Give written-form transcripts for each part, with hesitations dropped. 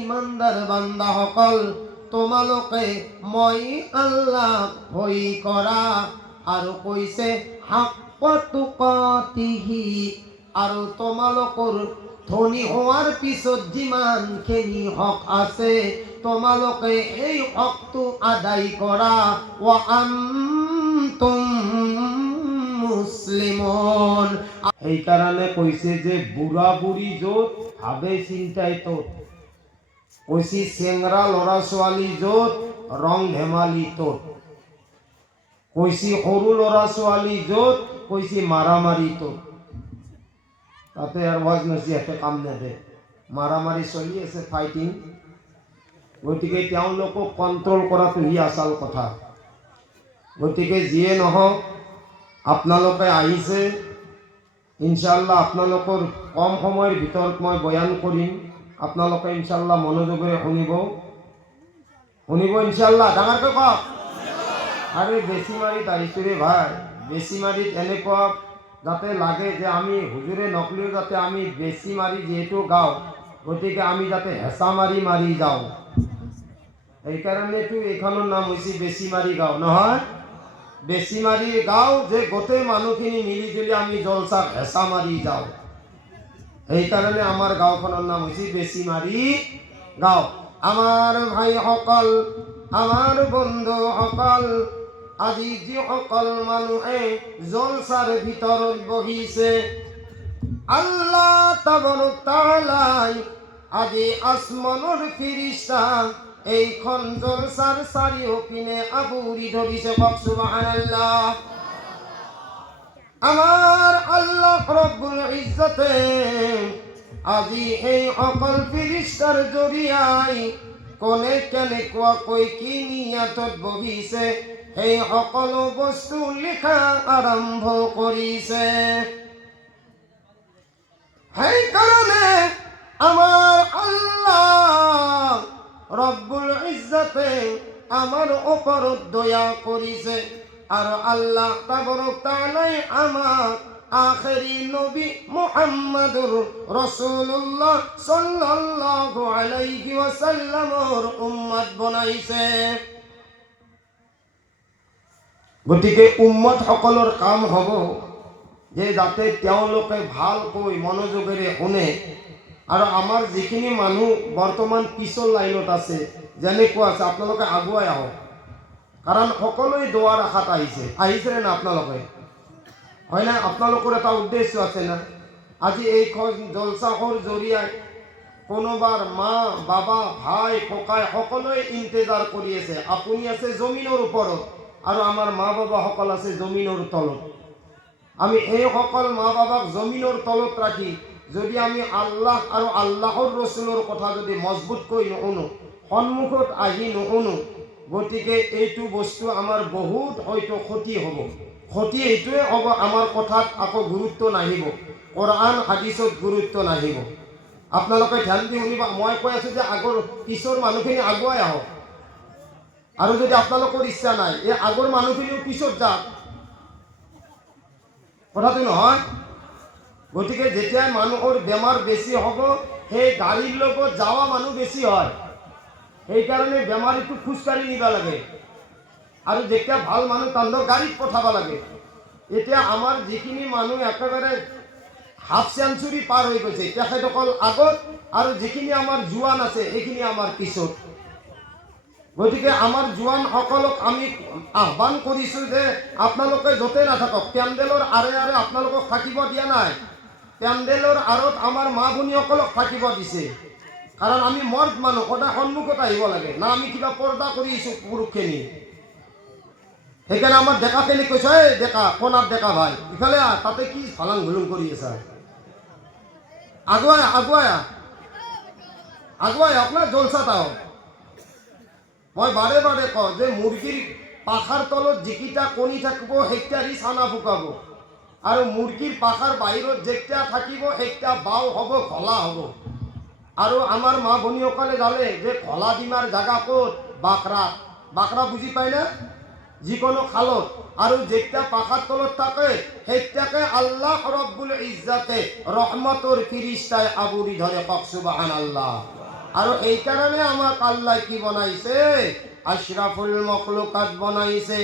ইমানদার বান্দা সকল তোমালোকে মই আল্লাহ ভয় কৰা আৰু কৈছে হাক্কা তুকাতিহি আৰু তোমালোকৰ ধনী হোৱাৰ পিছত যিমানখিনি হক আছে তোমালোকে এই হকটো আদায় কৰা ওয়া আনতুম মুসলিমুন। এই কারণে কইছে যে বুড়া বুড়ি যত ভাবে চিন্তাই তো কইছি চেংরা লড়া ছোৱালী যত রং ধেমালি তোত কইছি সৰু লড়া ছোৱালী যত কইছি মারামারি তোত তাতে আর ওয়াজ নসিহতে কাম নেদে মারামারি চলি আছে ফাইটিং গতিকে তেওঁলোকক কন্ট্রোল কৰাটো হি আচল কথা। গতিকে যিয়ে নহওক আপোনালোকে আহিছে ইনশাআল্লাহ আপোনালোকৰ কম সময়ৰ ভিতৰত মই বয়ান কৰিম আপোনালোকে ইনশাআল্লাহ মনোযোগেৰে শুনিব ইনশাআল্লাহ ডাঙৰকৈ কওক আরে বেশি মারিত আহিছো রে ভাই বেশি মারিত এনেকুৱা যাতে লাগে যে আমি হুজুরে নকলিও যাতে আমি বেশি মারি যেহেতু গাও গতিকে আমি যাতে হেঁচা মারি মারি যাও এই কারণেতো এখানৰ নাম হৈছে বেশি মারি গাও নহয় বেশি মারি গাও যে গোটেই মানুহখিনি মিলি জুলি আমি জলসাত হেঁচা মারি যাও এই কারণে আমার গাঁওখনৰ নাম হৈছে বেশি মারি গাঁও। আমার ভাই সকল আমার বন্ধু সকল আজি যি সকল মানুহে জলসাৰ ভিতৰত বহিছে আল্লাহ তাবারক তাআলা আজি আসমানৰ ফিৰিস্তা এইখন জলসাৰ চাৰিওপিনে আবুৰি ধৰিছে কওক সুবহানাল্লাহ। আমার আল্লাহ রব্বুল ইজ্জতে আজি এই সকল ফিরিস্তার জরিয়াই কোনে কেনেকুৱা কৈ কি নিয়াতত বহিছে এই সকলো বস্তু লিখা আৰম্ভ কৰিছে। সেই কাৰণে আমার আল্লাহ রব্বুল ইজ্জতে আমার ওপৰত দয়া কৰিছে আর আল্লাহ তাবারক তাআলা আমার আখেরি নবী মুহাম্মদুর রাসূলুল্লাহ সাল্লাল্লাহু আলাইহি ওয়াসাল্লামর উম্মত বনাইছে। গতিকে উম্মত সকলৰ কাম হ'ব যে যাতে তেওঁলোকে ভালকৈ মনোযোগেৰে শুনে আৰু আমাৰ যিখিনি মানুহ বৰ্তমান পিছৰ লাইনত আছে যেনেকুৱা আছে আপোনালোকে আগুৱাই আহক কাৰণ সকলোৱে দোৱাৰ আশাত আহিছে না আপোনালোকে হয় না আপোনালোকৰ এটা উদ্দেশ্য আছে না আজি এইখন জলসাৰ জৰিয়াই কোনোবাৰ মা বাবা ভাই ককাই সকলোৱে ইন্তজাৰ কৰি আছে আপুনি আছে জমিনৰ ওপৰত আৰু আমাৰ মা বাবা সকল আছে জমিনৰ তলত আমি এই সকল মা বাবাক জমিনৰ তলত ৰাখি যদি আমি আল্লাহ আৰু আল্লাহৰ ৰসুলৰ কথা যদি মজবুতকৈ নুশুনো সন্মুখত আহি নুশুনো গতিকে এইটো বস্তু আমাৰ বহুত হয়তো ক্ষতি হ'ব ক্ষতি এইটোৱে হ'ব আমাৰ কথাত আকৌ গুৰুত্ব নাহিব কোরআন হাদিছত গুৰুত্ব নাহিব। আপোনালোকে ধ্যান দি শুনিবা মই কৈ আছো যে আগৰ পিছৰ মানুহখিনি আগুৱাই আহক আৰু যদি আপোনালোকৰ ইচ্ছা নাই এই আগৰ মানুহখিনিও পিছত যাওক কথাটো নহয়। গতিকে যেতিয়া মানুহৰ বেমাৰ বেছি হ'ব সেই গাড়ীৰ লগত যাওয়া মানুহ বেছি হয় সেইকাৰণে বেমাৰীটো খোজকাঢ়ি নিব লাগে আৰু যেতিয়া ভাল মানুহ তাণ্ডক গাড়ীত পঠাব লাগে। এতিয়া আমাৰ যিখিনি মানুহ একেবাৰে হাফ সেঞ্চুরি পাৰ হৈ গৈছে তেখেতসকল আগত আৰু যিখিনি আমাৰ জোৱান আছে এইখিনি আমাৰ পিছত। গতিকে আমাৰ জোৱান সকলক আমি আহ্বান কৰিছোঁ যে আপোনালোকে য'তে নাথাকক পেণ্ডেলৰ আৰে আৰে আপোনালোকক থাকিব দিয়া নাই পেণ্ডেলৰ আঁৰত আমাৰ মা ভনীসকলক থাকিব দিছে কাৰণ আমি মৰ্দ মানুহ সদায় সন্মুখত আহিব লাগে না আমি কিবা পৰ্দা কৰিছোঁ পুৰুষখিনি সেইকাৰণে আমাৰ ডেকাখিনি কৈছে এই ডেকা কোনাত ডেকা ভাই ইফালে তাতে কি ফালাং ভুলুং কৰি আছা আগুৱাই আগুৱাই আগুৱাই আপোনাৰ জলসাত আহক। মই বাৰে বাৰে কওঁ যে মুৰ্গীৰ পাখাৰ তলত যিকেইটা কণী থাকিব সেইটাৰি চানা ফুকাব আৰু মুৰ্গীৰ পাখাৰ বাহিৰত যেটা থাকিব সেইটা বাও হ'ব ঘলা হ'ব আৰু আমাৰ মা ভনীসকলে জানে যে ঘলা ডিমাৰ জাগা ক'ত বাকৰা বুজি পায় না যিকোনো খালত আৰু যেটা পাখাৰ তলত থাকে সেইটাকে আল্লাহ রব্বুল ইজ্জতে রহমতৰ ফিৰিস্তাই আবুৰি ধৰে কওক সুবহানাল্লাহ। আৰু এই কাৰণে আমাক আল্লাহ কি বনাইছে আশরাফুল মখলুকাত বনাইছে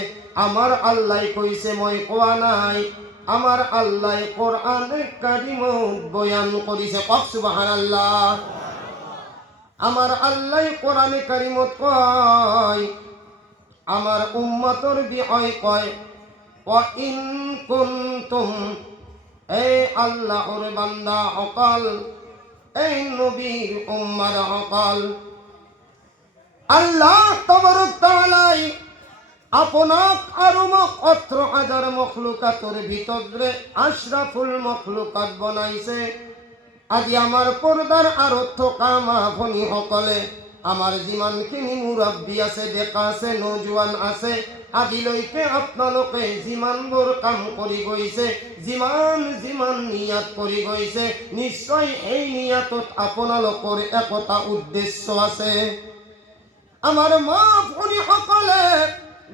আমার আল্লাহ কইছে মই কোয়া নাই আমার আল্লাহ কোরআনে কারিমত বয়ান করিছে কক সুবহানাল্লাহ আমার আল্লাহ কোরআনে কারিমত কয় আমার উম্মতর বিষয় কয় ওয়া ইন কুনতুম এই আল্লাহর বান্দা অকাল এই নবীর উম্মার অকাল আল্লাহ তাবারক তাআলা আপনাক আরো ১৭,০০০ মখলুকাতের ভিতরে আশরাফুল মখলুকাত বনাইছে আজি আমার পর্দার আরো থকা মা ভনী সকলে আমার যিমানখিনি মুরব্বী আছে ডেকা আছে নজওয়ান আছে আজিলৈকে আপোনালোকে যিমানবোৰ কাম কৰি গৈছে যিমান নিয়াত কৰি গৈছে নিশ্চয় এই নিয়াতত আপোনালোকৰ একতা উদ্দেশ্য আছে আমার মা ভনী সকলে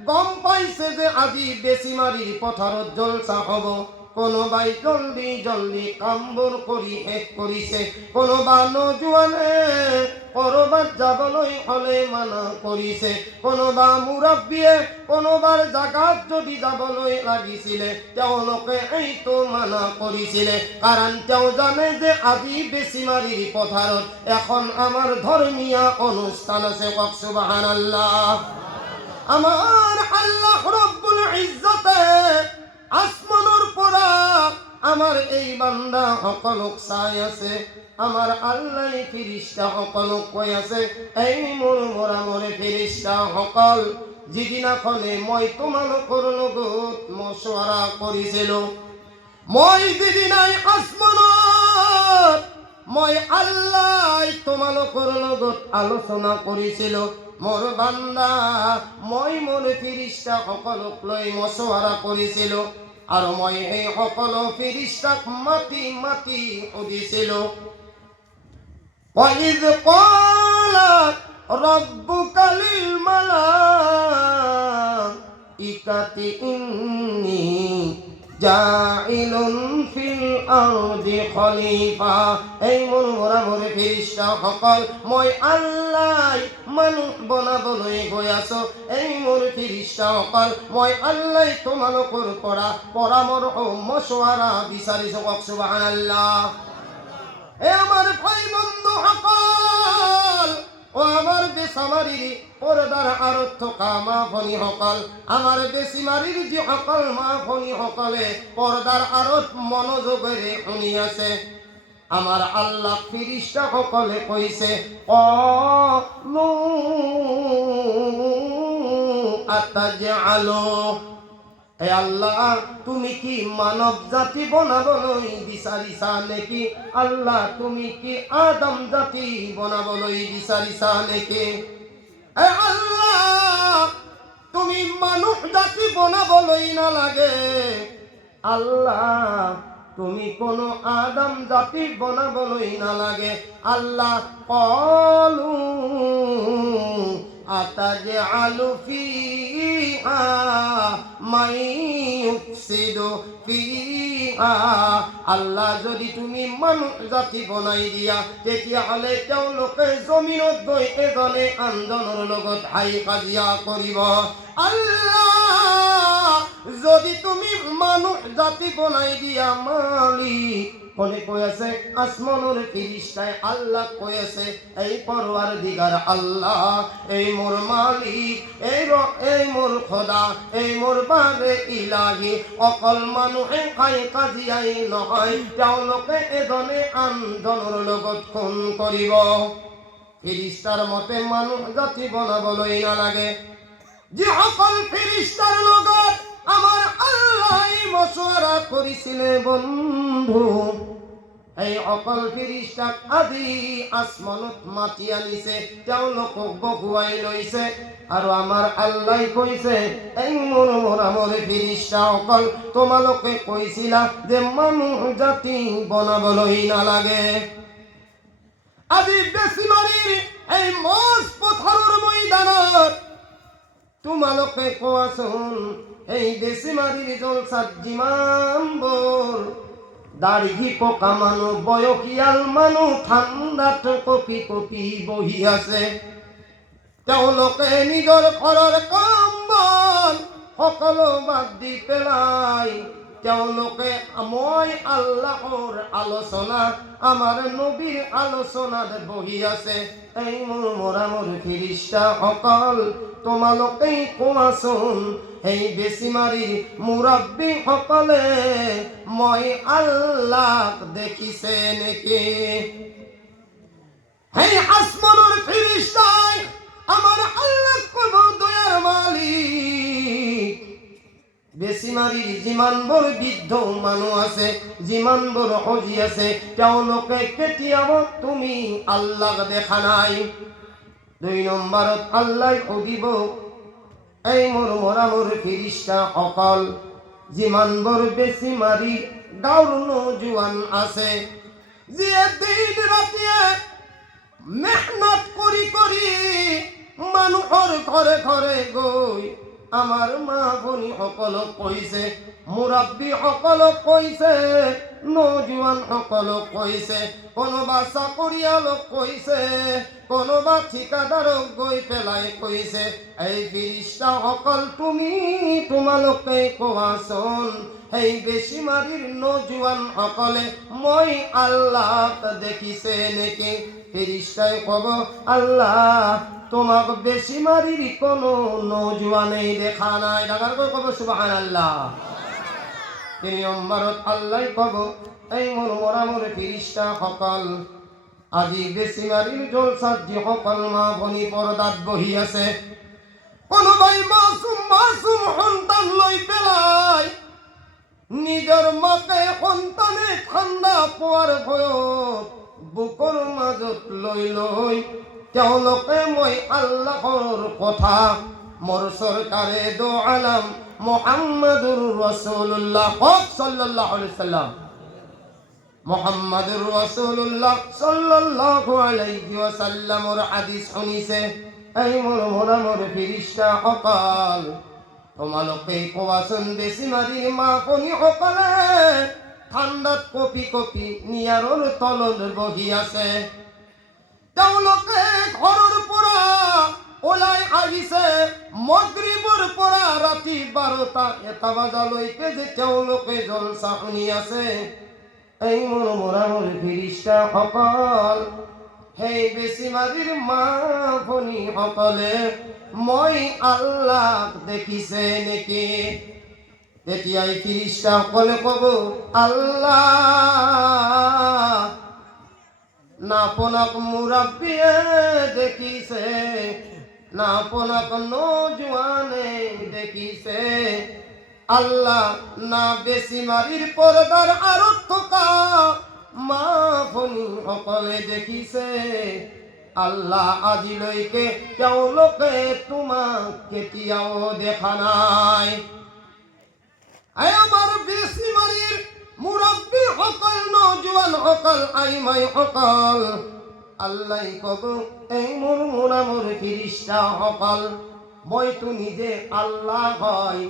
গম পাইছে যে আজি বেছিমারির পথারত জলসা হব কোনোবাই জলদি জলদি কামবোৰ কৰি শেষ কৰিছে কোনোবা নজুৱানে কৰবাত যাবলৈ হলে মানা কৰিছে কোনোবা মুৰব্বীয়ে কোনোবাৰ জাগাত যদি যাবলৈ লাগিছিলে তেওঁলোকে এইটো মানা কৰিছিলে কাৰণ তেওঁ জানে যে আজি বেছিমারিৰ পথাৰত এখন আমাৰ ধৰ্মীয় অনুষ্ঠান আছে কক সুবহানাল্লাহ আমার আল্লাহ রব্বুল ইজ্জতে আসমানের পরা আমার এই বান্দা সকলক চাই আছে আমার আল্লাহ ফেরেশতা সকলক কই আছে এই মোর মোরে ফেরেশতা সকল যিদিনাখনে মই তোমালোকৰ লগত মশওয়ারা কৰিছিল মই যিদিনাই আসমানত মই আল্লাহ তোমালোকৰ লগত আলোচনা কৰিছিল মোর বান্দা মই মোর ফেরেশতা সকলক লৈ মশওয়ারা কৰিছিল আৰু মই এই সকলো ফেরেশতাক মাতি মাতি সুধিছিল وَإِذْ قَالَ رَبُّكَ لِلْمَلَائِكَةِ إِنِّي জাইলুন ফিল আরদি খলিফা এই মোরে ফেরেশতা সকল মই আল্লাহ মানুহ বনাবলৈ গৈ আছো এই মোর ফেরেশতা সকল মই আল্লাহ তোমালোকৰ পৰা পৰামৰ্শ মশওয়াৰা বিচাৰিছো কক সুবহানাল্লাহ এ আমার ভাই বন্ধু সকল ও আমার বেসামারির পর্দার আরত থকা মা ভনী সকল আমার বেসিমারির যে সকল মা ভনী সকলে পর্দার আরত মনোযোগেৰে শুনি আছে আমার আল্লাহ ফেরেশতা সকলে কইছে ক্বালু আতাজআলু হে আল্লাহ তুমি কি মানব জাতি বনাবলৈ বিচাৰিছা নেকি আল্লাহ তুমি কি আদম জাতি বনাবলৈ বিচাৰিছা নেকি হে আল্লাহ তুমি মানুহ জাতি বনাবলৈ নালাগে আল্লাহ তুমি কোনো আদম জাতি বনাবলৈ নালাগে আল্লাহ ক্বালু আতাজআলু ফিহা মান ইউফসিদু ফিহা আল্লাহ যদি তুমি মানুহ জাতি বনাই দিয়া তেতিয়াহ'লে তেওঁলোকে জমিনত গৈ এজনে আনজনৰ লগত হাই কাজিয়া কৰিব আল্লাহ যদি তুমি মানুহ জাতি বনাই দিয়া মালিক কোনে কই আছে আসমানের ফেরেশতায় আল্লাহ কই আছে এই পরওয়ারদিগার আল্লাহ এই মোর মালিক এই মোর খোদা এই মোর বাবে ইলাহি অকল মানুহে খাই কাজিয়াই নহয় তেওঁলোকে এজনে আনজনৰ লগত খুন কৰিব ফেরেশতার মতে মানুহ জাতি বনাবলৈ নালাগে যে অকল ফেরেশতার লগত আমার আল্লাহ মশওয়ারা করিছিলে বন্ধু এই অকল ফেরেশতাক আজি আসমানত মাতি আনিছে তেওঁলোকক বহুৱাই লৈছে আৰু আমাৰ আল্লাহ কৈছে এই মোৰ ফেরেশতা অকল তোমালোকে কৈছিলা যে মানুহ জাতি বনাবলৈ নালাগে আজি বেছিমাৰিৰ এই মজ পথাৰৰ ময়দানত তোমালোকে কোৱাচোন এই বেছিমারির জলসাত যিমানবোৰ দাড়ি পোকা মানু বয়কিয়াল মানু ঠাণ্ডাত কপি কপি বহি আছে। তেওঁলোকে নিজৰ ঘৰৰ কাম বন সকলো বাদ দি পেলাই তেওঁলোকে মই আল্লাহৰ আলোচনা আমাৰ নবীৰ আলোচনাত বহি আছে। এই মোৰ মৰামৰ ফিৰিষ্টাসকল, তোমালোকেই কোৱাচোন এই বেচিমাৰী মুৰব্বী সকলে মই আল্লাহক দেখিছে নেকি? সেই আসমানৰ ফিৰিষ্টাই আমার আল্লাহ কব, দয়ার মালিক, বেচিমারির যিমানবোৰ বৃদ্ধ মানুহ আছে, যিমানবোৰ অজি আছে, তেওঁলোকে কেতিয়াও তুমি আল্লাহক দেখা নাই। 2 নম্বৰত আল্লাহ সুধিব, এই মোৰ মৰামৰ ফিৰিষ্টা সকল, যিমানবোৰ বেচিমাৰিৰ গাঁৱৰ নজুৱান আছে, যিয়ে দিন ৰাতিয়ে মেহনত কৰি কৰি মানুহৰ ঘৰে ঘৰে গৈ আমাৰ মা ভনী সকলক কৈছে, মুৰব্বী সকলক কৈছে, নজুৱান সকলক কৈছে, কোনোবা চাকৰিয়ালক কৈছে, কোনোবা ঠিকাদাৰক গৈ পেলাই কৈছে, এই ফিৰিষ্টাসকল তোমালোকে কোৱাচোন এই বেচিমাৰিৰ নজুৱান সকলে মই আল্লাহক দেখিছে নেকি? ফিরিস্তায় কব, আল্লাহ তোমাক বেচিমারির কোনো নজুয়ানেই দেখা নাই। ডাকার করে কব সুবহানাল্লাহ। 3 নম্বৰত আল্লাহ কব, এই মোৰ মৰামৰ ফিৰিষ্টা সকল, আজি বেচিমারির জলসাত যিসকল মা ভনী পৰ্দাত বহি আছে, কোনোবাই মাসুম সন্তান লৈ পেলাই নিজৰ মাকে সন্তানে ঠাণ্ডা পোৱাৰ ভয়ত বুকৰ মাজত লৈ লৈ তেওঁলোকে মই আল্লাহৰ কথা মোৰ চৰকাৰে দো আলম মুহাম্মাদুৰ ৰাসূলুল্লাহ সাল্লাল্লাহু আলাইহি ওয়াসাল্লাম, মুহাম্মাদুৰ ৰাসূলুল্লাহ সাল্লাল্লাহু আলাইহি ওয়াসাল্লামৰ হাদিস শুনিছে। এই মোৰ মৰামৰ ফিৰিষ্টা সকল, তোমালোকে কোৱাচোন বেচিমাৰিৰ মা ভনী সকলে ঠাণ্ডাত কপি কপি নিয়াৰৰ তলত বহি আছে, তেওঁলোকে ঘৰৰ পৰা ওলাই আহিছে মাগৰিবৰ পৰা ৰাতি 12টা-1টা বজালৈকে যে তেওঁলোকে জলসা শুনি আছে। এই মোৰ মৰামৰ ফিৰিষ্টা সকল, সেই বেচিমাৰিৰ মা ভনী সকলে মই আল্লাহক দেখিছে নেকি? তেতিয়াই ফিৰিষ্টা সকলে কব, আল্লাহ না আপোনাক মুৰব্বীয়ে দেখিছে, না আপোনাক নজুৱানে দেখিছে, আল্লাহ না বেচিমাৰিৰ পৰ্দাৰ আঁৰত থকা মা ভনী সকলে দেখিছে। আল্লাহ আজিলৈকে তেওঁলোকে তোমাক কেতিয়াও দেখা নাই। আমার বেচিমারির মুরব্বী সকল, নজুয়ান সকল, আইমাই সকল, আল্লাহ কব, এই মোৰ মৰামৰ ফিৰিষ্টা সকল, মইতো নিজে আল্লাহ হয়,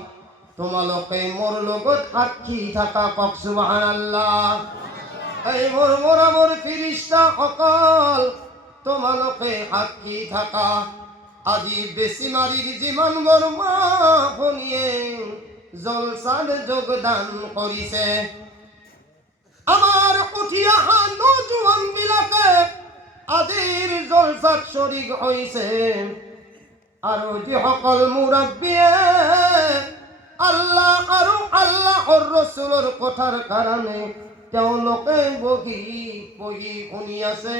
তোমালোকে মোৰ লগত সাক্ষী থাকা। কক সুবহানাল্লাহ। এই মোৰ মৰামৰ ফিৰিষ্টা সকল, তোমালোকে সাক্ষী থাকা। আজি বেচিমারির যিমানবোৰ মা ভনীয়ে জলসাত যোগদান কৰিছে, আমাৰ উঠি অহা নজুৱান বিলাকে আজিৰ জলসাত শৰীক হৈছে, আৰু যিসকল মুৰব্বীয়ে আল্লাহ আৰু আল্লাহৰ ৰসূলৰ কথাৰ কাৰণে তেওঁলোকে বহি বহি শুনি আছে,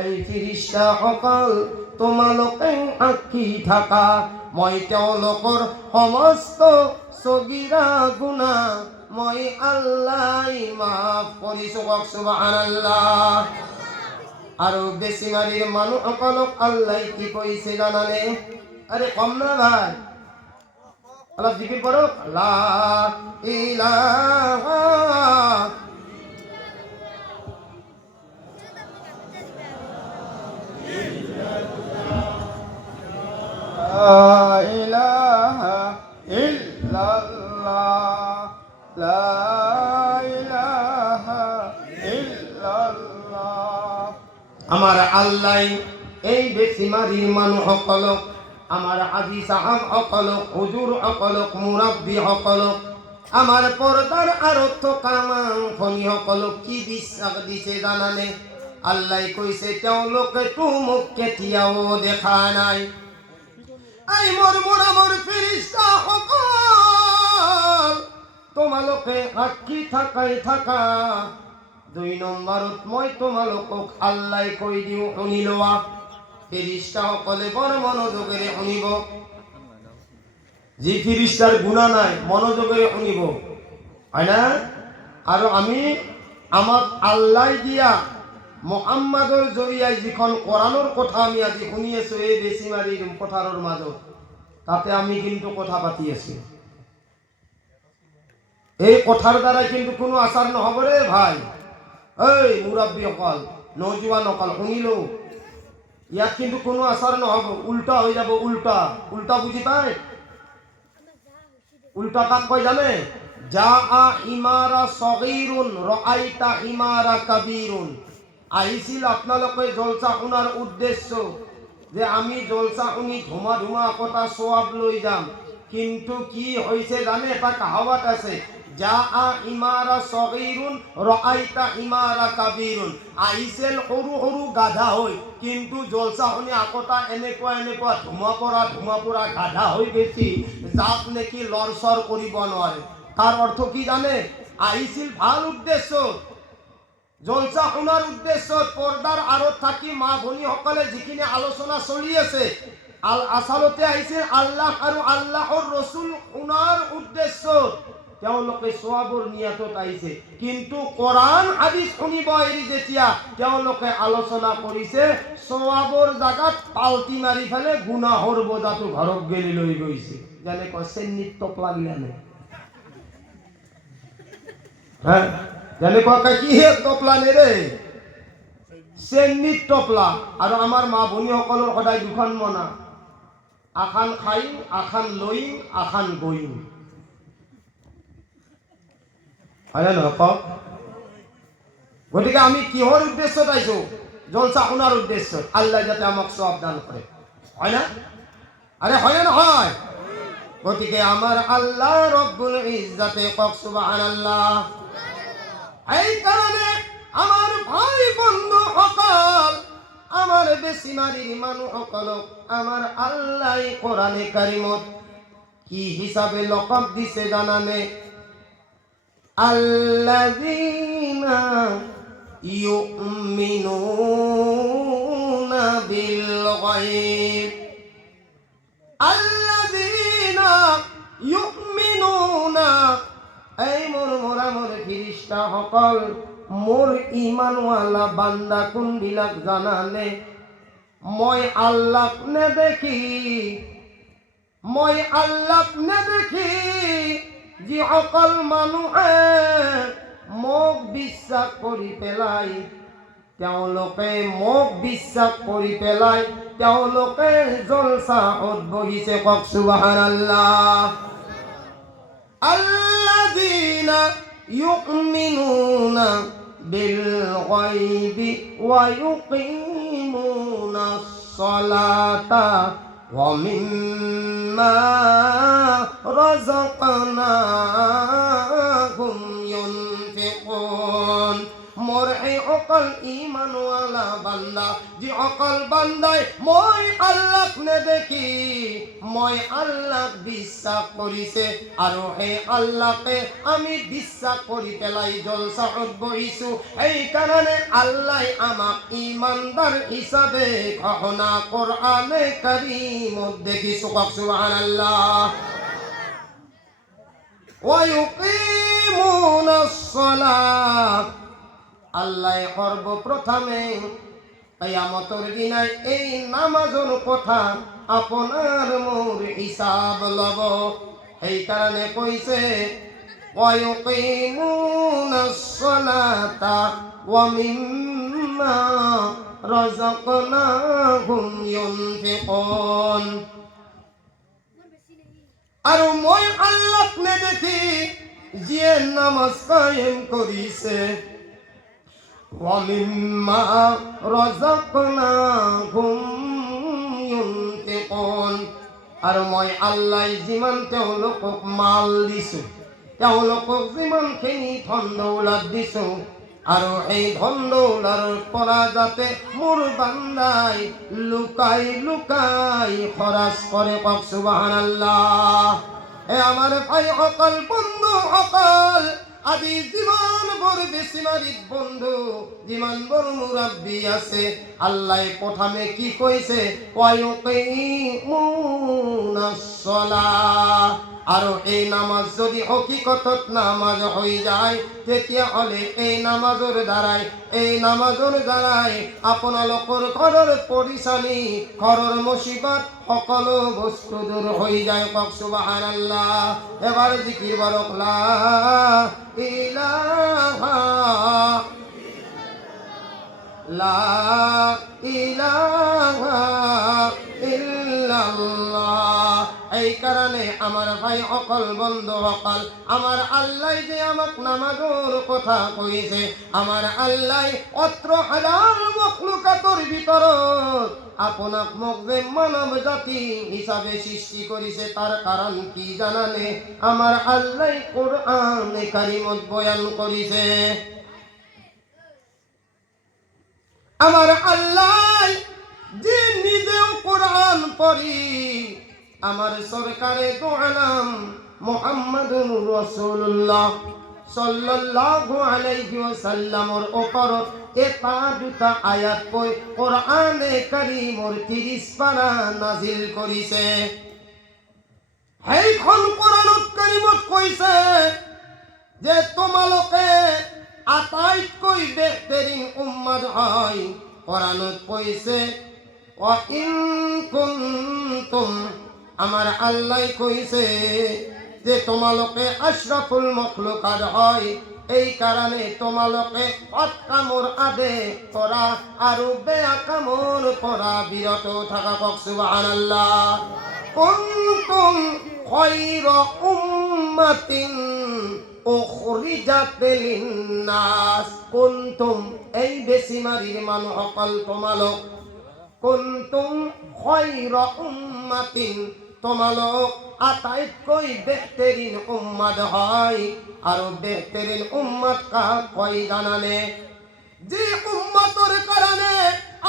এই ফিৰিষ্টা সকল, তোমালোকে সাক্ষী থাকা, মই তেওঁলোকৰ সমস্ত সগীৰা গুনাহ মই আল্লাহ মাফ কৰিছো। কক সুবহানাল্লাহ। আৰু বেচিমাৰিৰ মানুহসকলক আল্লাহ কি কৈছে জানানে? আরে কম না ভাই, অলপ জিকিৰ কৰক, লা ইলাহা লা ইলাহা ইল্লাল্লাহ, লা ইলাহা আমার আল্লাহ এই বেসিমারির মানুহসকলক, আমাৰ আজি সাহাব সকলক, হুজুৰ সকলক, মুৰব্বী সকলক, আমাৰ পৰ্দাৰ আঁৰত থকা ভনীসকলক কি বিশ্বাস দিছে জানানে? আল্লাহ কৈছে তেওঁলোকেতো মোক কেতিয়াও দেখা নাই। এই মোৰ ফেৰেশতা সকল, তোমালোকে সাক্ষী থাকা। 2 নম্বৰত মই তোমালোকক আল্লাহ কৈ দিওঁ, শুনি লোৱা। ফেরেশতা সকলে বড় মনোযোগেৰে শুনিব। যি ফেরেশতার গুণা নাই মনোযোগেৰে শুনিব, হয় না? আৰু আমি আমাক আল্লাহ দিয়া মুহাম্মাদৰ জৰিয়াই যিখন কোরআনৰ কথা আমি আজি শুনি আছো এই বেছিমাৰীৰ পথাৰৰ মাজত, তাতে আমি কিন্তু কথা পাতি আছো। এই কথাৰ দ্বাৰা কিন্তু কোনো আচাৰ নহ'ব ৰে ভাই। এই মুৰব্বী সকল, নজুৱান সকল, শুনিলো ইয়াত কিন্তু কোনো আচার নহব, উল্টা হয়ে যাব। উল্টা বুঝি পায়? উল্টা কাক কয় জানে? যা ইমারা সগীরুন রাআইতা ইমারা কাবীরুন। আহিছিল আপোনালোকে জলসা শুনার উদ্দেশ্য যে আমি জলসা শুনি ধুমা কথা সোয়াব লৈ যাম, কিন্তু কি হয়েছে জানে? এটা কাহাওয়াত আছে, যা ইমারা সগীরুন রাআইতা ইমারা কাবীরুন। আহিছিল সৰু গাধা হৈ, কিন্তু জলসা শুনি আকতা এনেকুৱা ধুমা পৰা গাধা হৈ গেছি, যাক নেকি লৰচৰ কৰিব নোৱাৰে। তার অর্থ কি জানে? আহিছিল ভাল উদ্দেশ্য, জলসা শুনার উদ্দেশ্য, পর্দার আড়ত থাকি মা ভনী সকলে যিখিনি আলোচনা চলি আছে, আচলতে আহিছিল আল্লাহ আৰু আল্লাহৰ ৰসুল শুনাৰ উদ্দেশ্য। তেওঁলোকে সোৱাবৰ নিয়াতত আহিছে, কিন্তু কোরআন হাদিস শুনিব এৰি যেতিয়া তেওঁলোকে আলোচনা কৰিছে, সোৱাবৰ জাগাত পাল্টি মাৰি ফেলে গুনাহৰ বোজাটো ঘৰত গেলি লৈ গৈছে। যেনেকৈ চেন্নিত টপলা গিলানে, হ্যাঁ, যেনেকুৱাকে কিহে টপলা নেৰে, চেন্নিত টপলা। আৰু আমাৰ মা ভনীসকলৰ সদায় দুখন মনা, আখান খাইম, আখান লৈম, আখান গৈম, হয় নহয় কওক? গতিকে আমি কিহৰ উদ্দেশ্যত আহিছো? জলসা শুনাৰ উদ্দেশ্যত। আল্লাহ যাতে আমাক সওয়াব দান কৰে, হয় না? আরে হয় না নহয়? গতিকে আমার আল্লাহ রব্বুল ইজ্জাতে কক সুবহানাল্লাহ। এই কারণে আমার ভাই বন্ধু সকল, আমার বেসিমারির মানুষ সকল, আমার আল্লাহ কোরআনে কারিমত কি হিসাবে লকব দিছে জানানে? আল্লাযীনা ইউমিনুনা বিল গায়ব। আল্লাযীনা ইউমিনুনা, এই মোর ফেরেশতা সকল, মোর ঈমানওয়ালা বান্দা কোনবিলাক জানানে? মই আল্লাহ নেদেখি যি সকল মানুহে মোক বিশ্বাস কৰি পেলাই, তেওঁলোকে মোক বিশ্বাস কৰি পেলাই তেওঁলোকে জলসাত বহিছে। কক সুবহানাল্লাহ। আল্লাযীনা ইউমিনুনা বিল গায়বি ওয়া ইউকিমুনাস সালাতা ওয়া মিম্মা রাযাকনাহুম ইউনফিকুন। মোর এই অকল ঈমানওয়ালা বান্দা, যে অকল বান্দাই মই আল্লাহক নেদেখি, মই আল্লাহক বিশ্বাস কৰিছে, আৰু এই আল্লাহকে আমি বিশ্বাস কৰি পেলাই জলসাত বহিছো। এই কাৰণে আল্লাহ আমাক ঈমানদার হিসাবে ঘোষণা কোরআনে কারীমত দেখিছো। কক সুবহানাল্লাহ। ওয়া ইউকিমুনাস সালাত, আল্লাহ সর্বপ্রথমে কিয়ামতের দিনাই এই নামাজের কথা আপনার মোর হিসাব লব। সেই কারণে কইছে ওয়া ইউকিমুনাস সালাতা ওয়া মিম্মা রাযাকনাহুম ইউনফিকুন। আর মই আল্লাহক নেদেখি যিয়ে নামাজ কায়েম করিছে, ومما رزقناهم ينفقون আৰু মই আল্লাহ যিমান তেওঁলোকক মাল দিছোঁ, তেওঁলোকক যিমানখিনি ধন দৌলত দিছোঁ, আৰু এই ধন দৌলৰ পৰা যাতে মোৰ বান্দাই লুকাই লুকাই খৰচ কৰে। কওক সুবহানাল্লাহ। আমার ভাই অকল বন্ধু অকল আজি যিমানবোৰ বেছিমাৰিত বন্ধু, যিমানবোৰ মুৰব্বী আছে, আল্লাহ প্ৰথমে কি কৈছে? ওয়ায়ুকিমুনাস সালাহ। আৰু এই নামাজ যদি হকিকতত নামাজ হৈ যায়, তেতিয়াহ'লে এই নামাজৰ দ্বাৰাই আপোনালোকৰ ঘৰৰ পৰিচানী, ঘৰৰ মুসিবত সকলো বস্তু দূৰ হৈ যায়। কওক সুবহানাল্লাহ। এবাৰ জিকিৰ বাৰক লা ইলাহা ইল্লাল্লাহ। এই কারণে আমার ভাই অকল বন্ধু অকল, আমার আল্লাহ যে আমাক নামাজের কথা কইছে, আমার আল্লাহ অত্র হাজার মখলুকাতর ভিতরত আপনাক মোক যে মানব জাতি হিসাবে সৃষ্টি করিছে, তার কারণ কি জানানে? আমার আল্লাহ কোরআনে কারিমত বয়ান করিছে। আমার আল্লাহ যে নিজেও কোরআন পড়ি, আমার সরকারে দু আলম মুহাম্মাদুর রাসূলুল্লাহ সাল্লাল্লাহু আলাইহি ওয়াসাল্লামর ওপৰত এটা দুটা আয়াত কৈ কোরআনে কারিমর 30 পারা নাজিল কৰিছে। সেইখন কোরআনত কারিমত কৈছে যে তোমালোকে আটাইতকৈ বেহতরিন উম্মত হয়। কোরআনত কইছে ওয়া ইন কুনতুম, আমার আল্লাহ কইছে যে তোমালোকে আশরাফুল মখলুকাত হয়। এই কারণে তোমালোকে সৎ কামৰ আদেশ কৰা আৰু বেয়া কামৰ পৰা বিৰত থাকা। কওক সুবহানাল্লাহ। কুনতুম খায়রা উম্মাতিন উখরিজাত লিন্নাস। কুনতুম এই বেছিমারির মানুহ অকল তোমালোক, কুনতুম খায়রা উম্মাতিন তোমালোক আটাইতকৈ বেহতরিন উম্মত হয়। আৰু বেহতরিন উম্মত কাক কয় জানানে? যে উম্মতৰ কাৰণে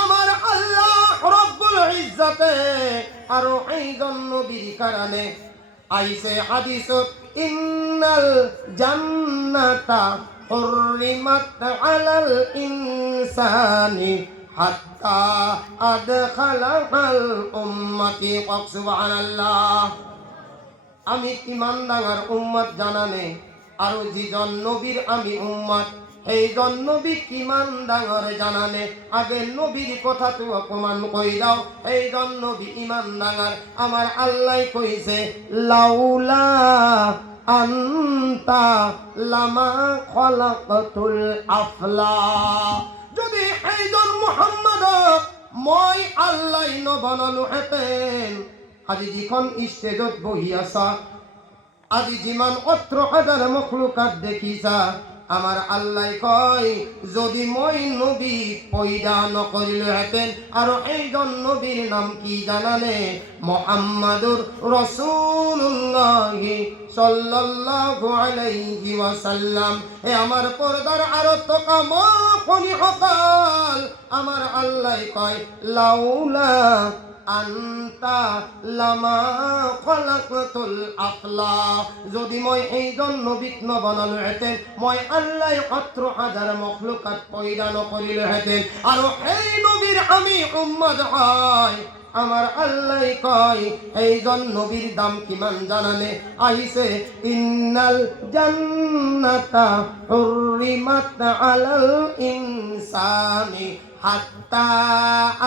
আমার আল্লাহ রব্বুল ইজ্জতে আৰু এইজন নবীর কাৰণে আইছে হাদিসত, ইন্নাল জান্নাতা হুররিমাত আলাল ইনসানি হাত্তা আদখালাল উম্মতি। কওক সুবহানাল্লাহ। আমি কিমান ডাঙৰ উম্মত জানানে? আৰু যিজন নবীৰ আমি উম্মত, সেইজন নবী কিমান ডাঙৰ জানানে? আগে নবীর কথাটো অকমান কৈ দাও। এইজন নবী ইমান ডাঙৰ, আমার আল্লাহ কইছে লাউলা আন্তা লামা খলাকতুল আফলা। যদি এইজন মুহাম্মদক মই আল্লাহ নবনালো হেতেন, আজি যিখন ষ্টেজত বহি আছা, আজি যিমান 18,000 মখলুকাত দেখিছা, আমার আল্লাহ কয় যদি মই নবী পয়দা নকরিলোহেঁতেন। আর এইজন নবীর নাম কি জানানে? মুহাম্মাদুর রাসূলুল্লাহ সাল্লাল্লাহু আলাইহি ওয়াসাল্লাম। এ আমার পর্দার আরো তোকা মনি হকাল, আমার আল্লাহ কয় লাউলা আন্তা লামা খলাকতুল আফলা। যদি মই এইজন নবীক নবনালো হেতেন, মই আল্লাহ 18,000 মখলুকাত পয়দা নকরিলো হেতেন। আর এই নবীর আমি উম্মত হয়। আমার আল্লাহ কয় এইজন নবীর দাম কিমান জানানে? আইছে ইন্নাল জান্নাতা হুররিমাত আলাল ইনসানি হাত্তা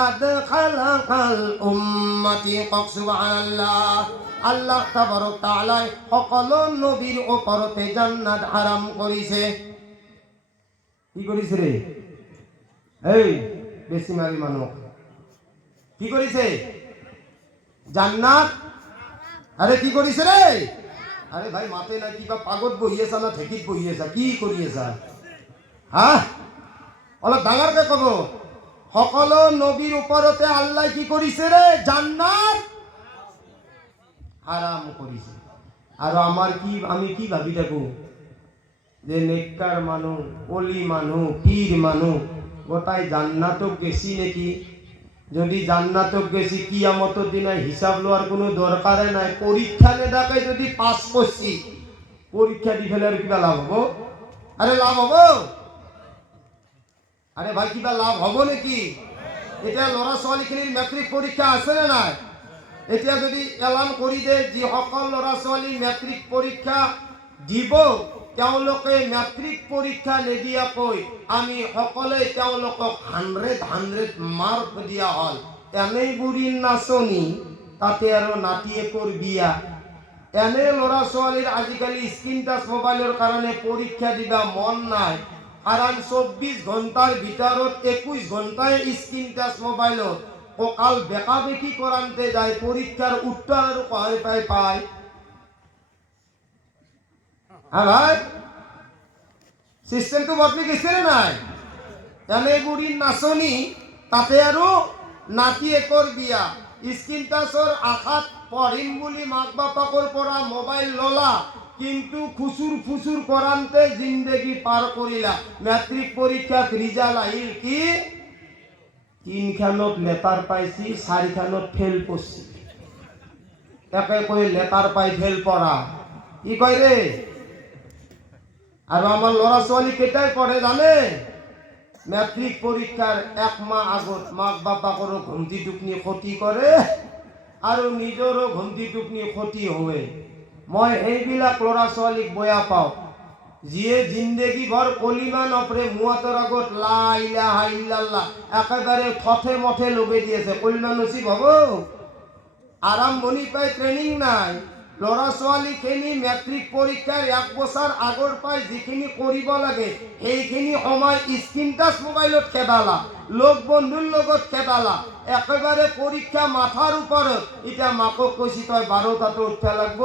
আদখালাল উম্মতি। কওক সুবহানাল্লাহ। আল্লাহ তাবারক তাআলা সকল নবীর ওপরতে জান্নাত হারাম করিছে। কি করিছে রে? এই বেশিমারি মানুষ কি করিছে? জান্নাত। আরে কি করিছে রে? আরে ভাই মাতে না কিবা পাগত বহি আছা না ঠেকিত বহি আছা? কি কৰি আছা? হা? অলপ ডাঙৰকে ক'ব, সকলো নবীৰ ওপৰতে আল্লাহ কি কৰিছে ৰে? জান্নাত হাৰাম কৰিছে। আৰু আমি কি ভাবি থাকো যে নেককাৰ মানুহ, অলি মানুহ, পীর মানুহ গোটাই জান্নাতক গেছি নেকি? যদি জান্নাতক গেছি কিয়ামতের দিনে হিসাব লোৱাৰ কোনো দরকারে নাই। পরীক্ষা নেদাকে যদি পাস করছি, পরীক্ষা দি ফেলে আর কিবা লাভ হবো? আরে লাভ হবো? আরে ভাই কিবা লাভ হবো নাকি? এতিয়া ল'ৰা ছোৱালীখিনিৰ মেট্ৰিক পৰীক্ষা আছে নে নাই? এতিয়া যদি এলান কৰি দিয়ে যিসকল ল'ৰা ছোৱালী মেট্ৰিক পৰীক্ষা দিব, তেওঁলোকে মেট্ৰিক পৰীক্ষা নিদিয়াকৈ আমি সকলোৱে তেওঁলোকক 100 মাৰ্ক দিয়া হ'ল। এনেই বুঢ়ীৰ নাচনি, তাতে আৰু নাতিয়েকৰ বিয়া। এনে ল'ৰা ছোৱালীৰ আজিকালি স্ক্ৰীন টাচ মোবাইলৰ কাৰণে পৰীক্ষা দিবা মন নাই। কাৰণ 24 ঘণ্টাৰ ভিতৰত 21 ঘণ্টাই স্ক্ৰীন টাচ মোবাইলত কঁকাল বেকা বেকি কৰান্তে যায়, পৰীক্ষাৰ উত্তৰ আৰু কহাই পায়। হ্যাঁ ভাই, সিস্টেমটো বদলি গেছে নে নাই? এনে বুঢ়ীৰ নাচনি, তাতে আৰু নাতিয়েকৰ বিয়া। স্ক্ৰীন টাচৰ আশাত পঢ়িম বুলি মাক বাপাকৰ পৰা মোবাইল ললা, কিন্তু খুচুৰ ফুচুৰ কৰান্তে জিন্দগী পাৰ কৰিলা। মেট্ৰিক পৰীক্ষাত ৰিজাল্ট আহিল কি? 3খানত লেটাৰ পাইছি, 4খানত ফেল পড়ছি। একে কৈ লেটাৰ পাই ফেল পড়া কি কয় রে? আর আমার ল'ৰা ছোৱালী কেইটাই পঢ়ে জানে? মেট্রিক পরীক্ষার 1 মাহ আগত মাক বাপাকৰো ঘুমটি টুপনি ক্ষতি কৰে আৰু নিজৰো ঘুমটি টুপনি ক্ষতি হয়। মই এইবিলাক ল'ৰা ছোৱালীক বয়া পাওঁ, যিয়ে জিন্দগী ভৰ কলিমা নপৰে, মুৱাতৰ আগত লা ইলাহা ইল্লাল্লাহ একেবাৰে থথে মথে লগে দিয়েছে। কলিমা নসিব হব? আৰম্ভণি পাই ট্রেনিং নাই। ল'ৰা ছোৱালীখিনি মেট্ৰিক পৰীক্ষাৰ 1 বছৰ আগৰ পাই যিখিনি কৰিব লাগে সেইখিনি সময় স্ক্ৰীন টাচ মোবাইলত খেদালা, লগ বন্ধুৰ লগত খেদালা, একেবাৰে পৰীক্ষা মাথাৰ ওপৰত। এতিয়া মাকক কৈছি তই 12টাতে উঠবা লাগব,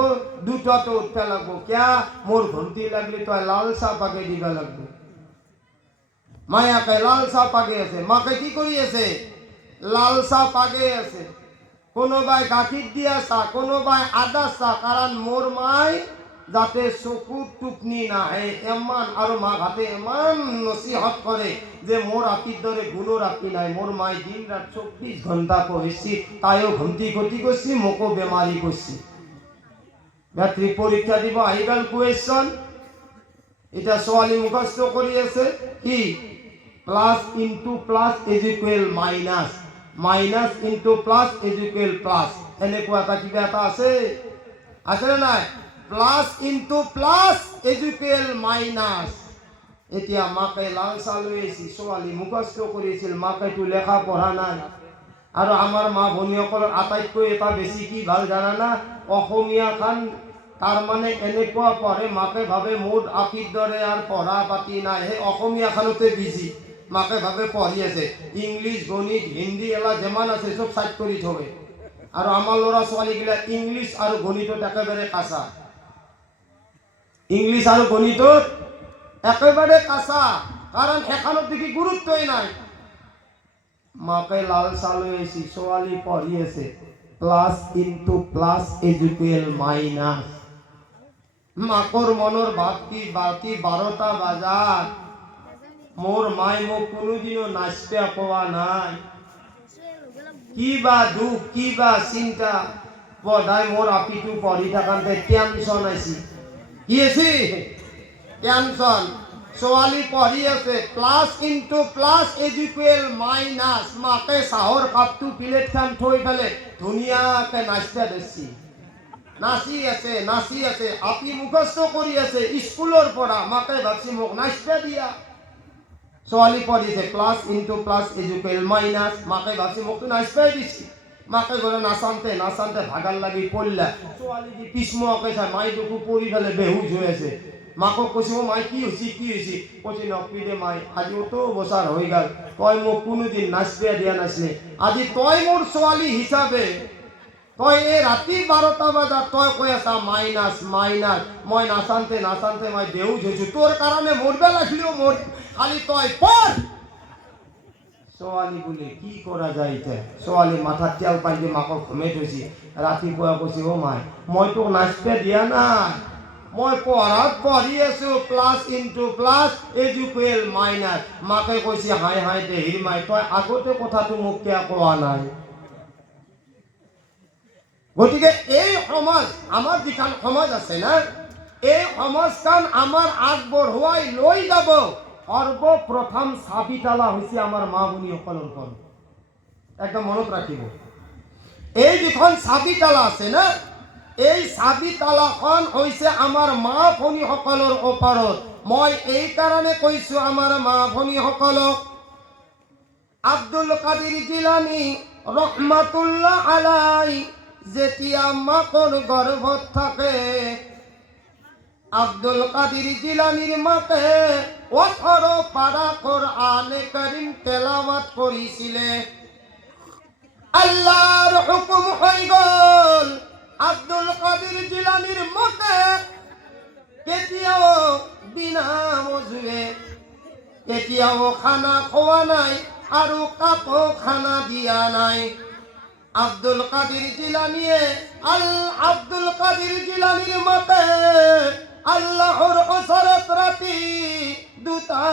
2টাতে উঠবা লাগব। কিয়া? মোৰ ঘন্টি লাগলি তই লাল চাহ পাকে দিবা লাগব। মায়াকে লাল চাহ পাকে আছে, মাকে কি কৰি আছে? লাল চাহ পাকে আছে। কোনোবাই গাখীর দিয়া চা, কোনোবাই আদা চা। কারণ মোর মাই যাতে চকুর টুপনি নাহে এমান, আর মা হাতে এমান নসিহত করে যে মোর আপির দরে গুলো রাখি নাই। মোর মাই দিন রাত 24 ঘন্টা কইছি, তাইও ঘন্টি ক্ষতি করছি, মোকো বেমারি করছি। মেট্রিক পরীক্ষা দিব আহি গেল কুয়েশন, এটা ছোৱালী মুখস্থ কৰি আছে কি? Plus into plus is equal minus, minus into plus is equal plus. এনেকুৱা এটা কিবা এটা আছে না নাই? Plus into plus is equal minus. এতিয়া মাকে লাল চাহ লৈ আহিছি, ছোৱালী মুখস্থ কৰিছিল, মাকে তো লেখা পঢ়া নাই। আৰু আমাৰ মা ভনীসকলৰ আটাইতকৈ এটা বেছি কি ভাল জানা না? অসমীয়া খান তাৰ মানে এনেকুৱা পঢ়ে, মাকে ভাবে মোৰ আপিৰ দৰে আৰু পঢ়া পাতি নাই, সেই অসমীয়া খানতে বিজি। মাকে ভাবে পঢ়ি আছে, ইংলিছ গণিত হিন্দী এলা যেমান আছে চব চাইড কৰি থবে। আৰু আমাৰ ল'ৰা ছোৱালীগিলা ইংলিছ আৰু গণিতত একেবাৰে কাঁচা, ইংলিছ আৰু গণিতত একেবাৰে কাঁচা। কাৰণ এখানত দেখি গুৰুত্বই নাই। মাকে লাল চাহ লৈ আহিছি, ছোৱালী পঢ়ি আছে, plus into plus is equal minus. মাকৰ মনৰ ভাৱ কি? বাতি 12টা বাজাত মোর মাই মোক কোনোদিনও নাচতে কোয়া নাই। কি বা দুখ, কি বা চিন্তা, বধাই মোর আপিটো পঢ়ি থাকান্তে টেনশন আইছি। কি আছে? টেনশন। ছোৱালী পঢ়ি আছে, plus into plus is equal minus. মাকে চাহৰ কাপটো প্লেটখন থৈ পেলে ধুনীয়াকে নাচতে ধৰছি। নাচি আছে, নাচি আছে, আপি মুখস্থ কৰি আছে স্কুলৰ পৰা। মাকে ভাবছি মোক নাচতে দিয়া। ছোৱালী পঢ়িছে, plus into plus is equal minus. মাকে ভাবছি মোক তো নাচতে দিছি। মাকে গলে নাচানতে নাচানতে ভাগার লাগি পড়লা। ছোৱালী কি পিছমুৱাকে চাই, মাই দেখো পৰি ফেলে বেহুচ হৈ আছে। মাকক কৈছে ও মাই কি হৈছি, কি হৈছি? কৈছে নকবি দে মাই, আজি অত বছৰ হৈ গেল, তই মোক কোনোদিন নাচতে দিয়া নাছিলি, আজি তই মোৰ ছোৱালী হিচাপে তই এই রাতি 12টা বাজাত তই কৈ আছা মাইনাস মাইনাস। মই নাচানতে নাচানতে মই বেহুচ হৈছো, তোর কারণে মরবে লাগলেও মর, খালি তই পড়। ছোৱালী বোলে কি কৰা যায় এতিয়া ছোৱালী মাথাত তেল পাই দি মাকক ঘুমাই থৈছে ৰাতিপুৱা কৈছে অ' মাই মই তোক নাচপে দিয়া নাই মই পঢ়াত পঢ়ি আছো plus into plus equal minus মাকে কৈছে হাই হাই দেহিৰ মাই তই আগতে কথাটো মোক কিয় কোৱা নাই গতিকে এই সমাজ আমাৰ যিখন সমাজ আছে না এই সমাজখন আমাৰ আগবঢ়ুৱাই লৈ যাব সৰ্বপ্ৰথম চাবিতালা হৈছে আমাৰ মা ভনীসকলৰ ওপৰত একদম মনত ৰাখিব এই যিখন চাবিতালা আছে না এই চাবিতালাখন হৈছে আমাৰ মা ভনীসকলৰ ওপৰত মই এই কাৰণে কৈছো আমাৰ মা ভনীসকলক আব্দুল কাদিৰ জিলানী ৰহমাতুল্লাহ আলাইহি যেতিয়া মাকৰ গৰ্ভত থাকে আব্দুল কাদিৰ জিলানীৰ মাকে 18 পাৰা কোরআনে কারীম তেলাওয়াত কৰিছিলে আল্লাহৰ হুকুম হৈ গ'ল আব্দুল কাদিৰ জিলানীৰ মাকে কেতিয়াও বিনা মজুৱে কেতিয়াও খানা খোৱা নাই আৰু কাকো খানা দিয়া নাই আব্দুল কাদিৰ জিলানীয়ে আব্দুল কাদিৰ জিলানীৰ মতে আল্লাহৰ ওচৰত ৰাতি 2টা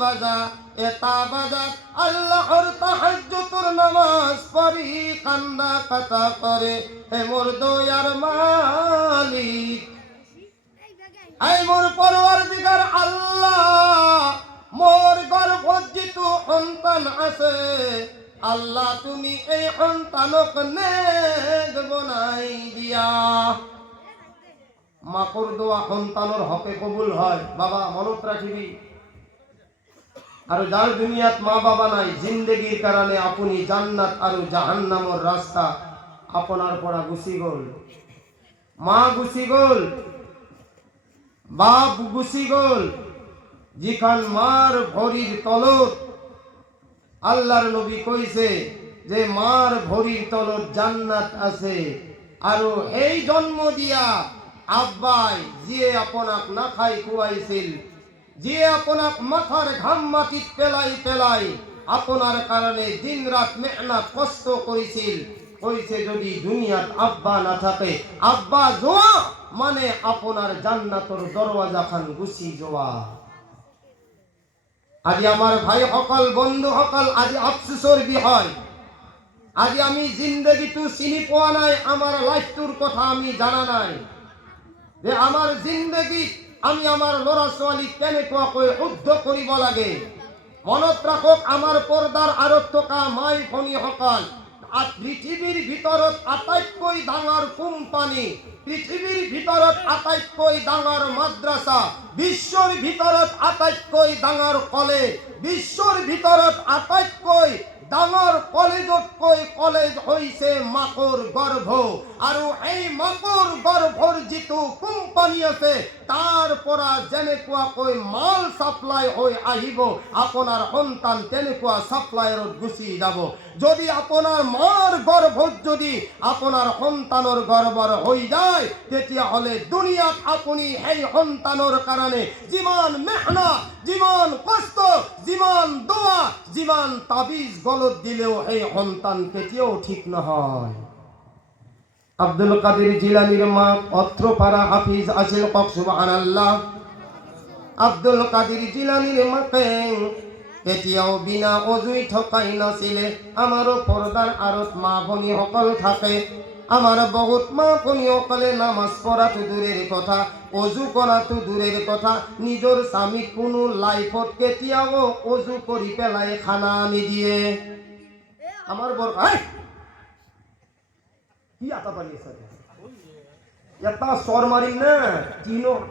বাজা 1টা বাজাত আল্লাহৰ তাহাজ্জুদৰ নামাজ পঢ়ি কান্দা কাটা কৰে হে মোৰ দয়াৰ মালিক হে মোৰ পৰৱৰ্তীগাৰ আল্লাহ মোৰ গৰ্ভত যিটো সন্তান আছে আল্লাহ তুমি এই সন্তানক নেক বনাই দিয়া মাকৰ দোয়া সন্তানৰ হকে কবুল হয় বাবা মনত ৰাখিবি আৰু যাৰ দুনিয়াত মা বাবা নাই জিন্দগীৰ কাৰণে আপুনি জান্নাত আৰু জাহান্নামৰ ৰাস্তা আপোনাৰ পৰা গুচি গ'ল মা গুচি গ'ল বাপ গুচি গ'ল যিখন মাৰ ভৰিৰ তলত আল্লাহর নবী কইছে যে মার ভরির তলত জান্নাত আছে আৰু এই জন্ম দিয়া আব্বাই যিয়ে আপোনাক না খাই খুৱাইছিল যিয়ে আপোনাক মাথাৰ ঘাম মাটিত পেলাই পেলাই আপোনাৰ কাৰণে দিন রাত মেহনত কষ্ট কৰিছিল কইছে যদি দুনিয়াত আব্বা না থাকে আব্বা যোৱা মানে আপোনাৰ জান্নাতৰ দরওয়াজাখান গুচি যোৱা আজি আমার ভাই সকল বন্ধু সকল আজি আফসোসৰ বিষয় আজি আমি জিন্দগীটো চিনি পোৱা নাই আমাৰ লাইফটোৰ কথা আমি জানা নাই যে আমাৰ জিন্দগীত আমি আমাৰ ল'ৰা ছোৱালী কেনেকুৱাকৈ শুদ্ধ কৰিব লাগে মনত ৰাখক আমাৰ পৰ্দাৰ আঁৰত থকা মাই ভনীসকল পৃথিৱীৰ ভিতৰত আটাইতকৈ ডাঙৰ কোম্পানী পৃথিৱীৰ ভিতৰত আটাইতকৈ ডাঙৰ মাদ্ৰাসা বিশ্বৰ ভিতৰত আটাইতকৈ ডাঙৰ কলেজ বিশ্বৰ ভিতৰত আটাইতকৈ ডাঙৰ কলেজতকৈ কলেজ হৈছে মাকৰ গৰ্ভ আৰু এই মাকৰ গৰ্ভৰ যিটো কোম্পানী আছে তাৰ পৰা যেনেকুৱাকৈ মাল সাপ্লাই হৈ আহিব আপোনাৰ সন্তান তেনেকুৱা সাপ্লায়াৰত গুচি যাব যদি আপোনাৰ মাৰ গৰ্ভত যদি আপোনাৰ সন্তানৰ গৰ্ভৰ হৈ যায় তেতিয়াহ'লে দুনিয়াত আপুনি এই সন্তানৰ কাৰণে যিমান মেহনত যিমান কষ্ট যিমান দোয়া যিমান তাবিজ গলত দিলেও এই সন্তান কেতিয়াও ঠিক নহয় আব্দুল কাদির জিলানীর মা অত্রপাড়া হাফিজ আছিল কক সুবহানাল্লাহ আব্দুল কাদির জিলানীর মাকে কেতিয়াও বিনা অজুই ঠকাই নাছিলে আমাৰো পৰ্দাৰ আঁৰত মা ভনীসকল থাকে আমাৰ বহুত মা ভনীসকলে নামাজ পঢ়াটো দূৰেৰ কথা অজু কৰাটো দূৰের কথা নিজৰ স্বামীক কোনো লাইফত কেতিয়াও অজু কৰি পেলাই খানা নিদিয়ে আমাৰ বৰ কি আটা পালি আছে এটা চৰ মাৰিম না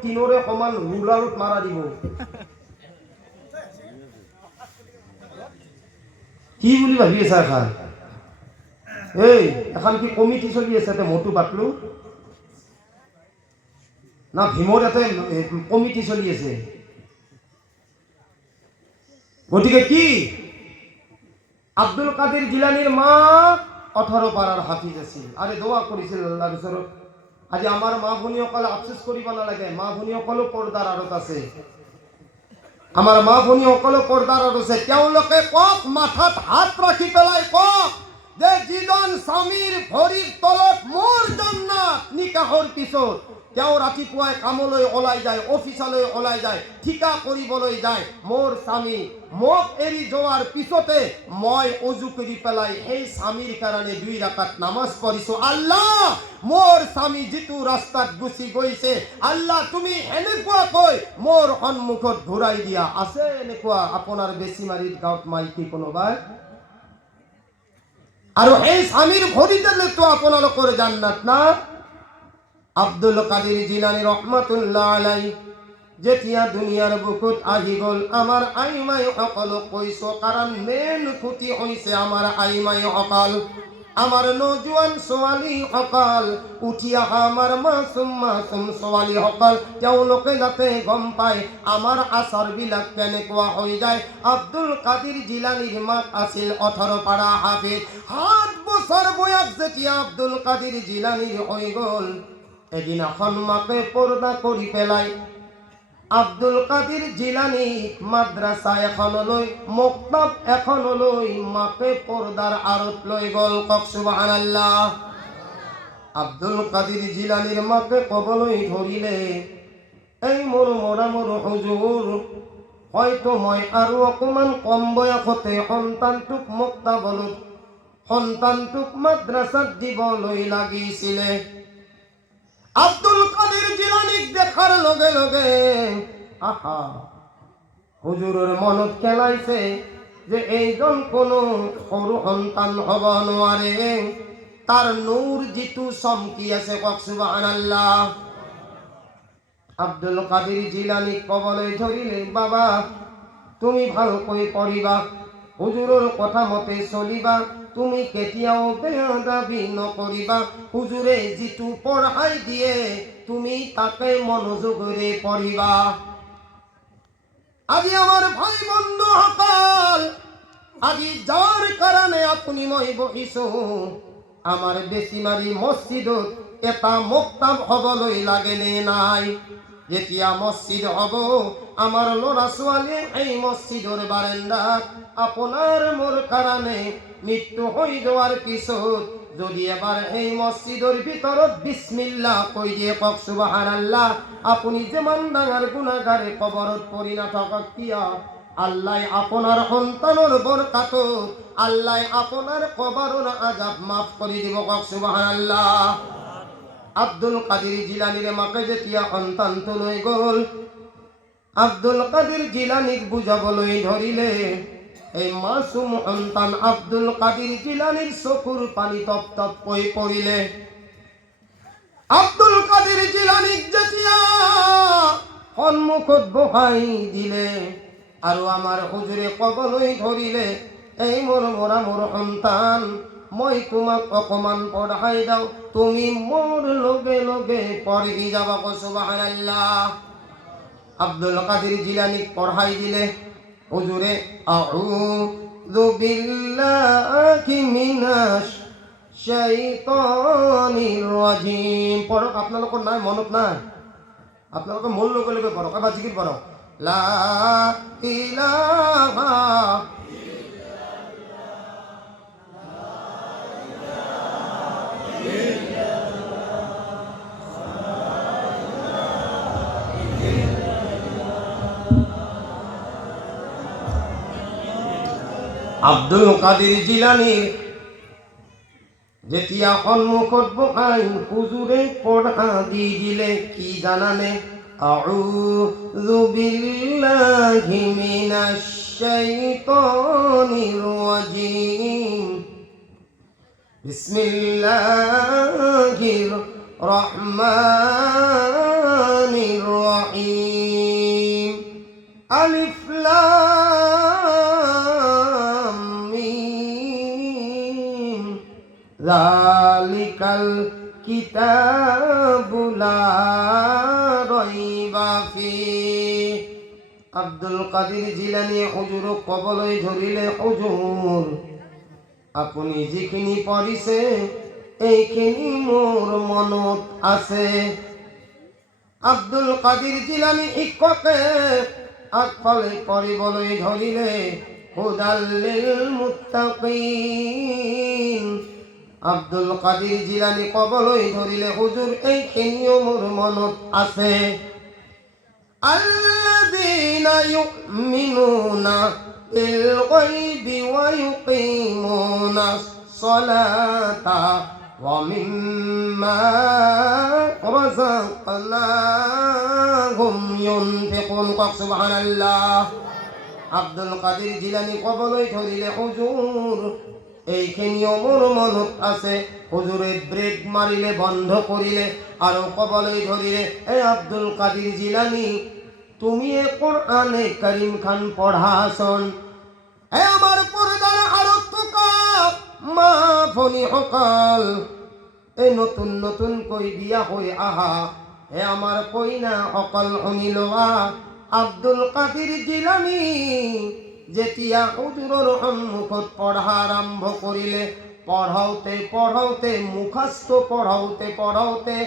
তিনৰে সমান ৰুলাৰত মাৰা দিব কি বুলি ভাবি আছা এখন এই এখন কি কমিটি চলি আছে তে মটো পাতলো না ভীমৰ এতে কমিটি চলি আছে গতিকে কি আব্দুল কাদির জিলানীর মা 18 পারার হাফিজ আছিল আরে দোয়া কৰিছিল আল্লাহৰ ওচৰত আজি আমাৰ মা ভনীসকলে আফসোস কৰিব নালাগে মা ভনীসকলো পৰ্দাৰ আঁৰত আছে আমাৰ মা ভনী সকলো পৰ্দাৰ আছে, তেওঁলোকে কওক, মাথাত হাত ৰাখি পেলাই কওক যে যিজন স্বামীৰ ভৰিৰ তলত মোৰ জান্নাত, নিকাহৰ পিছত তেওঁ ৰাতিপুৱাই কামলৈ ওলাই যায়, অফিচলৈ ওলাই যায়, ঠিকা কৰিবলৈ যায়, মোৰ স্বামী মোক এৰি যোৱাৰ পিছতে মই অজু কৰি পেলাই সেই স্বামীৰ কাৰণে 2 ৰাকাত নামাজ পঢ়িছো। আল্লাহ, মোৰ স্বামী যিটো ৰাস্তাত গুচি গৈছে, আল্লাহ তুমি এনেকুৱাকৈ মোৰ সন্মুখত ঘূৰাই দিয়া। আছে এনেকুৱা আপোনাৰ বেছিমাৰীত গাঁৱত মাইকী কোনোবাই? আৰু এই স্বামীৰ ভৰিতে তো আপোনালোকৰ জান্নাত না? আব্দুল কাদিৰ জিলানী ৰহমাতুল্লাহ আলাইহি যেতিয়া দুনিয়াৰ বুকুত আহি গ'ল, আমাৰ আইমাই সকলক কৈছো, কাৰণ মেইন ক্ষতি হৈছে আমাৰ আইমাই সকল, আমাৰ নজুৱান ছোৱালী সকল, উঠি অহা আমাৰ মাছুম ছোৱালী সকল, তেওঁলোকে যাতে গম পায় আমাৰ আচাৰবিলাক কেনেকুৱা হৈ যায়। আব্দুল কাদিৰ জিলানীৰ মাক আছিল 18 পাৰা হাফিজ। 7 বছৰ বয়স যেতিয়া আব্দুল কাদিৰ জিলানীৰ হৈ গ'ল, এদিনাখন মাকে পৰ্দা কৰি পেলাই আব্দুল কাদিৰ জিলানী মাদ্ৰাসা এখনলৈ, মক্তব এখনলৈ মাকে পৰ্দাৰ আঁৰত লৈ গ'ল। কওক সুবহানাল্লাহ। আব্দুল কাদিৰ জিলানীৰ মাকে ক'বলৈ ধৰিলে, এই মোৰ হুজুৰ, হয়তো মই আৰু অকমান কম বয়সতে সন্তানটোক মক্তবলৈ, সন্তানটোক মাদ্ৰাসাত দিবলৈ লাগিছিলে। আব্দুল কাদিৰ জিলানীক দেখাৰ লগে লগে আহা হুজুৰৰ মনত খেলাইছে যে এইজন কোনো সৰু সন্তান হ'ব নোৱাৰে, তাৰ নূৰ যিটো চমকি আছে। কওক সুবহানাল্লাহ। আব্দুল কাদিৰ জিলানীক ক'বলৈ ধৰিলে, বাবা তুমি ভালকৈ পঢ়িবা, হুজুৰৰ কথা মতে চলিবা, তুমি কেতিয়াও বেয়াদবি নকৰিবা, হুজুৰে যিটো পঢ়াই দিয়ে তুমি তাকে মনোযোগেৰে পঢ়িবা। আজি আমাৰ ভাই বন্ধুসকল, আজি যাৰ কাৰণে আপুনি মই বহিছো, আমাৰ বেছিমাৰী মছজিদত এটা মক্তব হ'বলৈ লাগে নে নাই? যেতিয়া মছজিদ হ'ব, আমাৰ ল'ৰা ছোৱালী এই মছজিদৰ বাৰান্দাত আপোনাৰ মোৰ কাৰণে মৃত্যু হৈ যোৱাৰ পিছত যদি এবাৰ এই মছজিদৰ ভিতৰত বিসমিল্লাহ কৈ দিয়ে, কওক সুবহানাল্লাহ, আপুনি যিমান ডাঙৰ গুনাহগাৰে কবৰত পৰি নাথাকক কিয়, আল্লাহ আপোনাৰ সন্তানৰ বৰকাতত আল্লাহ আপোনাৰ কবৰৰ আযাব মাফ কৰি দিব। কওক সুবহানাল্লাহ। আব্দুল কাদিৰ জিলানীৰ মাকে যেতিয়া সন্তানটো লৈ গ'ল, আব্দুল কাদিৰ জিলানীক বুজাবলৈ ধৰিলে, এই মাসুম সন্তান আব্দুল কাদির জিলানীর চকুর পানি টপ টপ কৈ পৰিলে। আব্দুল কাদির জিলানীক যেতিয়া সন্মুখত বহাই দিলে আৰু আমাৰ হুজুৰে ক'বলৈ ধৰিলে, এই মোৰ সন্তান, মই তোমাক অকমান পঢ়াই দাও, তুমি মোৰ লগে লগে পঢ়ি যাবা। সুবহানাল্লাহ। আব্দুল কাদির জিলানীক পঢ়াই দিলে। হুজুরে আউযু বিল্লাহি মিনাশ শাইতানির রাজিম পঢ়ক। আপোনালোকৰ নাই মনত নাই? আপোনালোকে মোৰ লগে লগে পঢ়ক। এবাৰ জিকিৰ পঢ়ক। লা ইলাহা আব্দুল কাদির জিলানী যেতিয়া সন্মুখত বহাই হুজুৰে পঢ়া দি দিলে, কি জানানে? আউযু বিল্লাহি মিনাশ শাইতানির রাজিম বিসমিল্লাহির রহমানির রহিম আলিফ লাম মিম যালিকাল কিতাবু লা রাইবা ফিহি। আব্দুল কাদির জিলানী হুজুৰক ক'বলৈ ধৰিলে, হুজুৰ আপুনি যিখিনি পঢ়িছে এইখিনি মোৰ মনত আছে। আব্দুল কাদির জিলানী শিক্ষকে আগফালে পরিবলৈ ধৰিলে হুদাল লিল মুত্তাকিন। আব্দুল কাদিৰ জিলানী ক'বলৈ ধৰিলে হুজুৰ এইখিনিও মোৰ মনত আছে। আল্লাযীনা ইউমিনুনা বিল গায়বি ওয়া ইউকিমুনাস সালাতা ওয়া মিম্মা রাযাকনাহুম ইউনফিকুন। সুবহানাল্লাহ। আব্দুল কাদিৰ জিলানী ক'বলৈ ধৰিলে হুজুৰ এইখিনিও মোৰ মনত আছে। হুজুৰে ব্ৰেক মাৰিলে, বন্ধ কৰিলে আৰু ক'বলৈ ধৰিলে, আব্দুল কাদিৰ জিলানী তুমি কোরআনে কারীম খান পঢ়াচোন। আমার পর্দার আরত থকা মা ভনী সকল, এই নতুন নতুনকৈ বিয়া হৈ আহা আমার কইনা সকল শুনি লোৱা। আব্দুল কাদিৰ জিলানী যেতিয়া হুজুৰৰ সন্মুখত পঢ়া আৰম্ভ কৰিলে, পঢ়াওতে পঢ়াওতে মুখস্থ পঢ়াওতে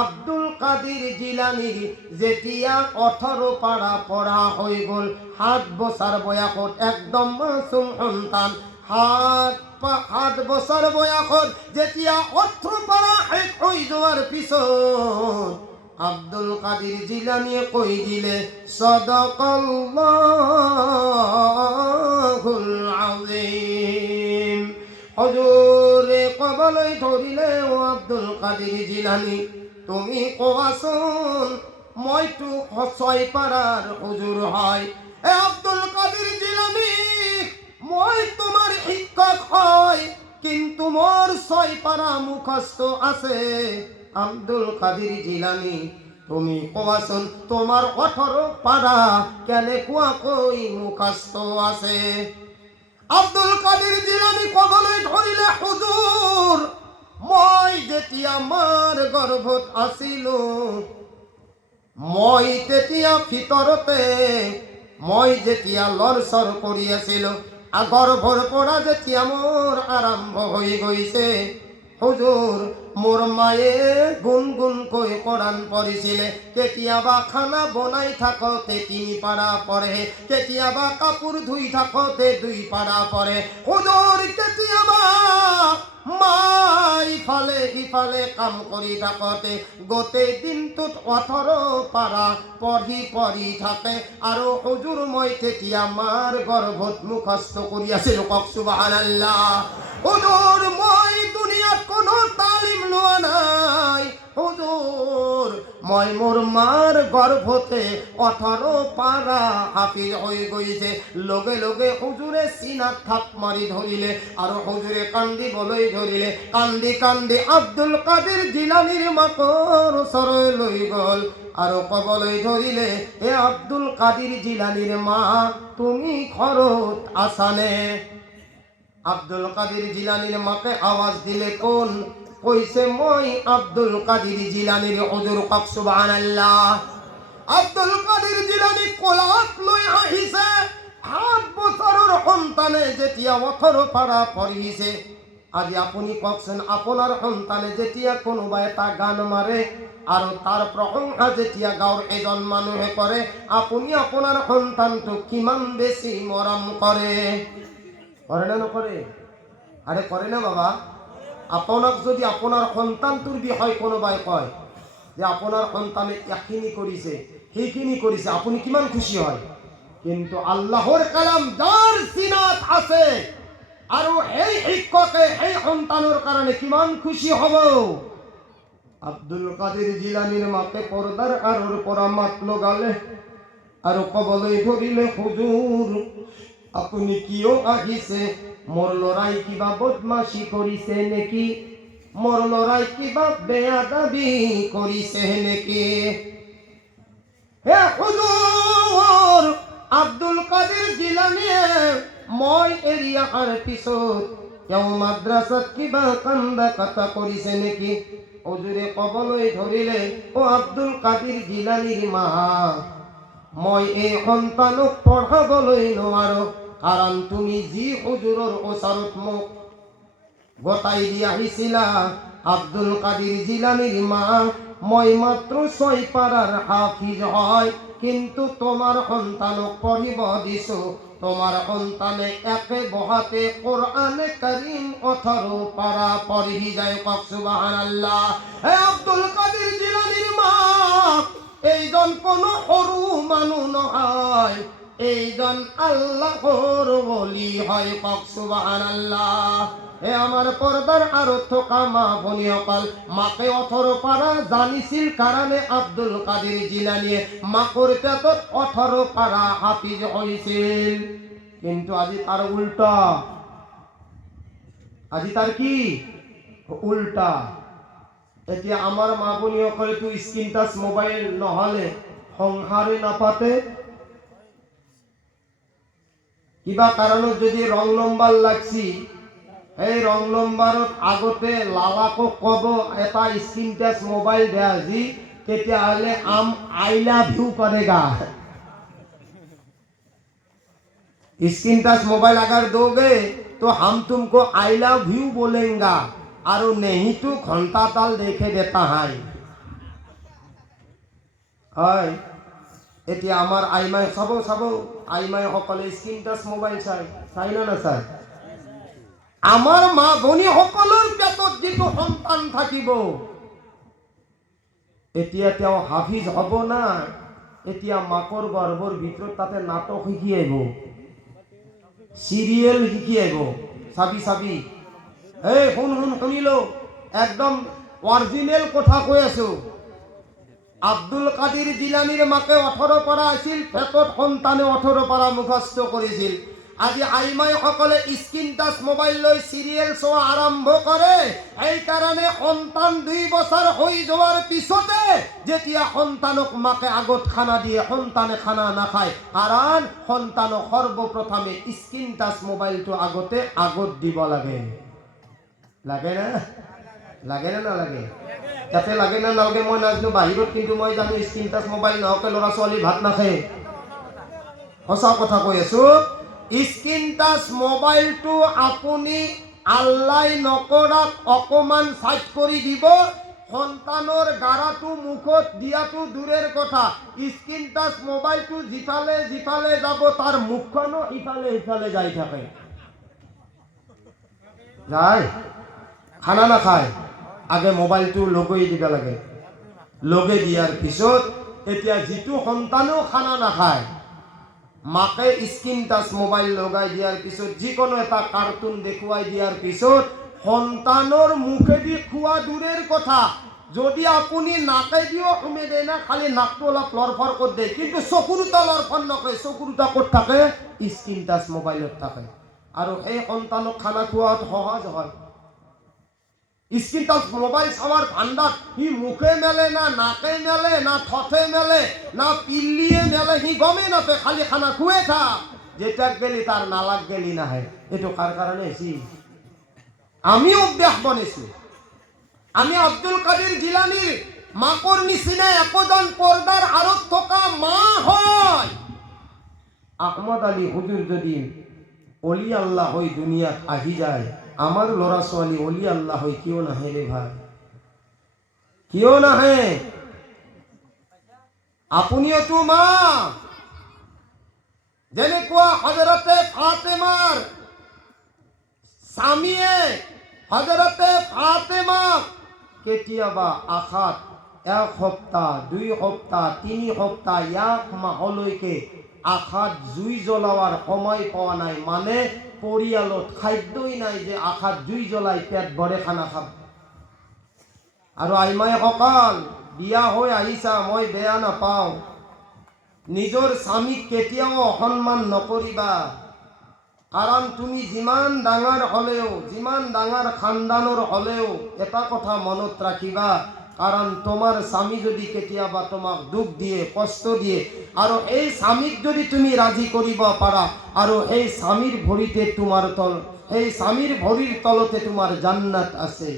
আব্দুল কাদিৰ জিলানীৰ যেতিয়া 18 পাৰা পঢ়া হৈ গ'ল, 7 বছৰ বয়সত একদম মাসুম সন্তান, 7 বছৰ বয়সত যেতিয়া 18 পাৰা শেষ হৈ যোৱাৰ পিছত আব্দুল কাদিৰ জিলানীয়ে কৈ দিলে সাদাকাল্লাহুল আযীম। হুজুৰে ক'বলৈ ধৰিলে, ও আব্দুল কাদিৰ জিলানী তুমি কোৱাচোন মইতো 6 পাৰাৰ হুজুৰ হয়। আব্দুল কাদিৰ জিলানী মই তোমাৰ শিক্ষক হয়, কিন্তু মোৰ 6 পাৰা মুখস্থ আছে। আব্দুল কাদিৰ জিলানী তুমি কোৱাচোন তোমাৰ 18 পাৰা কেনেকুৱাকৈ মুখস্থ আছে? আব্দুল কাদিৰ জিলানী ক'বলৈ ধৰিলে, হুজুৰ মই যেতিয়া মাৰ গৰ্ভত আছিলো, মই তেতিয়া ভিতৰতে মই যেতিয়া লৰচৰ কৰি আছিলো, গৰ্ভৰ পৰা যেতিয়া মোৰ আৰম্ভ হৈ গৈছে, হুজুৰ মোৰ মায়ে গুণগুণকৈ কোৰাণ পঢ়িছিলে। কেতিয়াবা খানা বনাই থাকোতে 3 পাৰা পঢ়ে, কেতিয়াবা কাপোৰ ধুই থাকোতে 2 পাৰা পঢ়ে। হুজুৰ কেতিয়াবা মাই ইফালে কাম কৰি থাকোতে গোটেই দিনটোত 18 পাৰা পঢ়ি থাকে। আৰু হুজুৰ মই তেতিয়া মাৰ গৰ্ভত মুখস্থ কৰি আছিলো। কওক সুবহানাল্লাহ। হুজুৰ মই দুনিয়াত কোনো তালিম লোৱা নাই। হুজুৰ মই মোৰ মাৰ গৰ্ভতে 18 পাৰা হাফিজ হৈ গৈছে। লগে লগে হুজুৰে চিনাত থাপ মাৰি ধৰিলে আৰু হুজুৰে কান্দিবলৈ ধৰিলে। কান্দি কান্দি আব্দুল কাদিৰ জিলানীৰ মাকৰ ওচৰলৈ লৈ গ'ল আৰু ক'বলৈ ধৰিলে, আব্দুল কাদিৰ জিলানীৰ মা তুমি ঘৰত আছানে? আব্দুল কাদিৰ জিলানীৰ মাকে আৱাজ দিলে, কোন? কৈছে মই আব্দুল কাদিৰ জিলানীৰ হুজুৰ। কওক সুবহানাল্লাহ। আব্দুল কাদিৰ জিলানী কোলাত লৈ আহিছে। 7 বছৰৰ সন্তানে যেতিয়া 18 পাৰা পঢ়িছে, আজি আপুনি কওকচোন আপোনাৰ সন্তানে যেতিয়া কোনোবা এটা গান মাৰে আৰু তাৰ প্ৰশংসা যেতিয়া গাঁৱৰ এজন মানুহে কৰে, আপুনি আপোনাৰ সন্তানটোক কিমান বেছি মৰম কৰে? কৰে না নকৰে? আরে করে না বাবা? আপোনাক যদি আপোনাৰ সন্তানটোৰ বিষয়ে কোনোবাই কয় যে আপোনাৰ সন্তানে এইখিনি কৰিছে সেইখিনি কৰিছে, আপুনি কিমান খুশি হয়? কিন্তু আল্লাহর কালাম যার সিনাত আছে আৰু এই শিক্ষকে এই সন্তানৰ কাৰণে কিমান খুশি হ'ব? আব্দুল কাদিৰ জিলানীৰ মাকে পৰ্দাৰ আঁৰৰ পৰা মাত লগালে আৰু ক'বলৈ ধৰিলে, হুজুৰ আপুনি কিয় আহিছে? মোৰ ল'ৰাই কিবা বদমাশি কৰিছে নেকি? মোৰ ল'ৰাই কিবা বেয়াদবি কৰিছে নেকি? হে হুজুৰ, আব্দুল কাদিৰ জিলানীয়ে মই এৰি অহাৰ পিছত তেওঁ মাদ্ৰাসাত কিবা কান্দা কাটা কৰিছে নেকি? হুজুৰে ক'বলৈ ধৰিলে, ও আব্দুল কাদিৰ জিলানীৰ মা, মই এই সন্তানক পঢ়াবলৈ নোৱাৰো, কাৰণ তুমি যি হুজুৰৰ ওচৰত মোক গতাই দি আহিছিলা আব্দুল কাদের জিলানীর মা মই মাত্র 6 পারার হাফিজ হয়, কিন্তু তোমার সন্তানক পঢ়িব দিছো, তোমার সন্তানে একে বহাতে কোরআনে কারীম 18 পারা পঢ়ি যায়। কক সুবহানাল্লাহ। হে আব্দুল কাদের জিলানীর মা, এইজন কোন সৰু মানুহ নহয়, এইজন আল্লাহর ওলি হয়। কক সুবহানাল্লাহ। হে আমার পর্দার আরো থকা মা ভনীসকল, মাকে 18 পারা জানিছিল কাৰণে আব্দুল কাদের জিলানীয়ে মাকৰ পেটত 18 পারা হাফিজ হৈছিল। কিন্তু আজি তার উল্টা, আজি তার কি উল্টা। এতিয়া আমার মা ভনীসকলে তো স্ক্রিন টাচ মোবাইল নহলে সংসারে নাপাতে, কিবা কাৰণত যদি ৰং নম্বর লাগছি, এই রং নম্বরত আগতে লালাকো কব এটা স্ক্রিন টাচ মোবাইল দেয়া যি, তেতিয়াহলে আই লাভ ইউ করেগা। स्क्रीन टच मोबाइल अगर दोगे तो हम तुमको आई लव यू बोलेंगे, और नहीं तो घंटा ताल देखे देता है। এতিয়া আমার আইমাই চাব আইমাই সকলে স্ক্রিন টাচ মোবাইল চাই না না চাই? আমার মা ভনী সকলের পেটত যিটো সন্তান থাকিব, এতিয়া তেওঁ হাফিজ হব না, এতিয়া মাকৰ গৰ্ভৰ ভিতৰত তাতে নাটক শিকি আহিব, সিরিয়াল শিকি আহিব। চাবি এই শুনিলো, একদম অরিজিনাল কথা কৈ আছো। আব্দুল কাদের জিলানীর মাকে 18 পারা আছিল, পেটত সন্তানে 18 পারা মুখস্থ করেছিল। আজি আইমাই সকলে স্ক্রিন টাচ মোবাইল লৈ সিরিয়াল চোৱা আৰম্ভ কৰে। এই কাৰণে সন্তান 2 বছৰ হৈ যোৱাৰ পিছতে যেতিয়া সন্তানক মাকে আগত খানা দিয়ে, সন্তানে খানা নাখায়, কাৰণ সন্তানক সৰ্বপ্ৰথমে স্ক্রিন টাচ মোবাইলটো আগত দিব লাগে। লাগে না? লাগে না নালাগে? তাতে লাগে না নালাগে মই নাজানো, বাহিৰত কিন্তু মই জানো স্ক্রিন টাচ মোবাইল নহকে ল'ৰা ছোৱালী ভাত নাখায়। সঁচা কথা কৈ আছো। স্ক্রিন টাচ মোবাইলটো আপুনি আল্লাই নকৰাক অকমান সাইড কৰি দিব, সন্তানৰ গাৰাটো মুখত দিয়াটো দূৰের কথা, স্ক্রিন টাচ মোবাইলটো যিফালে যাব তাৰ মুখখনো ইফালে যাই থাকে। যায় খানা নাখায়, আগে মোবাইলটো লগই দিব লাগে। লগে দিয়ার পিছত এতিয়া যিটো সন্তানেও খানা নাখায়, মাকে স্ক্রিন টাচ মোবাইল লগাই দিয়ার পিছত যিকোনো এটা কার্টুন দেখুৱাই দিয়ার পিছত সন্তানৰ মুখেদি খোৱা দূরের কথা, যদি আপুনি নাকেদিও সুমে দেয় না, খালি নাকটো অলপ লৰফৰ কৰি দিয়ে, কিন্তু চকুৰুটা লৰফৰ নকৰে, চকুৰুটা ক'ত থাকে? স্ক্রিন টাচ মোবাইলত থাকে। আৰু এই সন্তানক খানা খোৱাত সহজ হয়। স্ক্রিন টাচ মোবাইল চাওয়ার ধান্দাত হি মুখে মেলে না, নাকে মেলে না, ঠঠে মেলে না, পিল্লিয়ে মেলে, হি গমে নাপে, খালি খানা খুয়ে থা, যেটা গেলি তার নালাগ গেলি না। হয় এটো কার কারণে হয়েছি? আমি অভ্যাস বনেছি। আমি আব্দুল কাদের জিলানীর মাকর নিচিনা একজন পর্দার আরত থকা মা হয়। আহমদ আলী হুজুর যদি অলি আল্লাহ হই দুনিয়াত আহি যায়, আমার ল'ৰা ছোৱালী অলি আল্লাহ হই কিয় নাহে রে ভাই? কিয় নাহে? আপুনিও তো মা, যেনেকুৱা হযরতে ফাতেমাৰ স্বামীয়ে হযরতে ফাতেমা কেতিয়াবা আখাত 1 সপ্তাহ 2 সপ্তাহ 3 সপ্তাহ 1 মাহলৈকে আখাত জুই জ্বলাওয়ার সময় পাওয়া নাই, মানে পৰিয়ালত খাদ্যই নাই যে আখাত জুই জ্বলাই পেট ভরে খানা খাব। আৰু আইমাই সকল বিয়া হৈ আহিছা, মই বেয়া নাপাওঁ, নিজৰ স্বামীক কেতিয়াও অসন্মান নকৰিবা। কাৰণ তুমি যিমান ডাঙৰ হলেও, যিমান ডাঙৰ খানদানৰ হলেও এটা কথা মনত ৰাখিবা, কারণ তোমার স্বামী যদি কেতিয়াবা তোমাক দুখ দিয়ে, কষ্ট দিয়ে, আর এই স্বামীক যদি তুমি রাজি করিব পারা, আর এই স্বামীর ভরিতে তোমার এই স্বামীর ভরির তলতে তোমার জান্নাত আছে।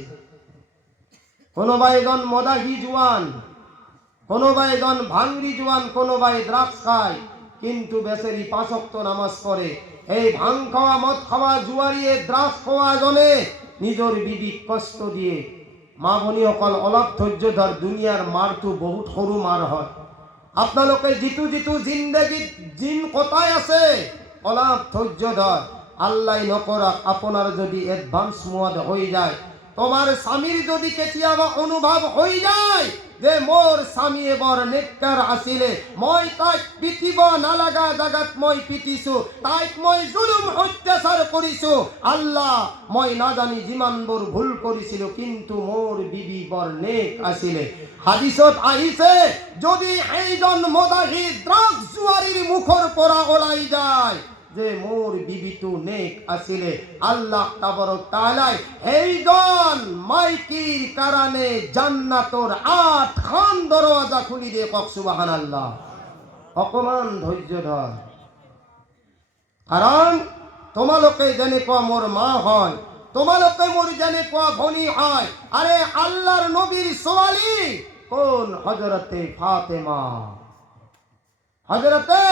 কোনোবা এজন মদাহি জোয়ান, কোনোবা এজন ভাঙরি জোয়ান, কোনোবাই ড্রাগস খায়, কিন্তু বেচারি 5 ওয়াক্ত নামাজ পড়ে। এই ভাং খাওয়া, মদ খাওয়া, জুয়ারিয়ে, ড্রাগস খাওয়া জনে নিজের বিবিক কষ্ট দিয়ে মা ভনীসকল অলপ ধৈৰ্য ধৰ, দুনিয়াৰ মাৰটো বহুত সৰু মাৰ হয়। আপোনালোকে যিটো যিটো জিন্দগীত জিন কটাই আছে অলপ ধৈৰ্য ধৰ। আল্লাহ নকৰক আপোনাৰ যদি এডভান্স মোৱাদ হৈ যায়, তোমার স্বামীর যদি কেতিয়াবা অনুভৱ হৈ যায় যে মোৰ স্বামীয়ে বৰ নেককাৰ আছিলে, মই তাইক পিটিব নালাগা জাগাত মই পিটিছো, তাইক মই জুলুম অত্যাচাৰ কৰিছো, আল্লাহ মই নাজানি যিমানবোৰ ভুল কৰিছিলো, কিন্তু মোৰ বিবি বৰ নেক আছিলে। হাদিছত আহিছে যদি এইজন মুজাহিদ ড্ৰাগছ জুৱাৰীৰ মুখৰ পৰা ওলাই যায় যে মোৰ বিবিটো নেক আছিলে, আল্লাহ তাবারক তাআলাই এইজন মাইকিৰ কাৰণে জান্নাতৰ ৮খন দরজা খুলি দিয়ে। কক সুবহানাল্লাহ। অকমান ধৈৰ্য ধৰ, কাৰণ তোমালোকে যেনেকুৱা মোৰ মা হয়, তোমালোকে মোৰ যেনেকুৱা ভনী হয়। আরে আল্লাহর নবীর ছোৱালী কোন? হযরতে ফাতেমা। হযরতে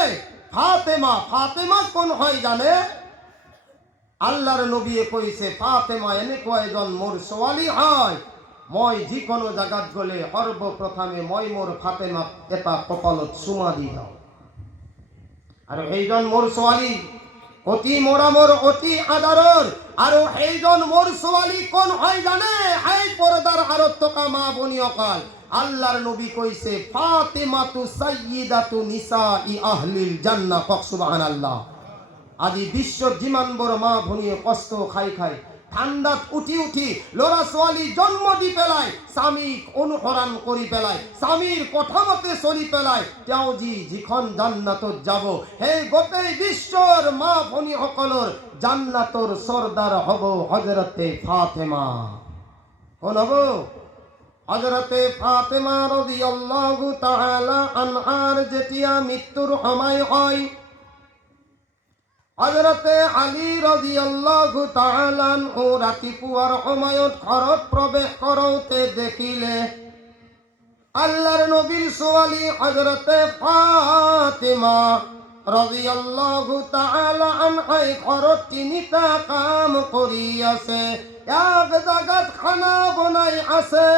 ফাতেমা। ফাতেমা কোন হয় জানে? আল্লাহর নবীয়ে কইছে ফাতেমা এনেকুৱা এজন মোৰ ছোৱালী হয়, মই যিকোনো জাগাত গ'লে সৰ্বপ্ৰথমে মই মোৰ ফাতেমাক এটা কপালত চুমা দি যাওঁ। আৰু এইজন মোৰ ছোৱালী অতি মৰমৰ, অতি আদৰৰ। আৰু এইজন মোৰ ছোৱালী কোন হয় জানে? এই পৰ্দাৰ আঁৰত থকা মা ভনীসকল, আল্লাহর নবী কইছে ফাতেমাতু সাইয়্যিদাতু নিসাই আহলিল জান্নাহ। কক সুবহানাল্লাহ। আজি বিশ্বত যিমান বড় মা ভনীয়ে কষ্ট খাই খাই ঠাণ্ডাত উঠি উঠি ল'ৰা ছোৱালী জন্ম দি পেলাই স্বামীক অনুসৰণ কৰি পেলাই স্বামীৰ কথা মতে চলি পেলাই তেওঁ যিখন জান্নাতত যাব, সেই গোটেই বিশ্বৰ মা ভনীসকলৰ জান্নাতৰ চৰ্দাৰ হ'ব হযরতে ফাতেমা। কোন হ'ব? হযরতে ফাতেমা রাদিয়াল্লাহু তাআলা আনহার যেতিয়া মৃত্যুর সময় হয়, হযরতে আলী রাদিয়াল্লাহু তাআলা আনহু রাতিপুৱাৰ সময়ত ঘৰত প্ৰৱেশ কৰোঁতে দেখিলে আল্লাহৰ নবীৰ ছোৱালী হযরতে ফাতেমা রাদিয়াল্লাহু তাআলা আনহাই ঘৰত তিনিটা কাম কৰি আছে। এক জাগাত খানা বনাই আছে,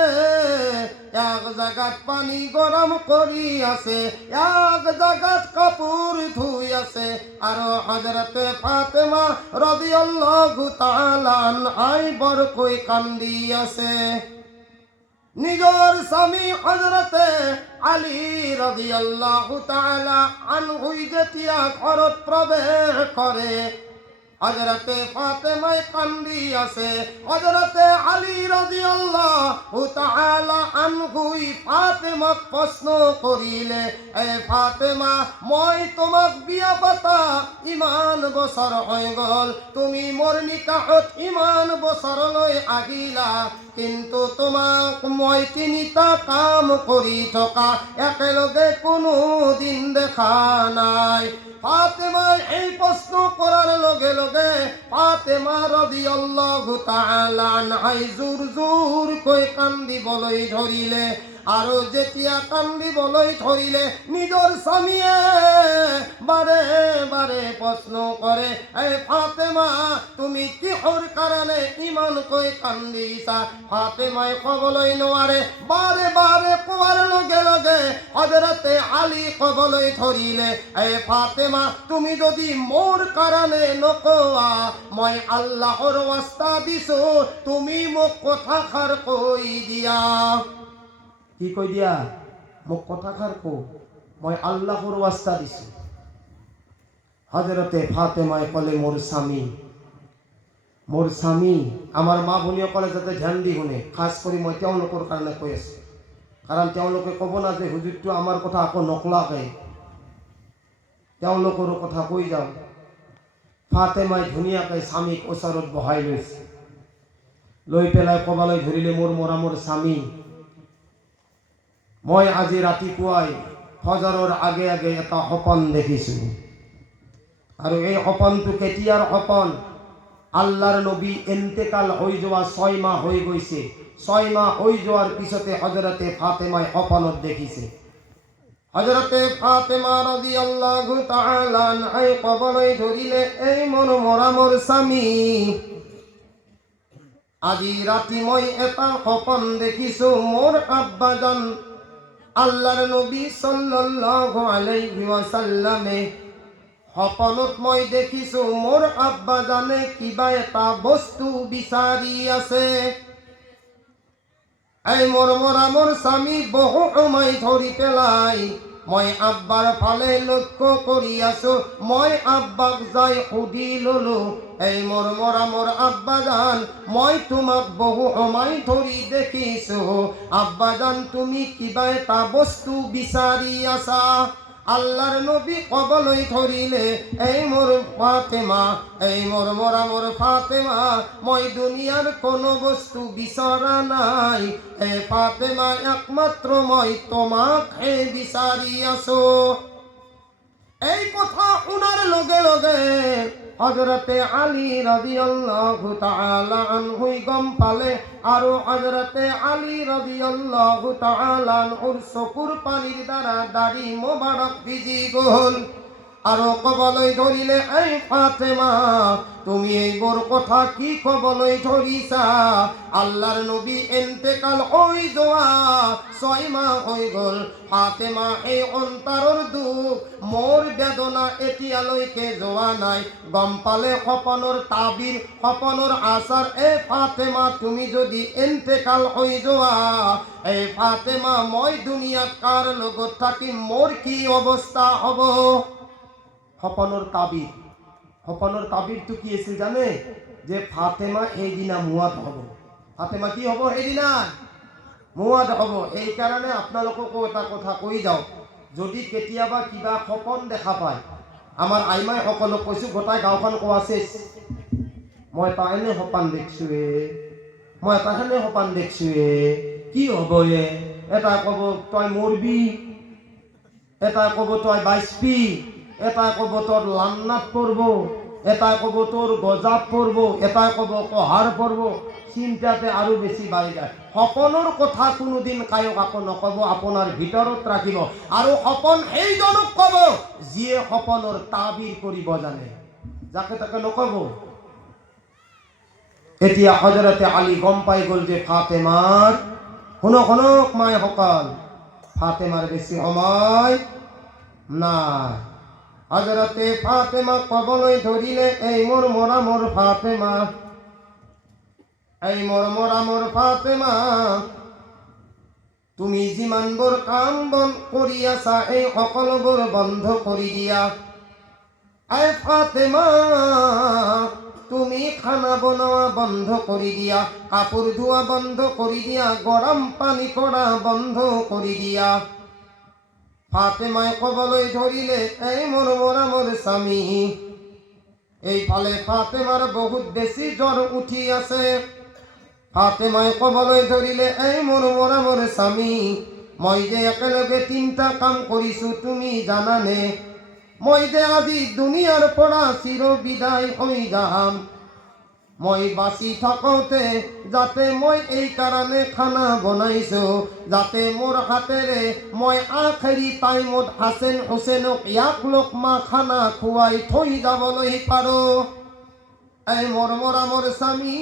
এক জাগাত পানী গৰম কৰি আছে, এক জাগাত কাপোৰ ধুই আছে। আৰু হযরতে ফাতেমা রাদিয়াল্লাহু তাআলা আনহাই বৰকৈ কান্দি আছে। নিজর স্বামী হযরতে আলী রাদিয়াল্লাহু তাআলা আনহু যেতিয়া ঘৰত প্ৰৱেশ কৰে, হযরতে ফাতেমা কান্দি আছে। হযরতে আলী রাদিয়াল্লাহু তাআলা আনহু ফাতেমাক প্ৰশ্ন কৰিলে, এ ফাতেমা, মই তোমাক বিয়া পাতা ইমান বছৰ হৈ গ'ল, তুমি মোৰ নিকাহত ইমান বছৰলৈ আহিলা, কিন্তু তোমাক মই তিনিটা কাম কৰি থকা একেলগে কোনো দিন দেখা নাই। ফাতেমাই এই প্রশ্ন করার লগে লগে ফাতেমা রাদিয়াল্লাহু তাআলা আনহা জোর জোর কই কান্দিবলৈ ধৰিলে। আৰু যেতিয়া কান্দিবলৈ ধৰিলে নিজৰ স্বামীয়ে বাৰে বাৰে প্ৰশ্ন কৰে, এই ফাতেমা, তুমি কিহৰ কাৰণে ইমানকৈ কান্দিছা? ফাতেমাই ক'বলৈ নোৱাৰে। বাৰে বাৰে কোৱাৰ লগে লগে হযরতে আলী ক'বলৈ ধৰিলে, এই ফাতেমা, তুমি যদি মোৰ কাৰণে নকোৱা, মই আল্লাহৰ ওয়াস্তা দিছো, তুমি মোক কথাষাৰ কৈ দিয়া। কি কৈ দিয়া? মোক কথাষাৰ কো, মই আল্লাহৰ ওয়াস্তা দিছো। হযরতে ফাতেমাই ক'লে, মোৰ স্বামী। আমাৰ মা ভনীসকলে যাতে ধ্যান দি শুনে, খাস কৰি মই তেওঁলোকৰ কাৰণে কৈ আছো, কাৰণ তেওঁলোকে ক'ব না যে হুজুৰটো আমাৰ কথা আকৌ নকলাকে, তেওঁলোকৰো কথা কৈ যাওঁ। ফাতেমাই ধুনীয়াকৈ স্বামীক ওচৰত বহাই লৈছে, লৈ পেলাই ক'বলৈ ধৰিলে, মোৰ মৰমৰ স্বামী, মই আজি ৰাতিপুৱাই ফজৰৰ আগে আগে এটা সপন দেখিছো। আৰু এই সপনটো কেতিয়াৰ সপন? আল্লাহৰ নবী ইন্তেকাল হৈ যোৱা 6 মাহ হৈ গৈছে। 6 মাহ হৈ যোৱাৰ পিছতে হযরতে ফাতেমাই সপনত দেখিছে। হযরতে ফাতেমা রাদিয়াল্লাহু তাআলা আনহা ক'বলৈ ধৰিলে, এই মোৰ মৰমৰ স্বামী, আজি ৰাতি মই এটা সপন দেখিছো মোৰ আব্বাজান আল্লাহৰ নবী সাল্লাল্লাহু আলাইহি ওয়াসাল্লামে সপনত মই দেখিছো মোৰ আব্বাজানে কিবা এটা বস্তু বিচাৰি আছে। এই মোৰ স্বামী বহু সময় ধৰি পেলাই মই আব্বাৰ ফালে লক্ষ্য কৰি আছো। মই আব্বাক যাই সুধি ললো, এই মোৰ আব্বাজান, মই তোমাক বহু সময় ধৰি দেখিছো, আব্বাজান তুমি কিবা এটা বস্তু বিচাৰি আছা। আল্লাহর নবী কবলৈ ধরিলে, এই মোর ফাতেমা, এই মোর ফাতেমা, মই দুনিয়ার কোনো বস্তু বিচরা নাই, এ ফাতেমা একমাত্র মই তোমাকে বিচারি আছো। এই কথা শুনার লগে লগে হযরতে আলী রাদিয়াল্লাহু তাআলা আনহু গম পালে, আর হযরতে আলী রাদিয়াল্লাহু তাআলা আনহুর চকুর পানির দ্বারা দাড়ি মোবারক ভিজি গল। আর কবলৈ ধরিলে, এই ফাতেমা তুমি এই বোর কথা কি কবলৈ ধরিছা? আল্লাহর নবী ইন্তেকাল হই যাওয়া 6 মাহ হই গল। ফাতেমা এই অন্তৰৰ দুখ, মোর বেদনা এতিয়ালৈকে যোৱা নাই। গম পালে সপনৰ তাবির, সপনৰ আচার। এ ফাতেমা তুমি যদি ইন্তেকাল হই যোৱা, এই ফাতেমা মই দুনিয়াত কার লগত থাকিম, মোর কি অবস্থা হব? সপনৰ তাবির, সপনৰ তাবিরটো কি আছিল জানে? যে ফাতেমা এইদিনা মুৱাত হব। ফাতেমা কি হব? সেইদিনা মুৱাত হব। এই কাৰণে আপোনালোককো এটা কথা কৈ যাওঁ, যদি কেতিয়াবা কিবা সপন দেখা পায়, আমাৰ আইমাই সকলক কৈছো, গোটাই গাঁওখন কোৱা চেছ, মই তাইনে সপান দেখছো এ, মই তাহানে সপান দেখছো এ, কি হব এ? এটা কব তই মরবি, এটা কব তই বাইসপি, এটা কব তোর লান্নাত পড়ব, এটা কব তোর গজাব পড়ব, এটা কব কহার পড়ব। চিন্তাতে আরো বেশি বাড়ি যায়। সপনৰ কথা কোনোদিন কায়ক আপো নকব, আপোনাৰ ভিতৰত ৰাখিব। আৰু সপন সেইজনক কব যিয়ে সপনৰ তাবিৰ কৰিব জানে, যাকে তাকে নকব। এতিয়া হযরতে আলী গম পাই গল যে ফাতেমার, শুনক মায় সকল, ফাতেমার বেশি সময় নাই। হযরতে ফাতেমা কবলৈ ধরিলে, এই মোর ফাতেমা, এই মোর ফাতেমা, তুমি যিমানবোৰ কাম বন কৰি আছা, এই সকলোবোৰ বন্ধ কৰি দিয়া। এই ফাতেমা তুমি খানা বনোৱা বন্ধ কৰি দিয়া, কাপোৰ ধোৱা বন্ধ কৰি দিয়া, গৰম পানী কৰা বন্ধ কৰি দিয়া। ফাতেমায় কবলৈ ধরিলে, এই মোর স্বামী। এইফালে ফাতেমার বহুত বেশি জ্বর উঠি আছে। ফাতেমায় কবলৈ ধরিলে, এই মোর স্বামী, মই যে একেলগে 3টা কাম কৰিছো তুমি জানানে? মই যে আজি দুনিয়াৰ পৰা চিৰ বিদায় হৈ যাম। মই বাঁচি থাকোতে যাতে মই এই কাৰণে খানা বনাইছো, যাতে মোৰ হাতেৰে মই আখেৰি টাইমত হাছেন হুছেনক 1 লোকমা খানা খুৱাই থৈ যাবলৈ পাৰো। এই মোৰ স্বামী,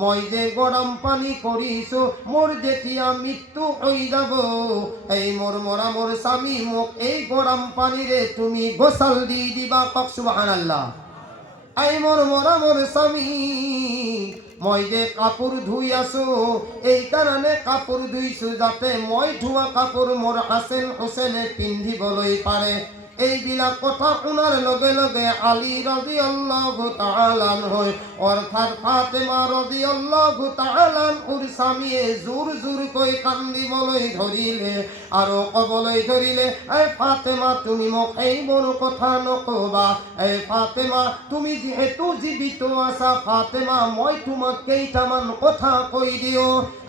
মই যে গৰম পানী কৰিছো, মোৰ যেতিয়া মৃত্যু হৈ যাব, এই মোৰ স্বামী, মোক এই গৰম পানীৰে তুমি গোসল দি দিবা। কক সুবহানাল্লাহ। এই মোর স্বামী, মই যে কাপোৰ ধুই আছো, এই কাৰণে কাপোৰ ধুইছো যাতে মই ধোৱা কাপোৰ মোৰ হাছেন হুছেনে পিন্ধিবলৈ পাৰে। এইবিলাক কথা শুনার লগে লগে আলী রাদিয়াল্লাহু তাআলা আনহু, অর্থাৎ ফাতেমা রাদিয়াল্লাহু তাআলা আনহুর স্বামীয়ে জোর জোর কৈ কান্দিবলৈ ধরিলে, আর কবলৈ ধরিলে, এই ফাতেমা তুমি মোক এইবোৰ কথা নকবা। এই ফাতেমা তুমি যেহেতু জীবিত আছা, ফাতেমা মই তোমাক কেইটামান কথা কৈ দিও।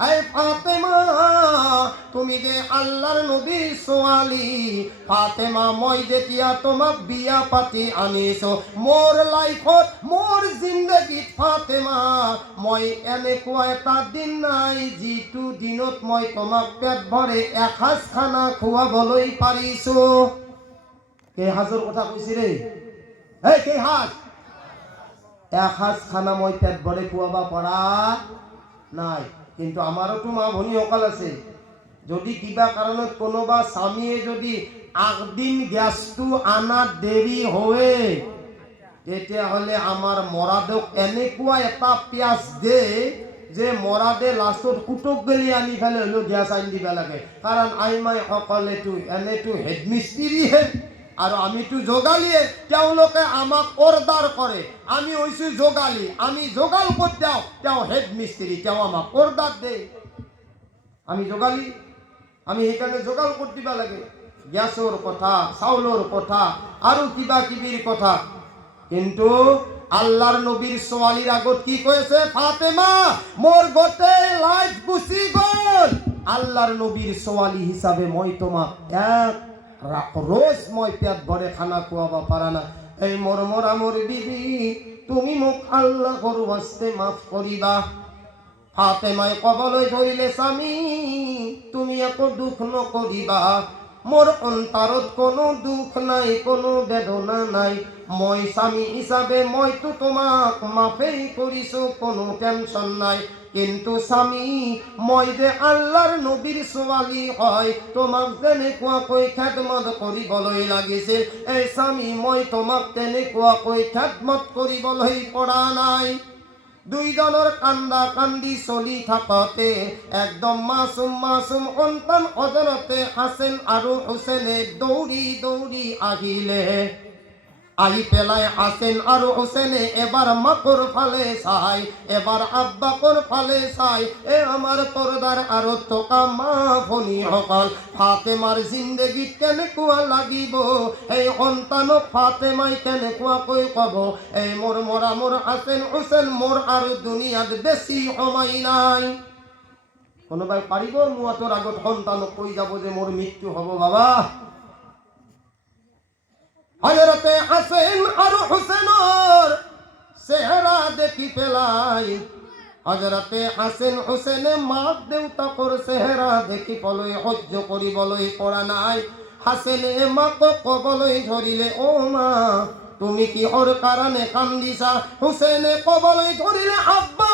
এই ফাতেমা তুমি যে আল্লাহর নবীর ছোৱালী, ফাতেমা মই যেতিয়া তোমাক বিয়া পাতি আনিছো, মোর লাইফত, মোর জিন্দগীত ফাতেমা, মই এনেকুৱা এটা দিন নাই যিটো দিনত মই তোমাক পেট ভৰে এসাঁজ খানা খুৱাবলৈ পাৰিছো। কেই সাঁজৰ কথা কৈছে ৰে? এই কেই সাঁজ? এসাঁজ খানা মই পেট ভৰে খুৱাব পৰা নাই। কিন্তু আমাৰোতো মা ভনীসকল আছে, যদি কিবা কাৰণত কোনোবা স্বামীয়ে যদি আগদিন গেছটো আনাত দেৰি হয়, তেতিয়াহ'লে আমাৰ মৰাদক এনেকুৱা এটা পিয়াজ দে যে মৰাদে লাষ্টত কুটক গেলি আনি ফেলে হ'লেও গেছ আনি দিব লাগে। কাৰণ আইমাই সকলেতো এনেতো হেডমিস্ত্ৰীহে আৰু আমিতো যোগালীয়ে, তেওঁলোকে আমাক অৰ্ডাৰ কৰে। আমি হৈছোঁ যোগালী, আমি যোগাল ক'ত দিওঁ, তেওঁ হেডমিস্ত্ৰী, তেওঁ আমাক অৰ্ডাৰ দিয়ে। আমি যোগালী, আমি সেইকাৰণে যোগাল ক'ত দিব লাগে, গেছৰ কথা, চাউলৰ কথা আৰু কিবা কিবিৰ কথা। কিন্তু আল্লাহৰ নবীৰ ছোৱালীৰ আগত কি কৈছে, ফাতেমা মোৰ গোটেই লাইফ গুচি গ'ল, আল্লাহৰ নবীৰ ছোৱালী হিচাপে মই তোমাক এক রোজ মই পেট ভরে খানা খুয়াব পারা না। এই মরমর বিবি, তুমি মোক আল্লাহর ওয়াস্তে মাফ করিবা। ফাতেমায় কবলে ধরিলে, স্বামী তুমি এত দুঃখ নকরিবা, মোর অন্তরত কোনো দুঃখ নাই, কোনো বেদনা নাই। মই স্বামী হিসাবে মই তো তোমাক মাফেই করিছো, কোনো টেনশন নাই। কিন্তু স্বামী মই যে আল্লাহৰ নবীৰ ছোৱালী হয়, তোমাক যেনেকুৱাকৈ খেদমত কৰিবলৈ লাগিছিল, এই স্বামী মই তোমাক তেনেকুৱাকৈ খেদমত কৰিবলৈ পৰা নাই। দুইজনৰ কান্দা কান্দি চলি থাকতে একদম মাসুম সন্তান হযরতে হাসান আৰু হুসেনে দৌৰি দৌৰি আহিলে। আহি পেলাই হাসেন আৰু হুসেনে এবাৰ মাকৰ ফালে চাই, এবাৰ আব্বাকৰ ফালে চাই। আমাৰ পৰ্দাৰ আঁৰত থকা মা ভনীসকল, ফাতেমাৰ জিন্দগীত কেনেকুৱা লাগিব, এই সন্তানক ফাতেমাই কেনেকুৱাকৈ ক'ব, এই মোৰ মৰা মোৰ হাসেন হুসেন, মোৰ আৰু দুনিয়াত বেছি সময় নাই। কোনোবাই পাৰিব মুৱাতৰ আগত সন্তানক কৈ যাব যে মোৰ মৃত্যু হ'ব বাবা? হযরতে হাসেন আর হুসেনের চেহারা দেখি পেলাই, হযরতে হাসেন হুসেনে মাক দেউতাকৰ চেহাৰা দেখি পলৈ সহ্য কৰিবলৈ পৰা নাই। হাসেনে মাক ক'বলৈ ধৰিলে, অ মা তুমি কিহৰ কাৰণে কান্দিছা? হুসেনে ক'বলৈ ধৰিলে, আব্বা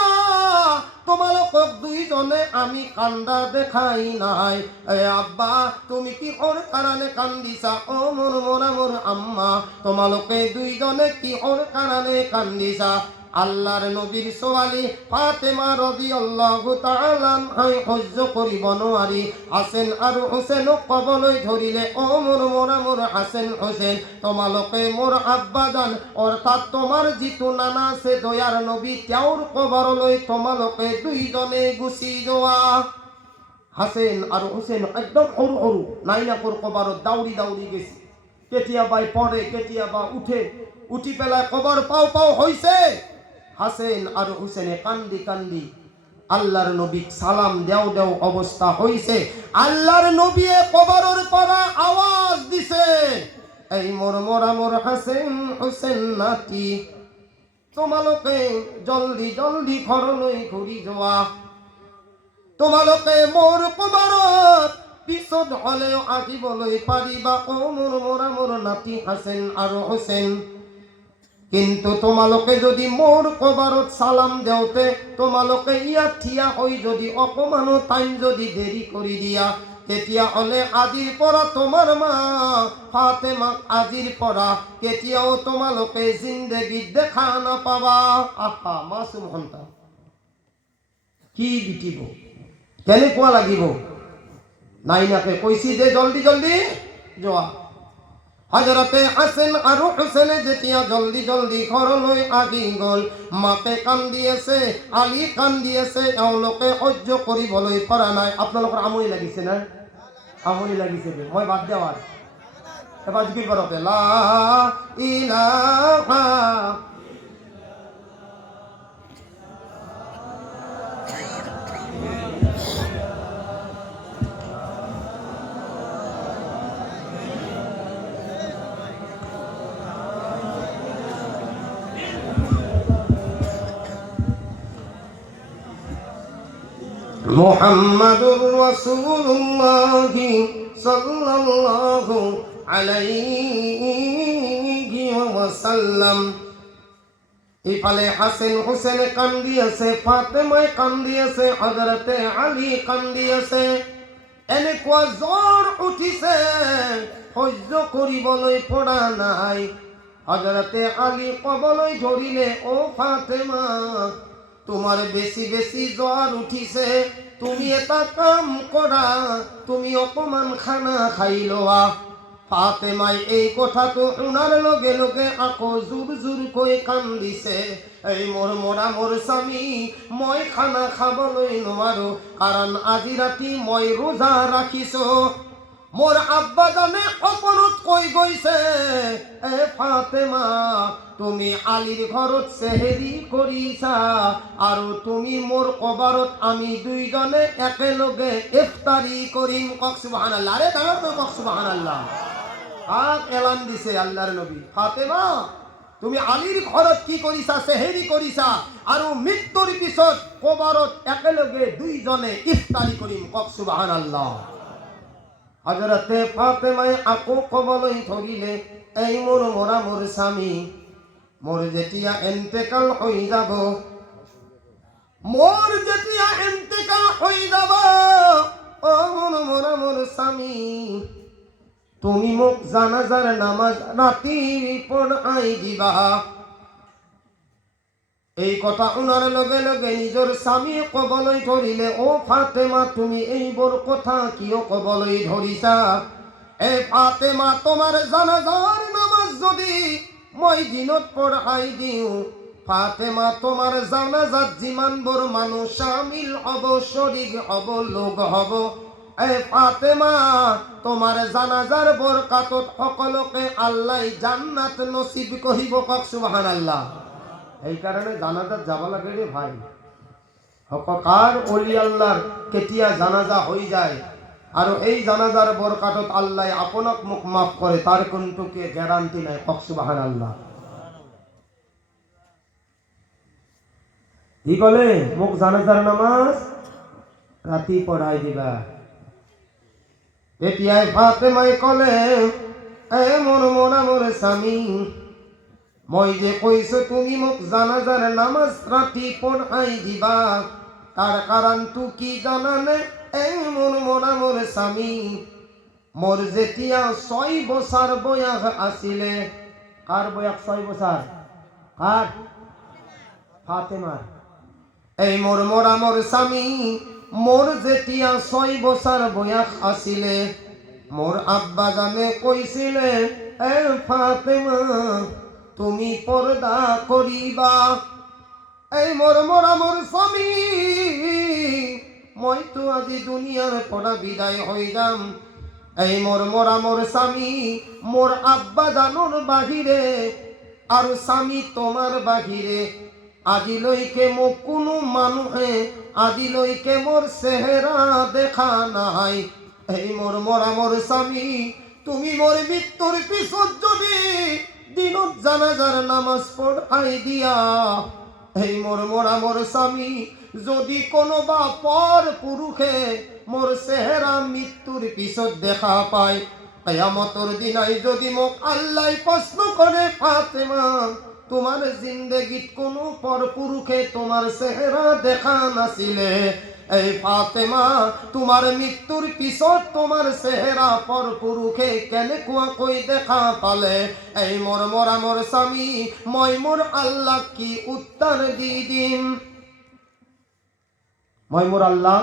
তোমালোকক দুইজনে আমি কান্দা দেখাই নাই। আব্বা তুমি কিহৰ কাৰণে কান্দিছা? অ মোৰ আম্মা তোমালোকে দুইজনে কিহৰ কাৰণে কান্দিছা? আল্লাহৰ নবীৰ ছোৱালী ফাতেমা ৰাদিয়াল্লাহু তাআলা সহ্য কৰিব নোৱাৰি হাসেন আৰু হুসেনক ক'বলৈ ধৰিলে, অ মোৰ হাসেন হুসেন, তোমালোকে মোৰ আব্বাজান অৰ্থাৎ তোমাৰ যিটো নানা আছে দয়াৰ নবী, তেওঁৰ কবৰলৈ তোমালোকে দুইজনে গুচি যোৱা। হাসেন আৰু হুসেন একদম সৰু সৰু নাইনাকৰ কবৰত দাউৰি দাউৰি গেছে। কেতিয়াবা পড়ে, কেতিয়াবা উঠে, উঠি পেলাই কবর পাও পাও হইছে। হাসেন আর হুসেনে কান্দি কান্দি আল্লাহর নবীক সালাম দেও দেও অবস্থা হইছে। আল্লাহর নবী কবরের পরা আওয়াজ দিছে, এই মোর হাসেন হুসেন নাতি, তোমালোকে জলদি জলদি ঘৰলৈ ঘূৰি যোৱা। তোমালোকে মোৰ কবৰত পিছত হলেও আহিবলৈ পাৰিবা, ও মোৰ নাতি হাসেন আৰু হুসেন। কিন্তু তোমালোকে যদি মোৰ কবৰত সালাম দেওতে তোমালোকে ইয়াত থিয়া হৈ যদি অকমানো টাইম যদি দেৰি কৰি দিয়া, তেতিয়াহ'লে আজিৰ পৰা তোমাৰ মা ফাতেমাক আজিৰ পৰা কেতিয়াও তোমালোকে জিন্দগীত দেখা নাপাবা। আহা মাসুম সন্তান, কি বিটিব, কেনেকুৱা লাগিব? নাইনাকে কৈছি যে জলদি জলদি যোৱা। হযরতে হাসেন আৰু হুসেনে যেতিয়া জলদি জলদি ঘৰলৈ আহি গ'ল, মাকে কান্দি আছে, আলী কান্দি আছে, এওঁলোকে সহ্য কৰিবলৈ পৰা নাই। আপোনালোকৰ আমনি লাগিছে না? আমনি লাগিছে দে, মই বাদ দেৱাৰ এবাৰ জিকিৰ কৰতে লা ইলাহা মুহাম্মাদুর রাসূলুল্লাহ সাল্লাল্লাহু আলাইহি ওয়াসাল্লাম। ইফালে হাসেন হুসেন কান্দি আছে, ফাতেমায় কান্দি আছে, হযরতে আলী কান্দি আছে। এনেকুৱা জ্বৰ উঠিছে সহ্য কৰিবলৈ পৰা নাই। হযরতে আলী কবলৈ ধৰিলে, অ ফাতেমা, তোমাৰ বেছি বেছি জ্বৰ উঠিছে, তুমি এটা কাম কৰা, তুমি অকমান খানা খাই লোৱা। ফাতেমাই এই কথাটো শুনাৰ লগে লগে আকৌ জোৰ জোৰকৈ কান্দিছে। এই মোৰ মৰা মোৰ স্বামী, মই খানা খাবলৈ নোৱাৰো, কাৰণ আজি ৰাতি মই ৰোজা ৰাখিছো। মোৰ আব্বাজানে সপোনত কৈ গৈছে, এ ফাতেমা, তুমি আলীৰ ঘৰত চেহেৰি কৰিছা, আৰু তুমি মোৰ কবাৰত আমি দুইজনে একেলগে ইফতাৰী কৰিম। কক সুবহানাল্লাহ। আৰে ডাঙৰ কক সুবহানাল্লাহ। আগ এলান দিছে আল্লাহর নবী, ফাতেমা, তুমি আলীর ঘৰত কি কৰিছা? চেহেৰি কৰিছা, আৰু মৃত্যুৰ পিছত কবাৰত একেলগে দুইজনে ইফতাৰী কৰিম। কক সুবহানাল্লাহ। হযরতে ফাতেমায় আকৌ কবলৈ ধৰিলে, এই মোৰ মৰা মোৰ স্বামী, মোৰ যেতিয়া ইন্তেকাল হৈ যাব, মোৰ যেতিয়া ইন্তেকাল হৈ যাব, ও মোৰ মৰা মোৰ স্বামী, তুমি মোক জানাজার নামাজ রাতি পড়াই দিবা। এই কথা শুনার লগে লগে নিজের স্বামী কবলৈ ধরিলে, ও ফাতেমা, তুমি এইবোৰ কথা কিয় কবলৈ ধৰিছা? এ ফাতেমা, তোমার জানাজার নামাজ যদি মই দিনত পড়াই দিও, ফাতেমা, তোমার জানাজাত যিমানবোৰ মানুহ শামিল হব, শরীক হব, লোক হব, এ ফাতেমা, তোমার জানাজার বরকাতত সকলকে আল্লাহ জান্নাত নসিব করিব। কক সুবহানাল্লাহ। এই কারণে জানাজাত যাব লাগে রে ভাই। হককার ওলি আল্লাহর কেতিয়া জানাজা হয়ে যায়, আর এই জানাজার বরকাতত আল্লাহ আপনক মুখ মাফ করে, তার কিন্তু কে গ্যারান্টি নাই। কক সুবহানাল্লাহ। কি বলে? মুখ জানাজার নামাজ রাতি পড়াই দিবা। এতিয়াই ফাতেমাই কলে, এ মোৰ মৰা মোৰ স্বামী, মই যে কৈছো তুমি মোক জানাজার নামাজ রাতি পড়াই দিবা, তার কাৰণটো কি জানানে? এ মোৰ মৰা মোৰ স্বামী, মোৰ যেতিয়া 6 বছৰ বয়স আছিলে। কাৰ বয়স 6 বছৰ? কাৰ? ফাতেমাৰ। এই মোৰ মৰা মোৰ স্বামী, মোর যেতিয়া 6 বছর বয়স আছিলে, মোর আব্বা জানে কইছিলে, এ ফাতেমা, তুমি পর্দা করিবা। এই মোর মরা মোর স্বামী, মই তো আজি দুনিয়ার পড়া বিদায় হয়ে যাম। এই মোর মরা মোর স্বামী, মোর আব্বা জানোর বাহিরে আর স্বামী তোমার বাহিরে আজিলৈকে মোক কোনো মানুহে আজিলৈকে মোর চেহারা দেখা নাই। এই মোর মরা মোর স্বামী, তুমি মোর মৃত্যুর পিছত যদি দিনত জানাজার নামাজ পড়াই দিয়া, এই মোর মরা মোর স্বামী, যদি কোনোবা পর পুরুষে মোর চেহারা মৃত্যুর পিছত দেখা পায়, কিয়ামতের দিনাই যদি মোক আল্লাহ প্রশ্ন করে, ফাতেমা, তোমার জিন্দগিত কোনো পর পুরুষে তোমার চেহারা দেখা নাছিলে, এই ফাতেমা, তোমার মৃত্যুর পিছত তোমার চেহারা পর পুরুষে কেনেকুৱাকৈ দেখা পালে? এই মোর মরা মোর স্বামী, মই মোর আল্লাহ কি উত্তর দি দিম? মই মোর আল্লাহ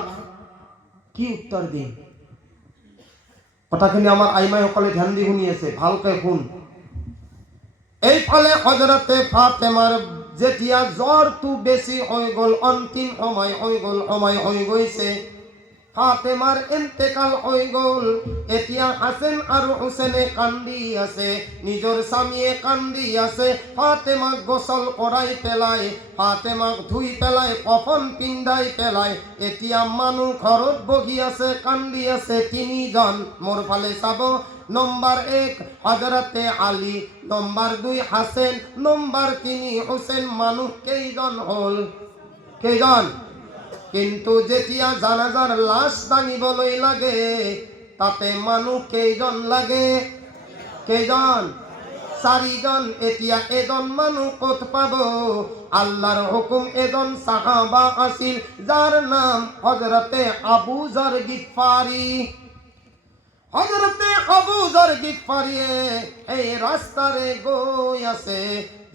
কি উত্তর দিম? কথাখিনি আমার আইমাই সকলে ধ্যান দি শুনি আছে, ভালকে শুন। এইফালে হযরতে ফাতেমার যেতিয়া জ্বরটো বেশি হয়ে গল, অন্তিম সময় হয়ে গল, সময় হয়ে গৈছে, ফাতেমার ইন্তেকাল হয়ে গল। এতিয়া হাসেন আর হুসেনে কান্দি আছে, নিজের স্বামীয়ে কান্দি আছে। ফাতেমাক গোসল করাই পেলাই, ফাতেমাক ধুই পেলাই, কফন পিন্ধাই পেলাই। এতিয়া মানুহ ঘৰত বহি আছে, কান্দি আছে তিনিজন। মোর ফালে চাব, নম্বর 1 হযরতে আলী, নম্বর 2 হাসেন, নম্বর 3 হুসেন। মানুষ কেইজন হল? কেইজন? কিন্তু যেতিয়া জানাজার লাশ দাঙিবলৈ লাগে, তাতে মানুষ কেইজন লাগে? কেইজন? চাৰিজন এতিয়া এজন মানুহ ক'ত পাব আল্লাহৰ হুকুম এজন সাহাবা আছিল যাৰ নাম হযরতে আবু যর গিফারি হযরতে আবু যর গিফারিয়ে এই রাস্তারে গৈ আছে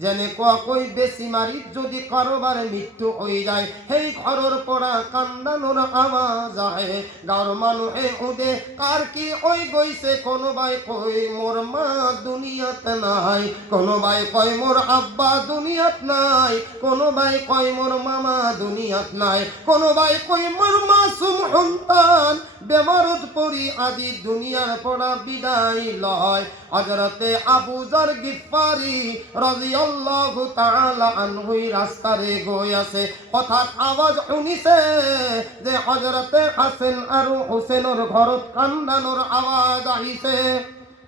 যেনে কৈ বেশি মারি যদি কারোবার মৃত্যু হয়ে যায় সেই ঘরের পড়া কান্দানোর আওয়াজ আহে গাঁৱৰ মানুহে উদে কার কি ওই গৈছে কোনোবাই কই মোর মা দুনিয়াত নাই কোনোবাই কয় মোর আব্বা দুনিয়াত নাই কোনোবাই কয় মোর মামা দুনিয়াত নাই কোনোবাই কয় মোর মাসুম সন্তান বেমারত পড়ি আদি দুনিয়ার পড়া বিদায় লয় হযরতে আবু যর গিফারি রাদিয়াল্লাহু তাআলা আনহু রাস্তারে গৈ আছে হঠাৎ আওয়াজ শুনিছে যে হযরতে হাসান আৰু হুসেনৰ ঘৰত কান্দানোর আওয়াজ আহিছে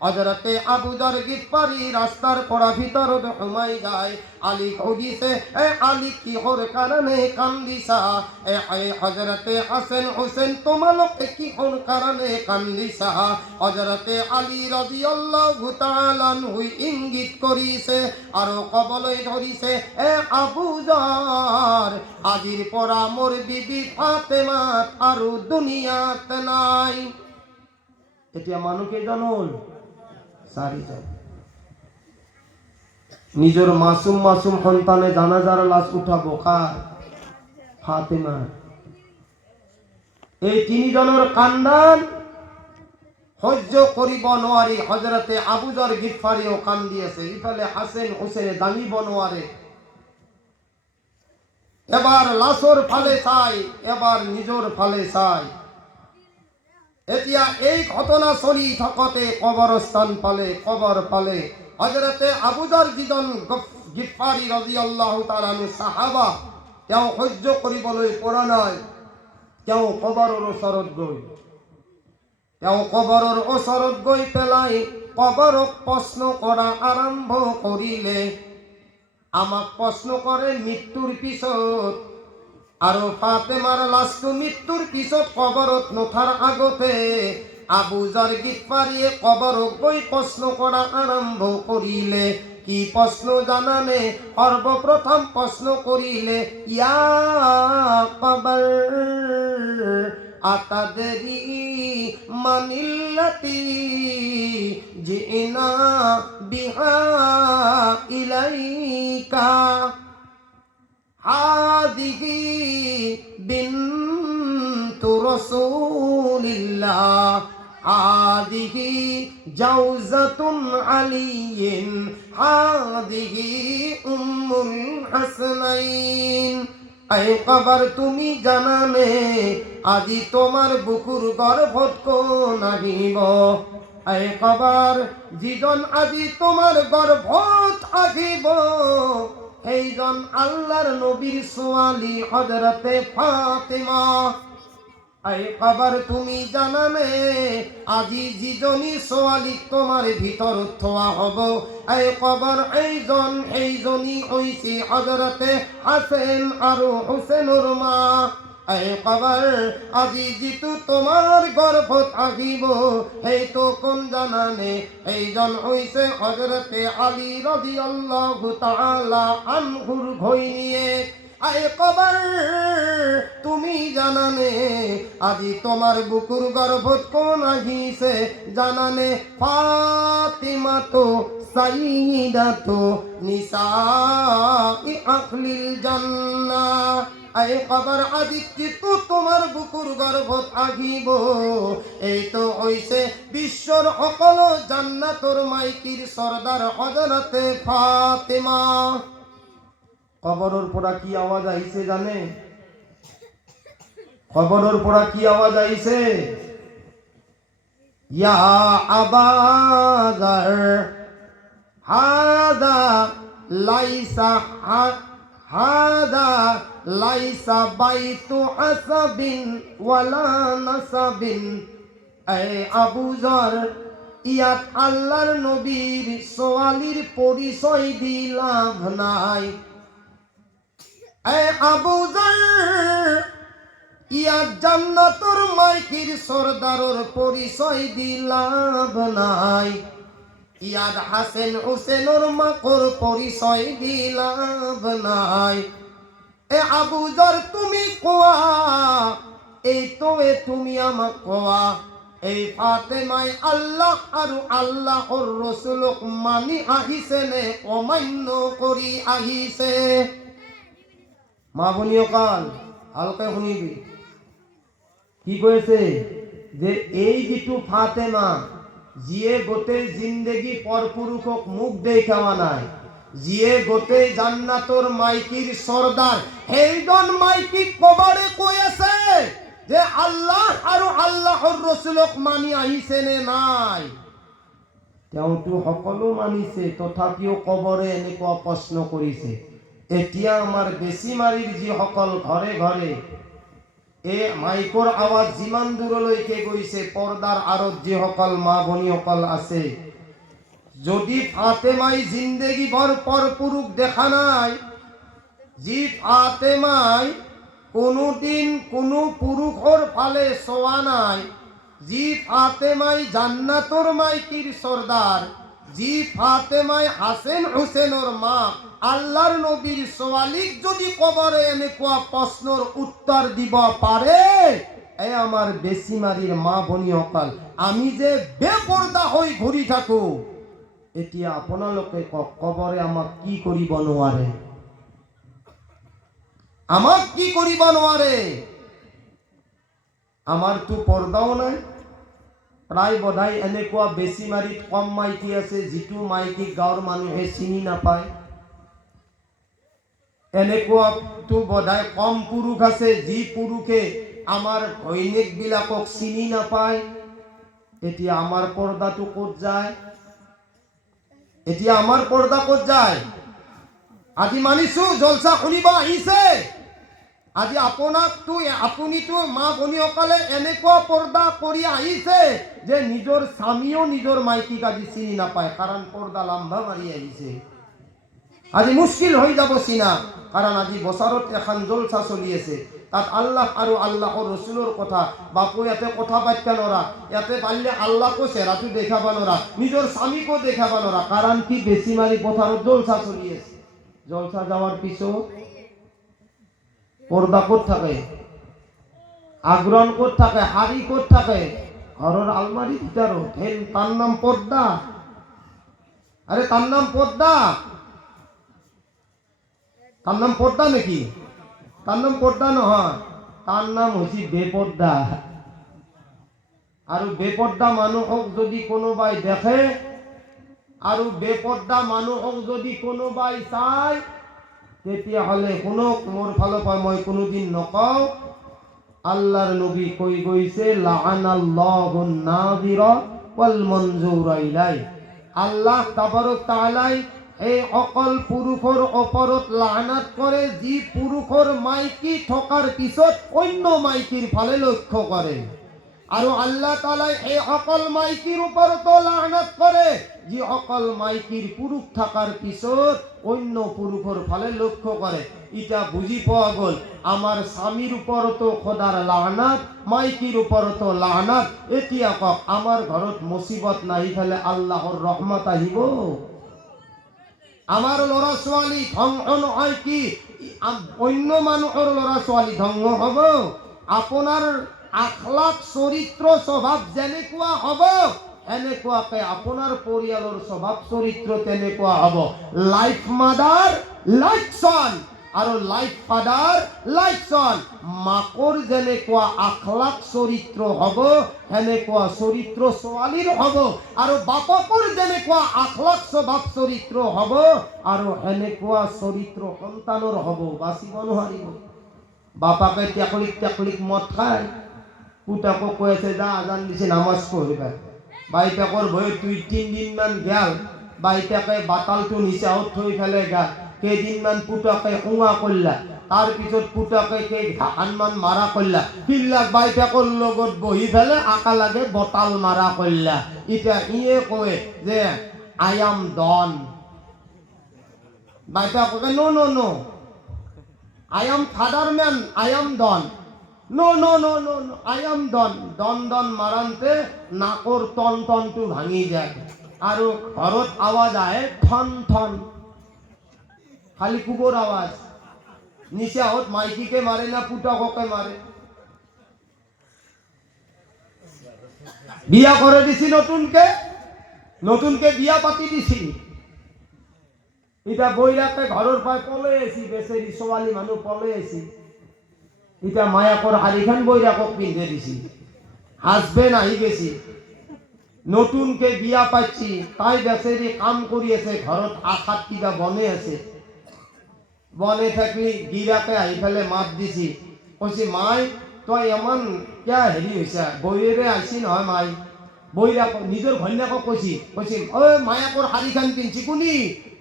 হযরতে আবু যর গিফারি রাস্তার পড়া ভিতরত সোমাই যায় আলী খুঁজিছে এ আলী কিহৰ কাৰণে কান্দিছা এ হযরতে হাসান হুসেন তোমালোকে কিহৰ কাৰণে কান্দিছা হযরতে আলী রাদিয়াল্লাহু তাআলা আনহু ইঙ্গিত কৰিছে আৰু কবলৈ ধৰিছে এ আবু যর আজিৰ পৰা মোৰ বিবি ফাতেমা আৰু দুনিয়াত নাই এতিয়া মানুহ কেইজন হ'ল চাৰিজন নিজের মাসুম মাসুম সন্তানে জানাজার লাশ উঠাব কার ফাতেমা এই তিনিজনের কান্দান সহ্য করিব নোৱাৰি হযরতে আবু যর গিফারিও কান্দি আছে ইফালে হাসান হুসেনে দাঙিব নোৱাৰে এবার লাশর ফালে চাই এবার নিজর ফালে চাই এতিয়া এই ঘটনা চলি থাকতে কবরস্থান পালে কবর পালে হযরতে আবু যর যিজন গিফারি রাদিয়াল্লাহু তাআলা আনহু সাহাবা তেওঁ সহ্য কৰিবলৈ পৰা নাই তেওঁ কবৰৰ ওচৰত গৈ তেওঁ কবৰৰ ওচৰত গৈ পেলাই কবৰক প্ৰশ্ন কৰা আৰম্ভ কৰিলে আমাক প্ৰশ্ন কৰে মৃত্যুৰ পিছত আৰু ফাতেমাৰ লাশটো মৃত্যুৰ পিছত কবৰত নুঠাৰ আগতে আবু যর গিফারিয়ে কবরক গৈ প্ৰশ্ন কৰা আৰম্ভ কৰিলে কি প্ৰশ্ন জানানে সৰ্বপ্ৰথম প্ৰশ্ন কৰিলে ইয়া কবর আতাদরি মানিল্লাতি জিনা বিহা ইলাইকা হাদিহি বিনতু রাসূলিল্লাহ হাদিহি জাওজাতুন আলিয়িন হাদিহি উম্মুল হাসানাইন এই কবর তুমি জানানে আজি তোমার বুকুর গর্ভত কোন আহিব এই কবর যিজন আজি তোমার গর্ভত আহিব সেইজন আল্লাহর নবীর সোয়ালি হযরতে ফাতেমা এই কবর তুমি জানানে আজি যিজনী সোয়ালি তোমার ভিতর থোয়া হব এই কবর এইজনী হইছে হযরতে হাসান আৰু হুসেনৰ মা এই কবর আজি যিটো তোমাৰ গৰ্ভত আহিব সেইটো কোন জানানে এইজন হইছে হযরতে আলী রাদিয়াল্লাহু তাআলা আনহুর ঘৈণীয়েক এই কবর তুমি জানানে আজি তোমার বুকুর গর্ভত কোন আহিছে জানানে ফাতিমা তো সাইয়্যিদাতু নিসাই আহলিল জান্নাহ এই কবর আজি কিন্তু তোমার বুকুর গর্ভত আহিব এই তো হইছে বিশ্বর সকল জান্নাতর মাইকির সরদার হযরতে ফাতেমা কবরের পড়া কি আওয়াজ আইছে জানে কবরের পড়া কি আওয়াজ আইছে ইয়া আবাজার হাদা লাইসা বাইতু আসবিন ওয়ালা নাসাবিন এই আবু যর ইয়াত আল্লাহর নবীর সোয়ালির পরিচয় দি লাভ নাই আবু যর ইয়াত জান্নাতুর মাইকির সরদারর পরিচয় দি লাভ নাই ইয়াদ হাসেন হুসেনর মাকর পরিচয় দিলাভ নাই। এ আবু যর তুমি কোয়া, এই তো এ তুমি আমাক কোয়া, এই ফাতেমায় আল্লাহ আৰু আল্লাহর রসুলক মানি আহিছে নে অমান্য কৰি আহিছে? মা ভনীসকল ভালকে শুনিবি কি কৈছে, যে এই যিটো ফাতেমা যিয়ে গোটেই জিন্দেগী পৰপুৰুষক মুখ দেখাৱা নাই, যিয়ে গোটেই জান্নাতৰ মাইকীৰ সৰ্দাৰ, সেইজন মাইকীক কবাৰে কৈ আছে যে আল্লাহ আৰু আল্লাহৰ ৰসুলক মানি আহিছে নে নাই? তেওঁতো সকলো মানিছে, তথাপিও কবৰে এনেকুৱা প্ৰশ্ন কৰিছে। এতিয়া আমাৰ বেছিমাৰীৰ যিসকল ঘৰে ঘৰে এই মাইকৰ আৱাজ যিমান দূৰলৈকে গৈছে, পৰ্দাৰ আঁৰত যিসকল মা ভনীসকল আছে, যদি ফাতেমাই জিন্দেগী ভৰ পৰপুৰুষ দেখা নাই, যি ফাতেমাই কোনোদিন কোনো পুৰুষৰ ফালে চোৱা নাই, যি ফাতেমাই জান্নাতৰ মাইকীৰ সৰ্দাৰ, যি ফাতেমাই হাসেন হুসেনৰ মা, আল্লাহর নবীর ছোৱালীক যদি কবরে এনেকুৱা প্ৰশ্নৰ উত্তৰ দিব পাৰে, এই আমাৰ বেছিমাৰীৰ মা ভনীসকল, আমি যে বেপৰ্দা হৈ ঘূৰি থাকো, এতিয়া আপোনালোকে কওক, কবৰে আমাক কি কৰিব নোৱাৰে? আমাক কি কৰিব নোৱাৰে? আমাৰতো পৰ্দাও নাই। প্ৰায় বোধহয় এনেকুৱা বেছিমাৰীত কম মাইকী আছে যিটো মাইকীক গাঁৱৰ মানুহে চিনি নাপায়। এনেকুৱাতো বোধহয় কম পুৰুষ আছে যি পুৰুষে আমাৰ ঘৈণীয়েকবিলাকক চিনি নাপায়। এতিয়া আমাৰ পৰ্দাটো ক'ত যায়? এতিয়া আমাৰ পৰ্দা ক'ত যায়? আজি মানিছো জলসা শুনিব আহিছে, আজি আপুনিতো মা ভনীসকলে এনেকুৱা পৰ্দা কৰি আহিছে যে নিজৰ স্বামীও নিজৰ মাইকীক আজি চিনি নাপায়, কাৰণ পৰ্দা লাম্বা মাৰি আহিছে। আজি মুস্কিল হৈ যাব চিনা, কাৰণ আজি বছৰত এখন জলসা চলি আছে, তাত আল্লাহ আৰু আল্লাহৰ ৰসুলৰ কথা, বাপু ইয়াতে কথা পাতিব নোৱাৰা, ইয়াতে পাৰিলে আল্লাহকো চেহেৰাটো দেখাব নোৱাৰা, নিজৰ স্বামীকো দেখাব নোৱাৰা, কাৰণ কি বেছিমাৰী পথাৰত জলসা চলি আছে। জলসা যাওয়ার পিছত পর্দা কোট থাকে, আগ্রহণ কোট থাকে, হাড়ি কোট থাকে, ঘরের আলমারি ভিতরত, তার নাম পর্দা। আরে তার নাম পর্দা, তার নাম পর্দা নাকি? তার নাম পর্দা নহয়, তার নাম হচ্ছে বেপর্দা। আর বেপর্দা মানুহক যদি কোনোবাই দেখে, আৰু বেপৰ্দা মানুহক যদি কোনোবাই চাই, তেতিয়াহ'লে শুনক, মোৰ ফালৰ পৰা মই কোনোদিন নকওঁ, আল্লাহৰ নবী কৈ গৈছে, লাআনাল্লাহুন নাযিৰা ওয়াল মনজুৰা ইলাইহি। আল্লাহ তাবাৰক তাআলাই এই অকল পুৰুষৰ ওপৰত লাআনাত কৰে যি পুৰুষৰ মাইকী থকাৰ পিছত অন্য মাইকীৰ ফালে লক্ষ্য কৰে, আৰু আল্লাহ তাআলাই এই অকল মাইকীৰ ওপৰতো লাআনাত কৰে যি অকল মাইকীৰ পুৰুষ থাকাৰ পিছত অন্য পুৰুষৰ ফালে লক্ষ্য কৰে। এটা বুজি পোৱা গ'ল, আমাৰ স্বামীৰ ওপৰতো খোদাৰ লাআনাত, মাইকীৰ ওপৰতো লাআনাত। এতিয়া কওক, আমাৰ ঘৰত মুসিবত নাহি ফেলে আল্লাহৰ ৰহমত আহিব? আমাৰ ল'ৰা ছোৱালী ধ্বংস নহয় কি অন্য মানুহৰ ল'ৰা ছোৱালী ধ্বংস হ'ব? আপোনাৰ আখলাক চৰিত্ৰ স্বভাৱ যেনেকুৱা হ'ব, এনেকুৱাকে আপোনাৰ পৰিয়ালৰ স্বভাৱ চৰিত্ৰ তেনেকুৱা হ'ব। লাইফ মাদাৰ লাইফ সন, আৰু লাইফ ফাদাৰ লাইফ সন। মাকৰ যেনেকুৱা আখলাক চৰিত্ৰ হ'ব, সেনেকুৱা চৰিত্ৰ ছোৱালীৰ হ'ব, আৰু বাপকৰ যেনেকুৱা আখলাক স্বভাৱ চৰিত্ৰ হ'ব, আৰু সেনেকুৱা চৰিত্ৰ সন্তানৰ হ'ব। বাচিব নোৱাৰিব। বাপাকে টেকলিক মদ খায়, পুতাকো কৈ আছে যা আজান দিছে নামাজ পঢ়িবা, বাইতাকৰ ভয়ত 2-3 দিনমান গেল, বাইতাকে বাতালটো নিচাত থৈ ফেলে গা, কেইদিনমান পুতাকে উঙা করলা, তার পিছত পুতাকে কেইঘানমান মাৰা করলা, পিল্লাক বাইতাকৰ লগত বহি ফেলে আকা লাগে বটাল মাৰা করলা। এতিয়া ইয়ে কয় যে আই এম ডন, বাইতাকে no no no, I am father man, I am Don. No, no, no, no, no, I am Don. Don Don মারান্তে নাকর টন টন টু ভাঙি যায়। আৰু ঘৰত আৱাজ আহে ঠন ঠন, খালি কুকুৰ আৱাজ। নিচাহত মাইকীকে মাৰে না পুতককে মাৰে। বিয়া করে দিছি নতুনকে বিয়া পাতি দিছি। এতিয়া বৈরাকে ঘরের পায় পলে আছি, বেচেরি ছোৱালী মানুহ পলে আছি। এতিয়া মায়াকৰ শাড়ীখন বৈরাকক পিন্ধে দিছি। হাজবেন্ড আহি গেছি, নতুনকে বিয়া পাইছি, তাই বেচেরি কাম কৰি আছে ঘৰত, আশাত কিবা বনে আছে। বনে থাকি গিৰাকে আহি পেলাই মাত দিছি, কৈছি মাই তই ইমান কিয় হেৰি হৈছে, বৈৰে আহিছি নহয় মাই। বৈৰাক নিজৰ ঘৈণীয়েকক কৈছি ঐ মায়াকৰ শাড়ীখন পিন্ধছি কোনি?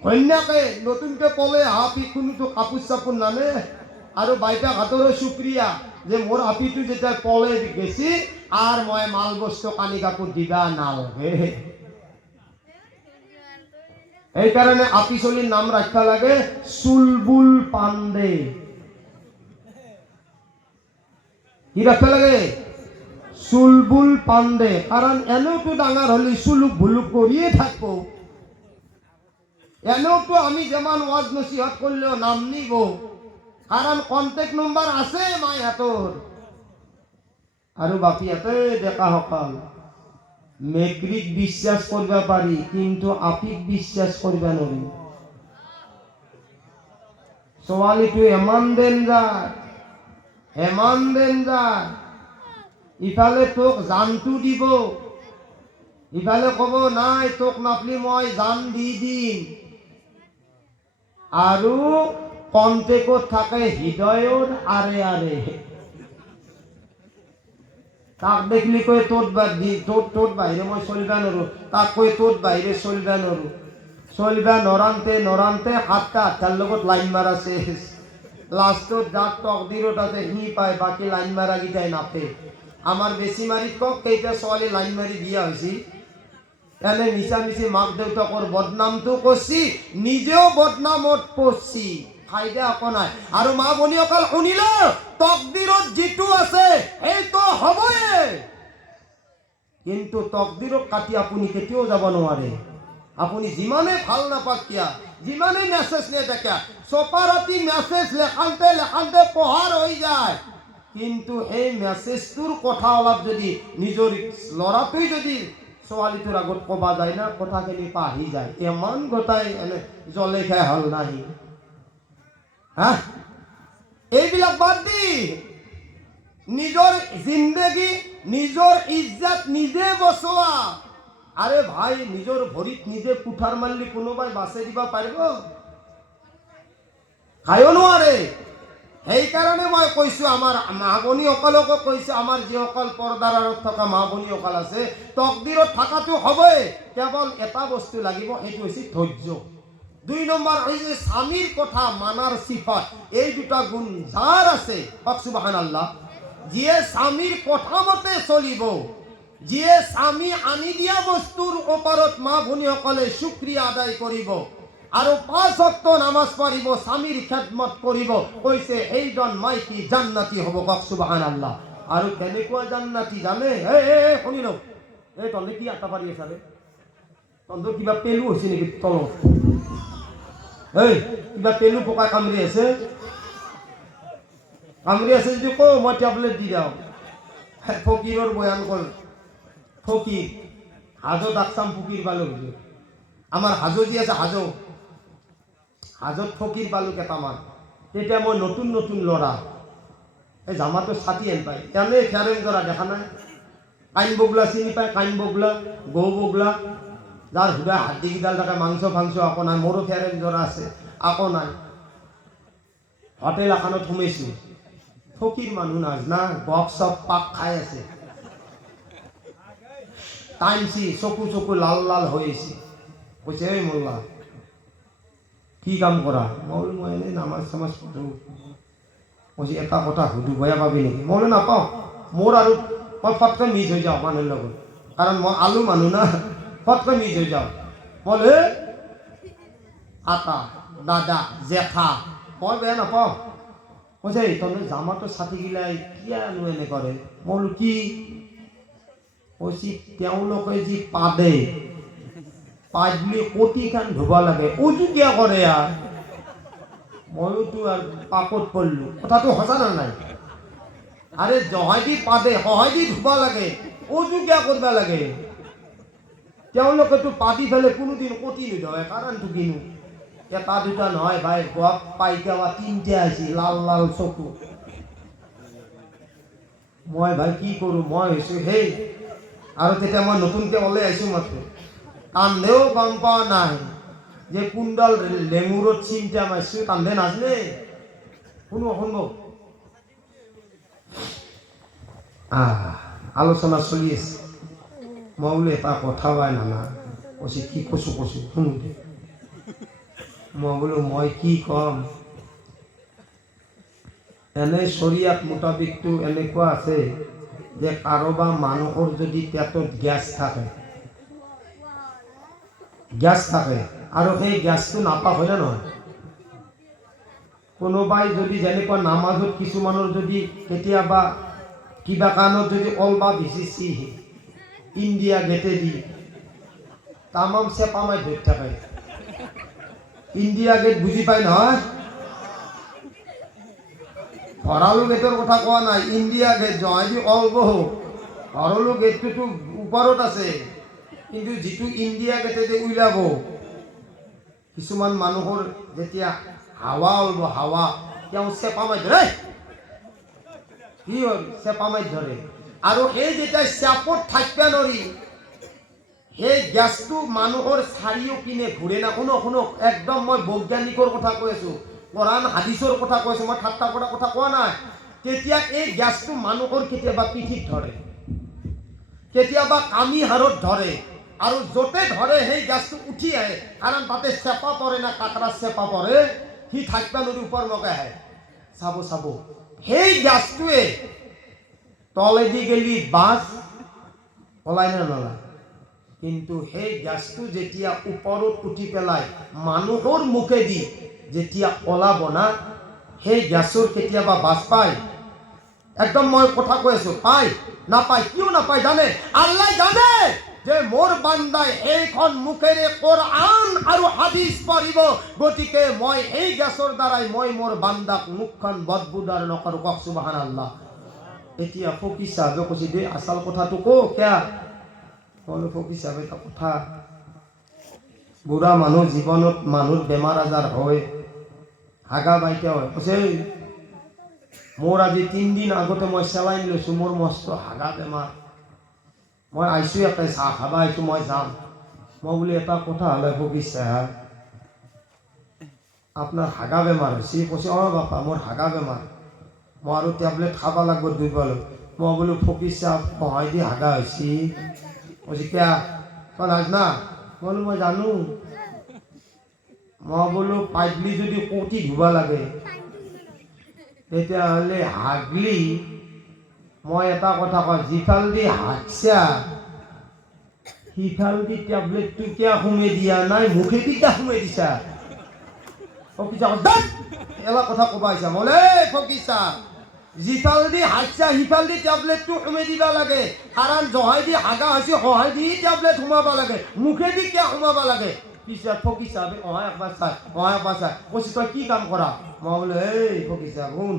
ঘৈণীয়েকে নতুনকে পলে হাপি কোনোতো কাপোৰ চাপোৰ নানে। আৰু বাইটা ঘাটৰো শুক্ৰিয়া যে মোৰ আপিটো যেতিয়া পলে গেছি আর মই মাল বস্তু কানি কাপোৰ দিবা নালগে। এই কারণে আপি চলির নাম রাখা লাগে চুলবুল পান্ডে। কি রাখা লাগে? চুলবুল পান্ডে। কারণ এনেও তো ডাঙর হলে চুলুক ভুলুক করিয়ে থাকবো, এনেও তো আমি যেমন ওয়াজ নসিহত করলেও নাম নিব, কারণ কন্টেক্ট নম্বর আছে মাই হাতর। আৰু বাপি হাতে ডেকা সকল, মেঘ্রিক বিশ্বাস করবা পারি কিন্তু আপিক বিশ্বাস করবা নরি। ছোৱালীটো এমান ডেঞ্জাৰ, ইফালে তোক জানটো দিব, ইফালে কব নাই তোক নাপলি মই জান দি দিম। আৰু কন্টেকত থাকে হৃদয়ৰ আৰে আৰে। তাক দেখলি কয় তোত বাহিৰে মই চলবা নৰো, তাক কয় তোত বাহিৰে চলবা নৰো। চলবা নৰান্তে আঠটাৰ লগত লাইন মাৰা শেষ। লাষ্টত যাক তকদিৰত আছে সি পায়, বাকী লাইন মাৰা গিটাই নাপে। আমাৰ বেছি মাৰিত কক কেইটা ছোৱালী লাইন মাৰি বিয়া হৈছি, এনে মিছামিছি মাক দেউতাকৰ বদনামটো কৰছি, নিজেও বদনামত পৰছি, ফাইদা একো নাই। আৰু মা ভনীসকল শুনিল, তকদিৰত যিটো আছে সেইটো হবয়ে, কিন্তু তকদিৰক কাটি আপুনি কেতিয়াও যাব নোৱাৰে। আপুনি যিমানে ভাল নাপাক কিয়া, যিমানে মেছেজ নেদেখা, চপা ৰাতি মেছেজ লেখান্তে পঢ়াৰ হৈ যায়, কিন্তু এই মেছেজটোৰ কথা অলপ যদি নিজৰ ল'ৰাটোই যদি ছোৱালীটোৰ আগত কবা যায় না, কথাখিনি পাহি যায়। ইমান গোটাই এনে জ্বলে খাই হল নাই। হা, এইবিলাক বাদ দি নিজৰ জিন্দগী, নিজৰ ইজ্জত নিজে বচোৱা। আরে ভাই, নিজৰ ভৰিত নিজে কুঠাৰ মাৰিলে কোনোবাই বাচে দিবা পাৰিব? খায়ো নোৱাৰে। সেইকাৰণে মই কৈছো, আমাৰ মা ভনীসকলকো কৈছো, আমাৰ যিসকল পৰ্দাৰ আঁৰত থকা মা ভনীসকল আছে, তকদিৰত থকাটো হবই, কেৱল এটা বস্তু লাগিব, সেইটো হৈছে ধৈৰ্য। 2 নম্বৰ হৈছে স্বামীৰ কথা মানাৰ সিফাত। এই দুটা গুণ যাৰ আছে, সুবহানাল্লাহ, যিয়ে স্বামীৰ কথা মতে চলিব, যিয়ে স্বামী আনি দিয়া বস্তুৰ ওপৰত মা ভনীসকলে শুক্ৰিয়া আদায় কৰিব, আৰু 5 ওয়াক্ত নামাজ পঢ়িব, স্বামীৰ খেদমত কৰিব, কৈছে এইজন মাইকী জান্নাতি হ'ব। কওক সুবহানাল্লাহ। আৰু কেনেকুৱা জান্নাতি জানে? শুনি লওক, এই তহঁতে কি আটা পাৰি আছা ৰে? তহঁতৰ কিবা পেলু হৈছে নেকি তলত? কিবা পেলু পকাই কামুৰি আছে যদি কওঁ, মই টেবলেট দি যাওঁ। ফকীৰৰ বয়ান কৰ, ফকীৰ হাজো ডাকচাম ফকীৰ পালো। আমাৰ হাজো যি আছে, হাজোত ফকীৰ পালো কেইটামান। তেতিয়া মই নতুন ল'ৰা, এই জামাটো ছাতি হেন পায়, এনেই ফেৰেং জৰা দেখা নাই? কাইন বগলা চিনি পায়? কাইন বগলা, গৌ বগলা, যাৰ সুধা হাড্ডিকেইডাল থাকে, মাংস আকৌ নাই। মোৰো ফেৰেং জৰা আছে, আকৌ নাই। হোটেল এখনত সোমাইছো, ফকীৰ মানুহ নাজনা, গপ চপ পাক খাই আছে, টাইমছি চকু লাল হৈ আছে। কৈছে এই মোল্লা কি কাম কৰা? মই বোলো মই এনেই নামাজ চামাজ পঢ়ো। কৈছে এটা কথা সুধো, বেয়া পাবি নেকি? মই বোলো নাপাওঁ। মোৰ আৰু মই ফটকৈ মিছ হৈ যাওঁ মানুহৰ লগত, কাৰণ মই আলু মানুহ না, ফটকৈ মিছ হৈ যাওঁ। বলে আটা দাদা জেঠা, মই বেয়া নাপাওঁ। কৈছে তহঁতে জামাটো ছাতি গিলাই কিয়ানো এনে কৰে? মই বোলো কি? কৈছে তেওঁলোকে যি পাদে পাইলি কটিখান ধুব লাগে উজু কিয় কৰে আৰ ময়োতো আৰু পাপত পৰিলোঁ কথাটো সঁচা না নাই আৰে জহাই দি পাদে সহায় দি ধুব লাগে উজু কিয় কৰিব লাগে তেওঁলোকেতো পাতি ফেলে কোনোদিন কটি নধৰে কাৰণটো কিনো এটা দুটা নহয় ভাই গোৱাত পাইকাৱা তিনিটা আহিছে লাল লাল চকু মই ভাই কি কৰোঁ মই হৈছোঁ সেই আৰু তেতিয়া মই নতুনকৈ ওলাই আহিছোঁ মাত্ৰ কান্দেও গম পোৱা নাই যে কোনডাল লেঙুৰত চিন্তা মাৰিছোঁ কান্দে নাজানে শুনো আলোচনা চলি আছে মই বোলো এটা কথা পাই নানা কৈছে কি কৈছোঁ শুনো দে মই বোলো মই কি ক'ম এনে শৰীয়ত মোতাবিকটো এনেকুৱা আছে যে কাৰোবাৰ মানুহৰ যদি পেটত গেছ থাকে আৰু সেই গেছটো নাপাক হয়নে নহয় কোনোবাই যদি যেনেকুৱা নামাজত কিছুমানৰ যদি কেতিয়াবা কিবা কাৰণত যদি অলবা ভিজিছি ইণ্ডিয়া গেটে দি তামাম চেপা মাৰি ধৰি থাকে ইণ্ডিয়া গেট বুজি পাই নহয় ভৰালু গেটৰ কথা কোৱা নাই ইণ্ডিয়া গেট জহাইদি অলব ভৰালু গেটটোতো ওপৰত আছে কিন্তু যিটো ইণ্ডিয়া গেটেদি উলিয়াব কিছুমান মানুহৰ যেতিয়া হাৱা অলব হাৱা তেওঁ চেপা মাৰি ধৰে কি হ'ল চেপা মাৰি ধৰে আৰু এই যেতিয়া চেপত থাকিব নোৱাৰি সেই গেছটো মানুহৰ চাৰিওপিনে ঘূৰে না শুনক একদম মই বৈজ্ঞানিকৰ কথা কৈ আছোঁ কোৰাণ হাদিছৰ কথা কৈ আছোঁ মই ঠাট্টা কৰা কথা কোৱা নাই তেতিয়া এই গেছটো মানুহৰ কেতিয়াবা পিঠিত ধৰে কেতিয়াবা কামি হাড়ত ধৰে আৰু য'তে ধৰে সেই গেছটো উঠি আহে কাৰণ তাতে চেপা পৰে না কাকৰা চেপা পৰে সি থাকিব নোৱাৰি ওপৰ মকে আহে চাব সেই গেছটোৱে তলেদি গেলি বাছ ওলাই নে নলায় কিন্তু সেই গেছটো যেতিয়া ওপৰত উঠি পেলাই মানুহৰ মুখেদি যেতিয়া ওলাব না সেই গেছৰ কেতিয়াবা বাছ পায় একদম মই কথা কৈ আছোঁ পায় নাপায় কিয় নাপায় জানে আল্লাহ জানে যে মোৰ বান্দাই এইখন মুখেৰে কোৰআন আৰু হাদিছ পঢ়িব গতিকে মই এই গেছৰ দ্বাৰাই মই মোৰ বান্দাক মুখখন বদবুদাৰ নকৰোঁ কওক সুবহানাল্লাহ এতিয়া ফকিৰ চাহাবে কৈছে দেই আচল কথাটো কওঁ কিয়া মই ফকিৰ চাহাবে এটা কথা বুঢ়া মানুহ জীৱনত মানুহৰ বেমাৰ আজাৰ হয় হাগা বাইটা হয় কৈছে মোৰ আজি 3 দিন আগতে মই চেলাইন লৈছোঁ মোৰ মস্ত হাগা বেমাৰ মই আহিছোঁ ইয়াতে চাহ খাব আহিছোঁ মই যাম মই বোলো এটা কথা হ'লে ফকিৰ চাহাব আপোনাৰ হাগা বেমাৰ হৈছে কৈছে অঁ বাপা মোৰ হাগা বেমাৰ মই আৰু টেবলেট খাব লাগিব 2 বাৰ মই বোলো ফকিৰ চাহাব সহায় দি হাগা হৈছে কৈছে কিয়া তই নাজনা মই বোলো মই জানো মই বোলো পাইলি যদি কটি ধুব লাগে তেতিয়াহ'লে হাগলি মই এটা কথা কওঁ যিফাল দি হাগছা সিফাল দি টেবলেটটো কিয় সোমাই দিয়া নাই মুখেদি কিয় সোমাই দিছা ফকিৰ চাহাব এলা কথা ক'ব আহিছা বোলে ফকিৰ চাহাব যিফাল দি হাগছা সিফাল দি টেবলেটটো সোমাই দিব লাগে কাৰণ জহাই দি হাগা হৈছে সহায় দি টেবলেট সোমাব লাগে মুখেদি কিয় সোমাব লাগে পিছত ফকিৰ চাহাবে অহা একবাৰ চাই কৈছে তই কি কাম কৰা মই বোলো এই ফকিৰ চাহাব শুন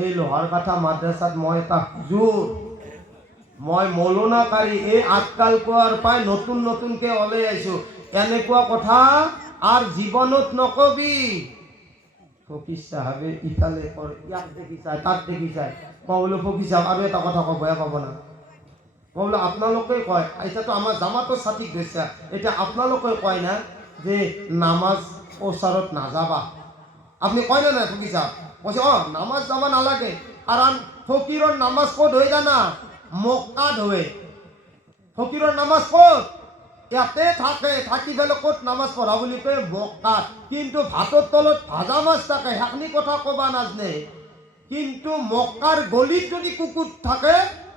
এই লোহাৰ কাঠা মাদ্ৰাছাত মই এটা হুজুৰ মই মৌলনাকাৰী এই আজকাল কোৱাৰ পাই নতুনকৈ ওলাই আহিছোঁ এনেকুৱা কথা আৰু জীৱনত নকবি ফকিৰ চাহাবে ইফালে ইয়াক দেখি চাই তাক দেখি চাই মই বোলো ফকিৰ চাহাব আৰু এটা কথা কওঁ বেয়া পাব না মই বোলো আপোনালোকে কয় এতিয়াতো আমাৰ জামাতৰ ছাতিক গৈছে এতিয়া আপোনালোকে কয় না যে নামাজ ওচৰত নাযাবা আপুনি কয় না নাই ফকিৰ চাহাব কৈছে অঁ নামাজ যাব নালাগে কাৰণ ফকিৰৰ নামাজ ক'ত হয় জানা মক্কাত হয় ফকিৰৰ নামাজ ক'ত ইয়াতে থাকি পেলাই ক'ত নামাজ পঢ়া বুলি কয় মক্কাত কিন্তু ভাতৰ তলত ভাজা মাছ থাকে সেইখিনি কথা ক'বা নাজানে কিন্তু মক্কাৰ গলিত যদি কুকুৰ থাকে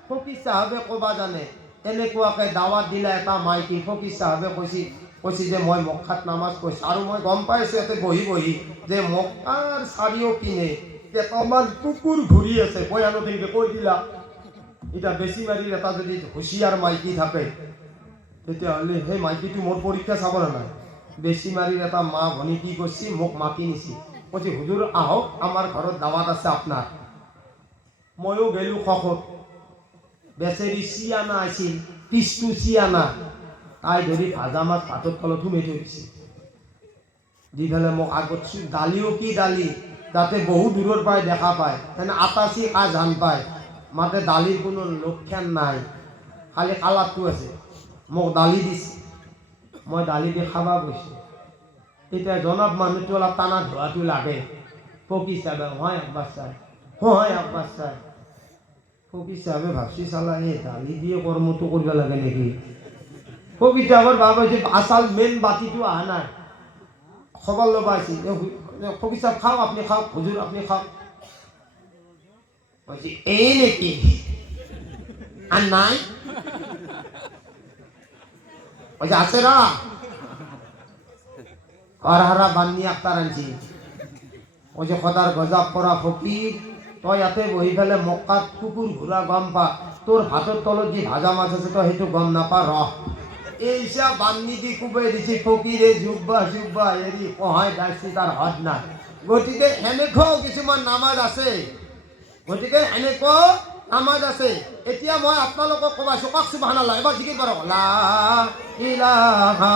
ফকিৰ চাহাবে ক'বা জানে এনেকুৱাকৈ দাৱাত দিলে এটা মাইকী ফকিৰ চাহাবে কৈছে যে মই মক্কাত নামাজ পঢ়িছোঁ আৰু মই গম পাইছোঁ ইয়াতে বহি যে মক্কাৰ চাৰিওপিনে কেইটামান কুকুৰ ঘূৰি আছে বয়ানকে কৈ দিলা এতিয়া বেছি মাৰি এটা যদি হুঁচিয়াৰ মাইকী থাকে তেতিয়াহ'লে সেই মাইকীটো মোৰ পৰীক্ষা চাব নাই বেছি মাৰিৰ এটা মা ভনী কি কৰিছে মোক মাতি নিছি কৈছে হুজুৰ আহক আমাৰ ঘৰত দাৱাত আছে আপোনাৰ ময়ো গেলোঁ খখত বেচেৰি চিয়ানা আছিল পিছটো চিয়ানা তাই ধৰি ভাজা মাছ ভাতৰ তলত সোমাই থৈ দিছে দি পেলাই মোক আগত দালিও কি দালি যাতে বহু দূৰৰ পৰাই দেখা পায় তেনে আটাচি কাজান পায় মাতে দালিৰ কোনো লক্ষণ নাই খালি কালাৰটো আছে মোক দালি দিছে মই দালি দি খাবা গৈছোঁ তেতিয়া জনাব মানুহটো অলপ টানা ধোৱাটো লাগে ফকিৰ চাহাবে হয় একবাৰ চাই ফকিৰ চাহাবে ভাবছি চালা এই দালি দিয়ে কৰ্মটো কৰিব লাগে নেকি ফকিৰ চাহাবৰ ভাব হৈছে আচাল মেইন বাতিটো অহা নাই খবৰ ল'ব আহিছিল ফকিৰ চাহাব খাওক আপুনি খাওক হুজুৰ আপুনি খাওক কৈছে এই নেকি আর নাই কৈছে আছে রা হারা বান্নি আক্তার আনছি কৈছে খদার গজাব কৰা ফকিৰ তই ইয়াতে বহি পেলাই মক্কাত কুকুৰ ঘূৰা গম পা তোৰ ভাতৰ তলত যি ভাজা মাছ আছে তই সেইটো গম নাপা ৰহ এইসা বান্নি দি কুবাই দিছে ফকিৰে জুব্বা এৰি কহাই দাইছি তাৰ হদ নাই গতিকে এনেকুৱাও কিছুমান নামাজ আছে এতিয়া মই আপোনালোকক ক'বাইছোঁ কওক সুবহানাল্লাহ এবাৰ জিকিৰ কৰক লা ইলাহা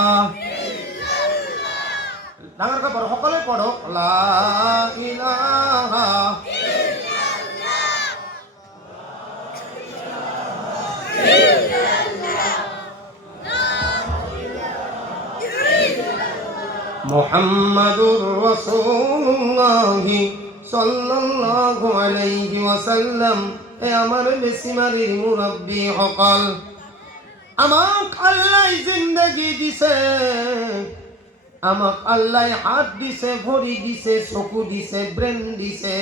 ডাঙৰকৈ পঢ়ক সকলোৱে পঢ়ক লা ইলাহা মুহাম্মাদুর রাসূলুল্লাহ সাল্লাল্লাহু আলাইহি ওয়াসাল্লাম এ আমার বেসিমারির মুরব্বী সকল আমাক আল্লাহ জিন্দেগি দিছে আমাক আল্লাহ হাত দিছে ভৰি দিছে চকু দিছে ব্ৰেইন দিছে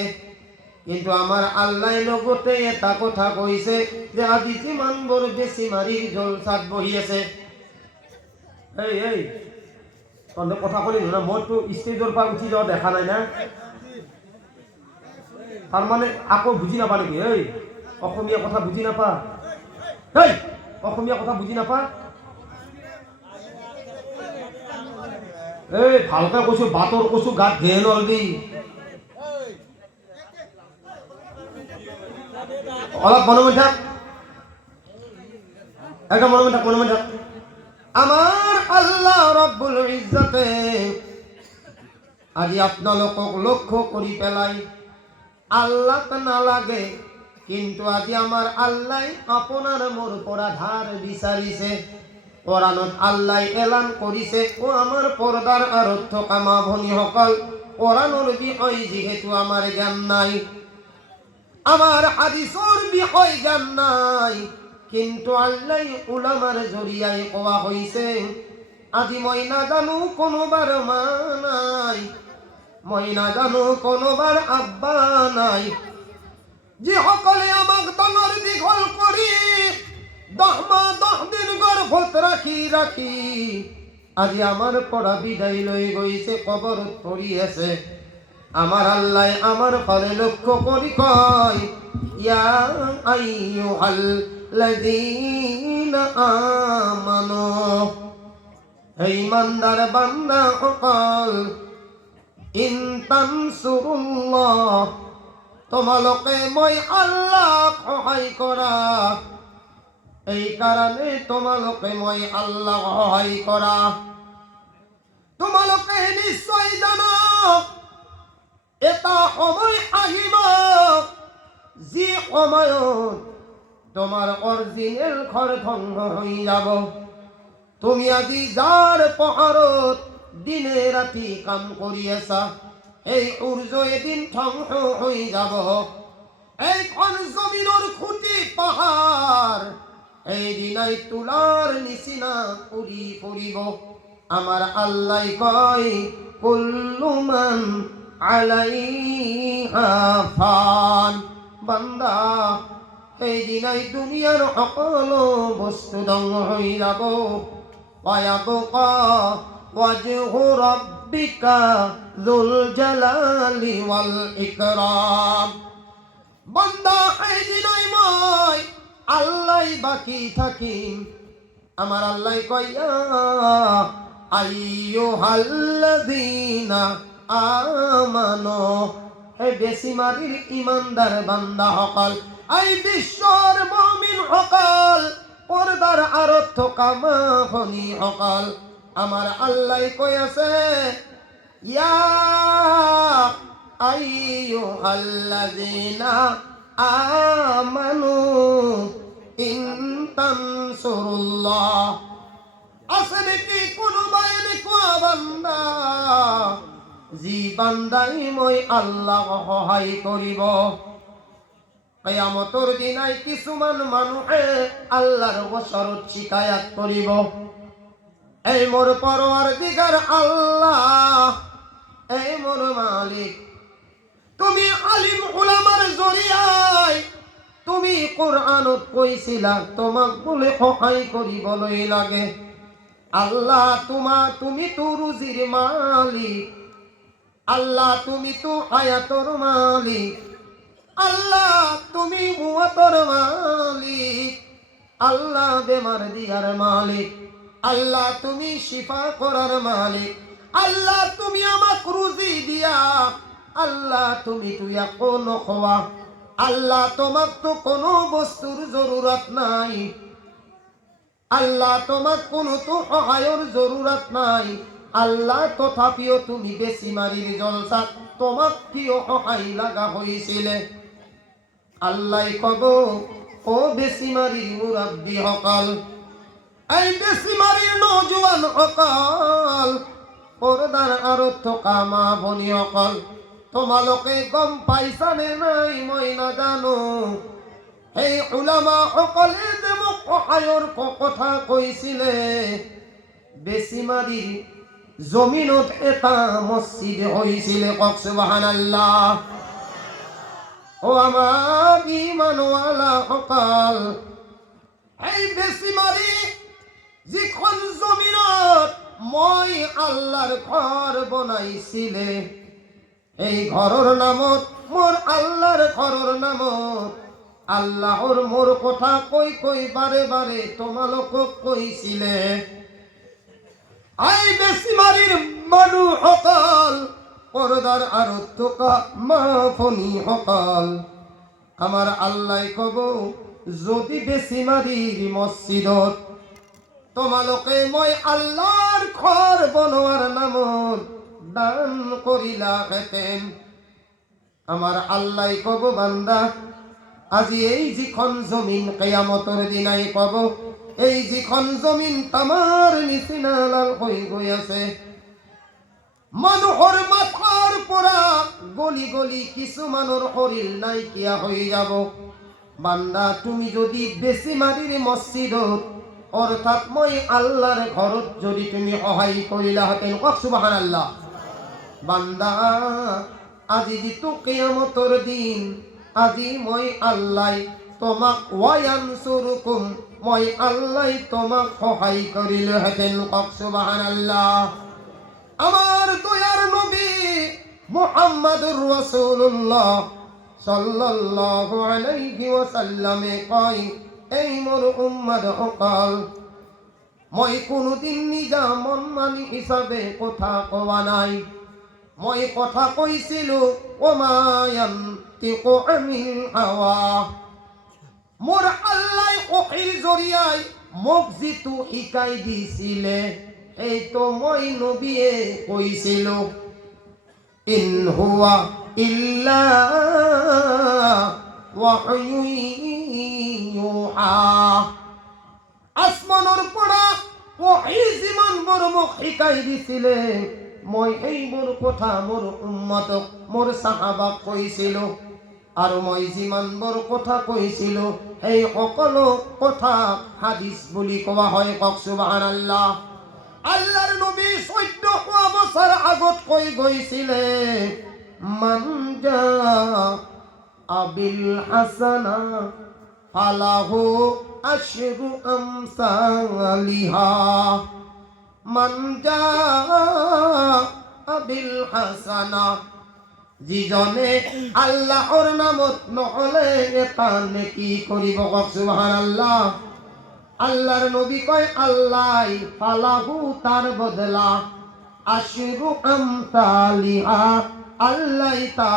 কিন্তু আমাৰ আল্লাহ লগতে এটা কথা কৈছে যে আজি যিমানবোৰ বেসিমারিৰ জলসাত বহি আছে এই তহঁতে কথা ক'লি নহয় মইতো ষ্টেজৰ পৰা উঠি যোৱা দেখা নাই না তাৰমানে আকৌ বুজি নাপা নেকি এই অসমীয়া কথা বুজি নাপা অসমীয়া কথা বুজি নাপা এই ভালকে কৈছো বাটৰ কৈছো গাত ঘেৰ নলবি অলপ মনে থাক একদম মনে থাক আমার আল্লাহ রব্বুল ইজ্জতে আজি আপোনালোকক লক্ষ্য কৰি পেলাই আল্লাহ নালাগে কিন্তু আজি আমার আল্লাহ আপনার মোর পৰা ধার বিচাৰিছে কোরআনত আল্লাহ এলান কৰিছে ও আমার পর্দার আৰত থকা মা ভনীসকল কোরআনৰ বিষয় যেহেতু আমার জ্ঞান নাই আমার হাদিসৰ বিষয় জ্ঞান নাই কিন্তু আল্লাহ উলামার জরিয়ায় কোয়া হইছে আজি মই নাজানো কোনোবার মা নাই মই নাজানো কোনোবার আব্বা নাই যে সকলে আমাক ডাঙৰ দীঘল কৰি 10 মাহ 10 দিন গৰ্ভত ৰাখি আজি আমার পৰা বিদায় লৈ গৈছে কবৰত পৰি আছে আমার আল্লাহ আমার ফালে লক্ষ্য কৰি কয় ইয়া আইয়ুহাল লাযীনা আমানু হে ইমানদার বান্দা সকল ইন তানসুরুল্লাহ তোমালোকে মই আল্লাহ সহায় কৰা এই কারণে তোমালোকে মই আল্লাহ সহায় কৰা তোমালোকে নিশ্চয় জানো এটা সময় আহিব যি সময়ত তোমার অরিজিনাল ঘর ধ্বংস হয়ে যাব তুমি আজি যার পাহাড়ত দিনে রাতি কাম কৰি আছা এই সূর্য এদিন ধ্বংস হয়ে যাব এইখন জমিনৰ খুঁটি পাহাড় এই দিনাই তুলার নিচিনা উৰি পৰিব আমার আল্লাহ কয় কুল্লু মান আলাইহা ফান বান্দা এই দিনাই দুনিয়ার সকলো বস্তু ধ্বংস হয়ে যাব ওয়ায়াবকা ওয়াজহু রাব্বিকা যুল জালালি ওয়াল ইকরাম বান্দা এই দিনাই মই আল্লাহ বাকি থাকিম আমার আল্লাহ কইয়া আইয়ুহাল্লাযীনা আমানু, হে বেশিমারির ইমানদার বান্দা সকল, আই বিশ্বর মুমিন সকল, পর্দার আরত কামা ফনি সকল, আমার আল্লাহ কই আছে ইয়া আইয়ুহাল্লাযীনা আমানু ইন তানসুরুল্লাহ, আসলে কি কোন বাইরে কোয়া বান্দা জি বান্দাই মই আল্লাহ সহায় করিব। কিয়ামতৰ দিনাই কিছুমান মানুহে আল্লাহর ওচৰত শিকায়াত করিব, এই মোর পরওয়ারদিগার আল্লাহ, এই মোর মালিক, তুমি আলিম উলামার জরিয়ায় তুমি কোরআনত কইছিলা তোমাক বলে সহায় করিবলৈ লাগে। আল্লাহ তুমি তো রুজির মালিক, আল্লাহ তুমি তো হায়াতর মালিক, আল্লাহ তুমি মুয়াতর মালিক, আল্লাহ বেমার দিয়ার মালিক, আল্লাহ তুমি শিফা করার মালিক, আল্লাহ তুমি আমাক রুজি দিয়া, আল্লাহ তুমি তুইয়া কোন খোয়া, আল্লাহ তোমাক তো কোনো বস্তুর জরুরত নাই, আল্লাহ তোমাক কোনো তো সহায়র জরুরত নাই, আল্লাহ তথাপিও তুমি বেশিমারির জলসাত তোমাক কিয় সহায় লাগা হয়েছিলে। আল্লাহ কব ও বেশিমারির মুরাব্বি সকল, এই বেশিমারির নজওয়ান সকল, পর্দার আরত থকা মা ভনী সকল, তোমালোকে গম পাইছানে নাই মই নাজানো, এই উলামা সকলে যে মোক সহায়ৰ কথা কৈছিলে, বেশিমারির জমিনত এটা মসজিদ হয়েছিলে। কক সুবহানাল্লাহ। ও আমার ইমানওয়ালা সকল, এই বেশিমারি যিখন জমিনত মই আল্লাহর ঘর বনাইছিলে, এই ঘরের নামত মোর আল্লাহর ঘরের নামত আল্লাহর মোর কথা কই কই বারে বারে তোমালোকক কইছিলে। আই বেশিমারির মানুহ সকল, পর্দার আরত থকা মা ফনি সকল, আমার আল্লাহ কব যদি বেশিমারির মসজিদত তোমালোকে মই আল্লাহর ঘর বনোয়ার নামত দান করিলা হেতেন, আমার আল্লাহ কব বান্দা আজি এই যিখন জমিন কিয়ামতৰ দিনাই কব, এই যিখন জমিন তামাৰ নিচিনা লাল হৈ গৈ আছে, মানুহৰ মাথাৰ পৰা গলি গলি কিছুমানৰ শৰীৰ নাইকিয়া হৈ যাব। বান্দা তুমি যদি বেশিমারির মসজিদত অর্থাৎ মই আল্লাহর ঘরত যদি তুমি সহায় করিলা হতেন, কক সুবহানাল্লাহ। বান্দা আজি যিটো কিয়ামতৰ দিন, আজি মই আল্লাহ তোমাক ওয়ায়ানসুরুকুম, মই আল্লাহ তোমাক সহায় করিলে হেতেন, কক সুবহানাল্লাহ। আমার দয়ার নবী মুহাম্মাদুর রাসূলুল্লাহ সাল্লাল্লাহু আলাইহি ওয়াসাল্লামে কয়, এই মোর উম্মত সকল, মই কোনোদিন নিজা মন মানি হিসাবে কথা কোৱা নাই, মই কথা কৈছিলো ওমায়ান তিকু আনিল হাওয়া, মোর আল্লাহ ওহির জরিয়ায় মোক যিটো শিকাই দিছিলে এই তো মই নবীয়ে কৈছিলো। ইন হুয়া ইল্লা ওয়াহয়ুন ইউহা, আসমানৰ পৰা ওহি যিমান বৰ মোক শিকাই দিছিলে, মই এইবোৰ কথা মোৰ উম্মতক মোৰ সাহাবাক কৈছিলো, আৰু মই যিমান বৰ কথা কৈছিলো এই সকলো কথা হাদিস বুলি কোৱা হয়। কক সুবহানাল্লাহ। আল্লাহর নবী 1400 বছর আগত কই গৈছিলে, মান জা আবিল হাসানা ফালাহু আশরু আমসালিহা, মান জা আবিল হাসানা, যিজনে আল্লাহর নামত নহলে এটা নেকি করিব। কক সুবহানাল্লাহ। আল্লাহর নবী কয় আল্লাহ ফালাহু তার বদলা আশরু আমসালিহা, আল্লাহ তা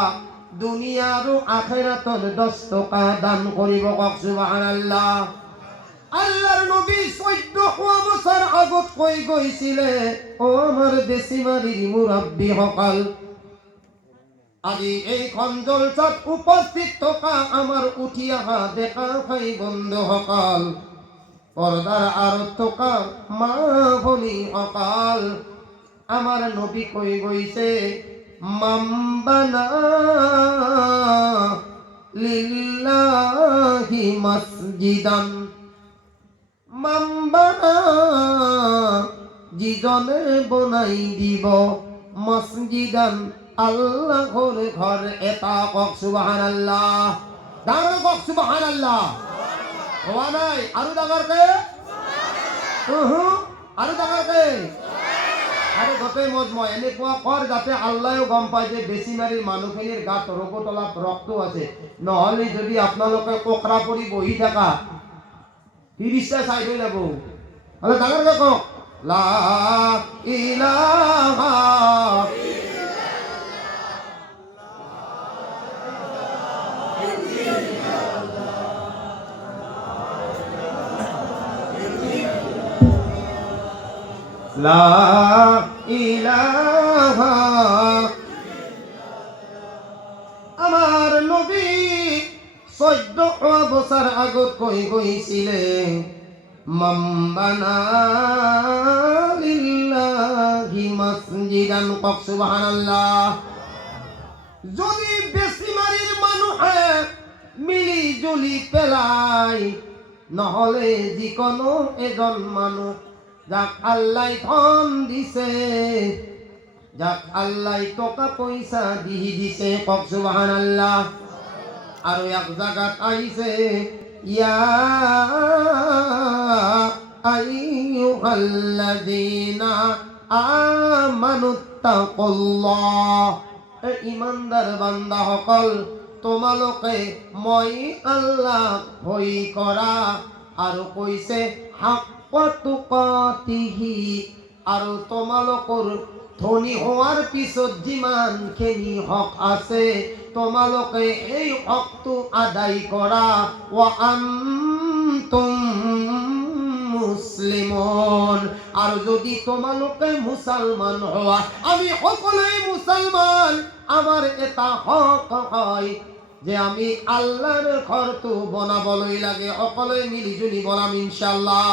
দুনিয়ার ও আখিরাতর 10 টাকা দান করিব। সুবহানাল্লাহ। আল্লাহর নবী 14 বছর আগত কই গইছিলে, ও আমার দেশিমারির মুরাব্বি হকাল, আজি এই খঞ্জলছত উপস্থিত থকা আমার উঠিয়া দেখা ভাই বন্ধু হকাল, পর্দার আর থকা মা ভনী হকাল, আমার নবী কই গইছে মামবানা লিল্লাহি মসজিদান, মামবানা যিজনে বনাই দিব মসজিদান আল্লাহর ঘর এটা। কক সুবহানাল্লাহ। ডাঙৰ কক সুবহানাল্লাহ। হওয়া নাই আৰু ডাঙৰকে আৰু ডাঙৰকে। আরে গোটেই মজময় এনেকুৱা কৰ যাতে আল্লাহেও গম পায় যে বেছিমাৰীৰ মানুহখিনিৰ গাত ৰকতলাপ ৰক্ত আছে, নহলে যদি আপোনালোকে কোকৰা পৰি বহি থাকা ফিৰিষ্টা চাইড হৈ যাব। হলে ডাঙৰকে কওক লা ইলাহা লা ইলাহা। আমার নবী 14 বছর আগত কই গইছিলে মামবানা লিল্লাহি মসজিদান। কক সুবহানাল্লাহ। যদি বেশিমারির মানুহে মিলি জুলি পেলাই, নহলে যিকোনো এজন মানুহ যাক আল্লাহ ধন দিছে, যাক আল্লাহ টাকা পয়সা দিছে, কক সুবহানাল্লাহ। আর এক জায়গাত আইছে ইয়া আইয়ুহাল্লাযীনা আমানুত্তাকুল্লাহ, এ ইমানদার বান্দা সকল, তোমালোকে মই আল্লাহ ভয় কৰা। আৰু কৈছে হাক্কা তুকাতিহি, আৰু তোমালোকৰ ধনী হোৱাৰ পিছত যিমানখিনি হক আছে তোমালোকে এই হকটো আদায় কৰা। ওয়া আনতুম মুসলিমুন, আর যদি তোমালোকে মুসলমান হওয়া, আমি সকলেই মুসলমান, আমার এটা হক হয় যে আমি আল্লাহর ঘরটো বনাবলৈ লাগে। সকলে মিলি জুলি বনাম ইনশাআল্লাহ।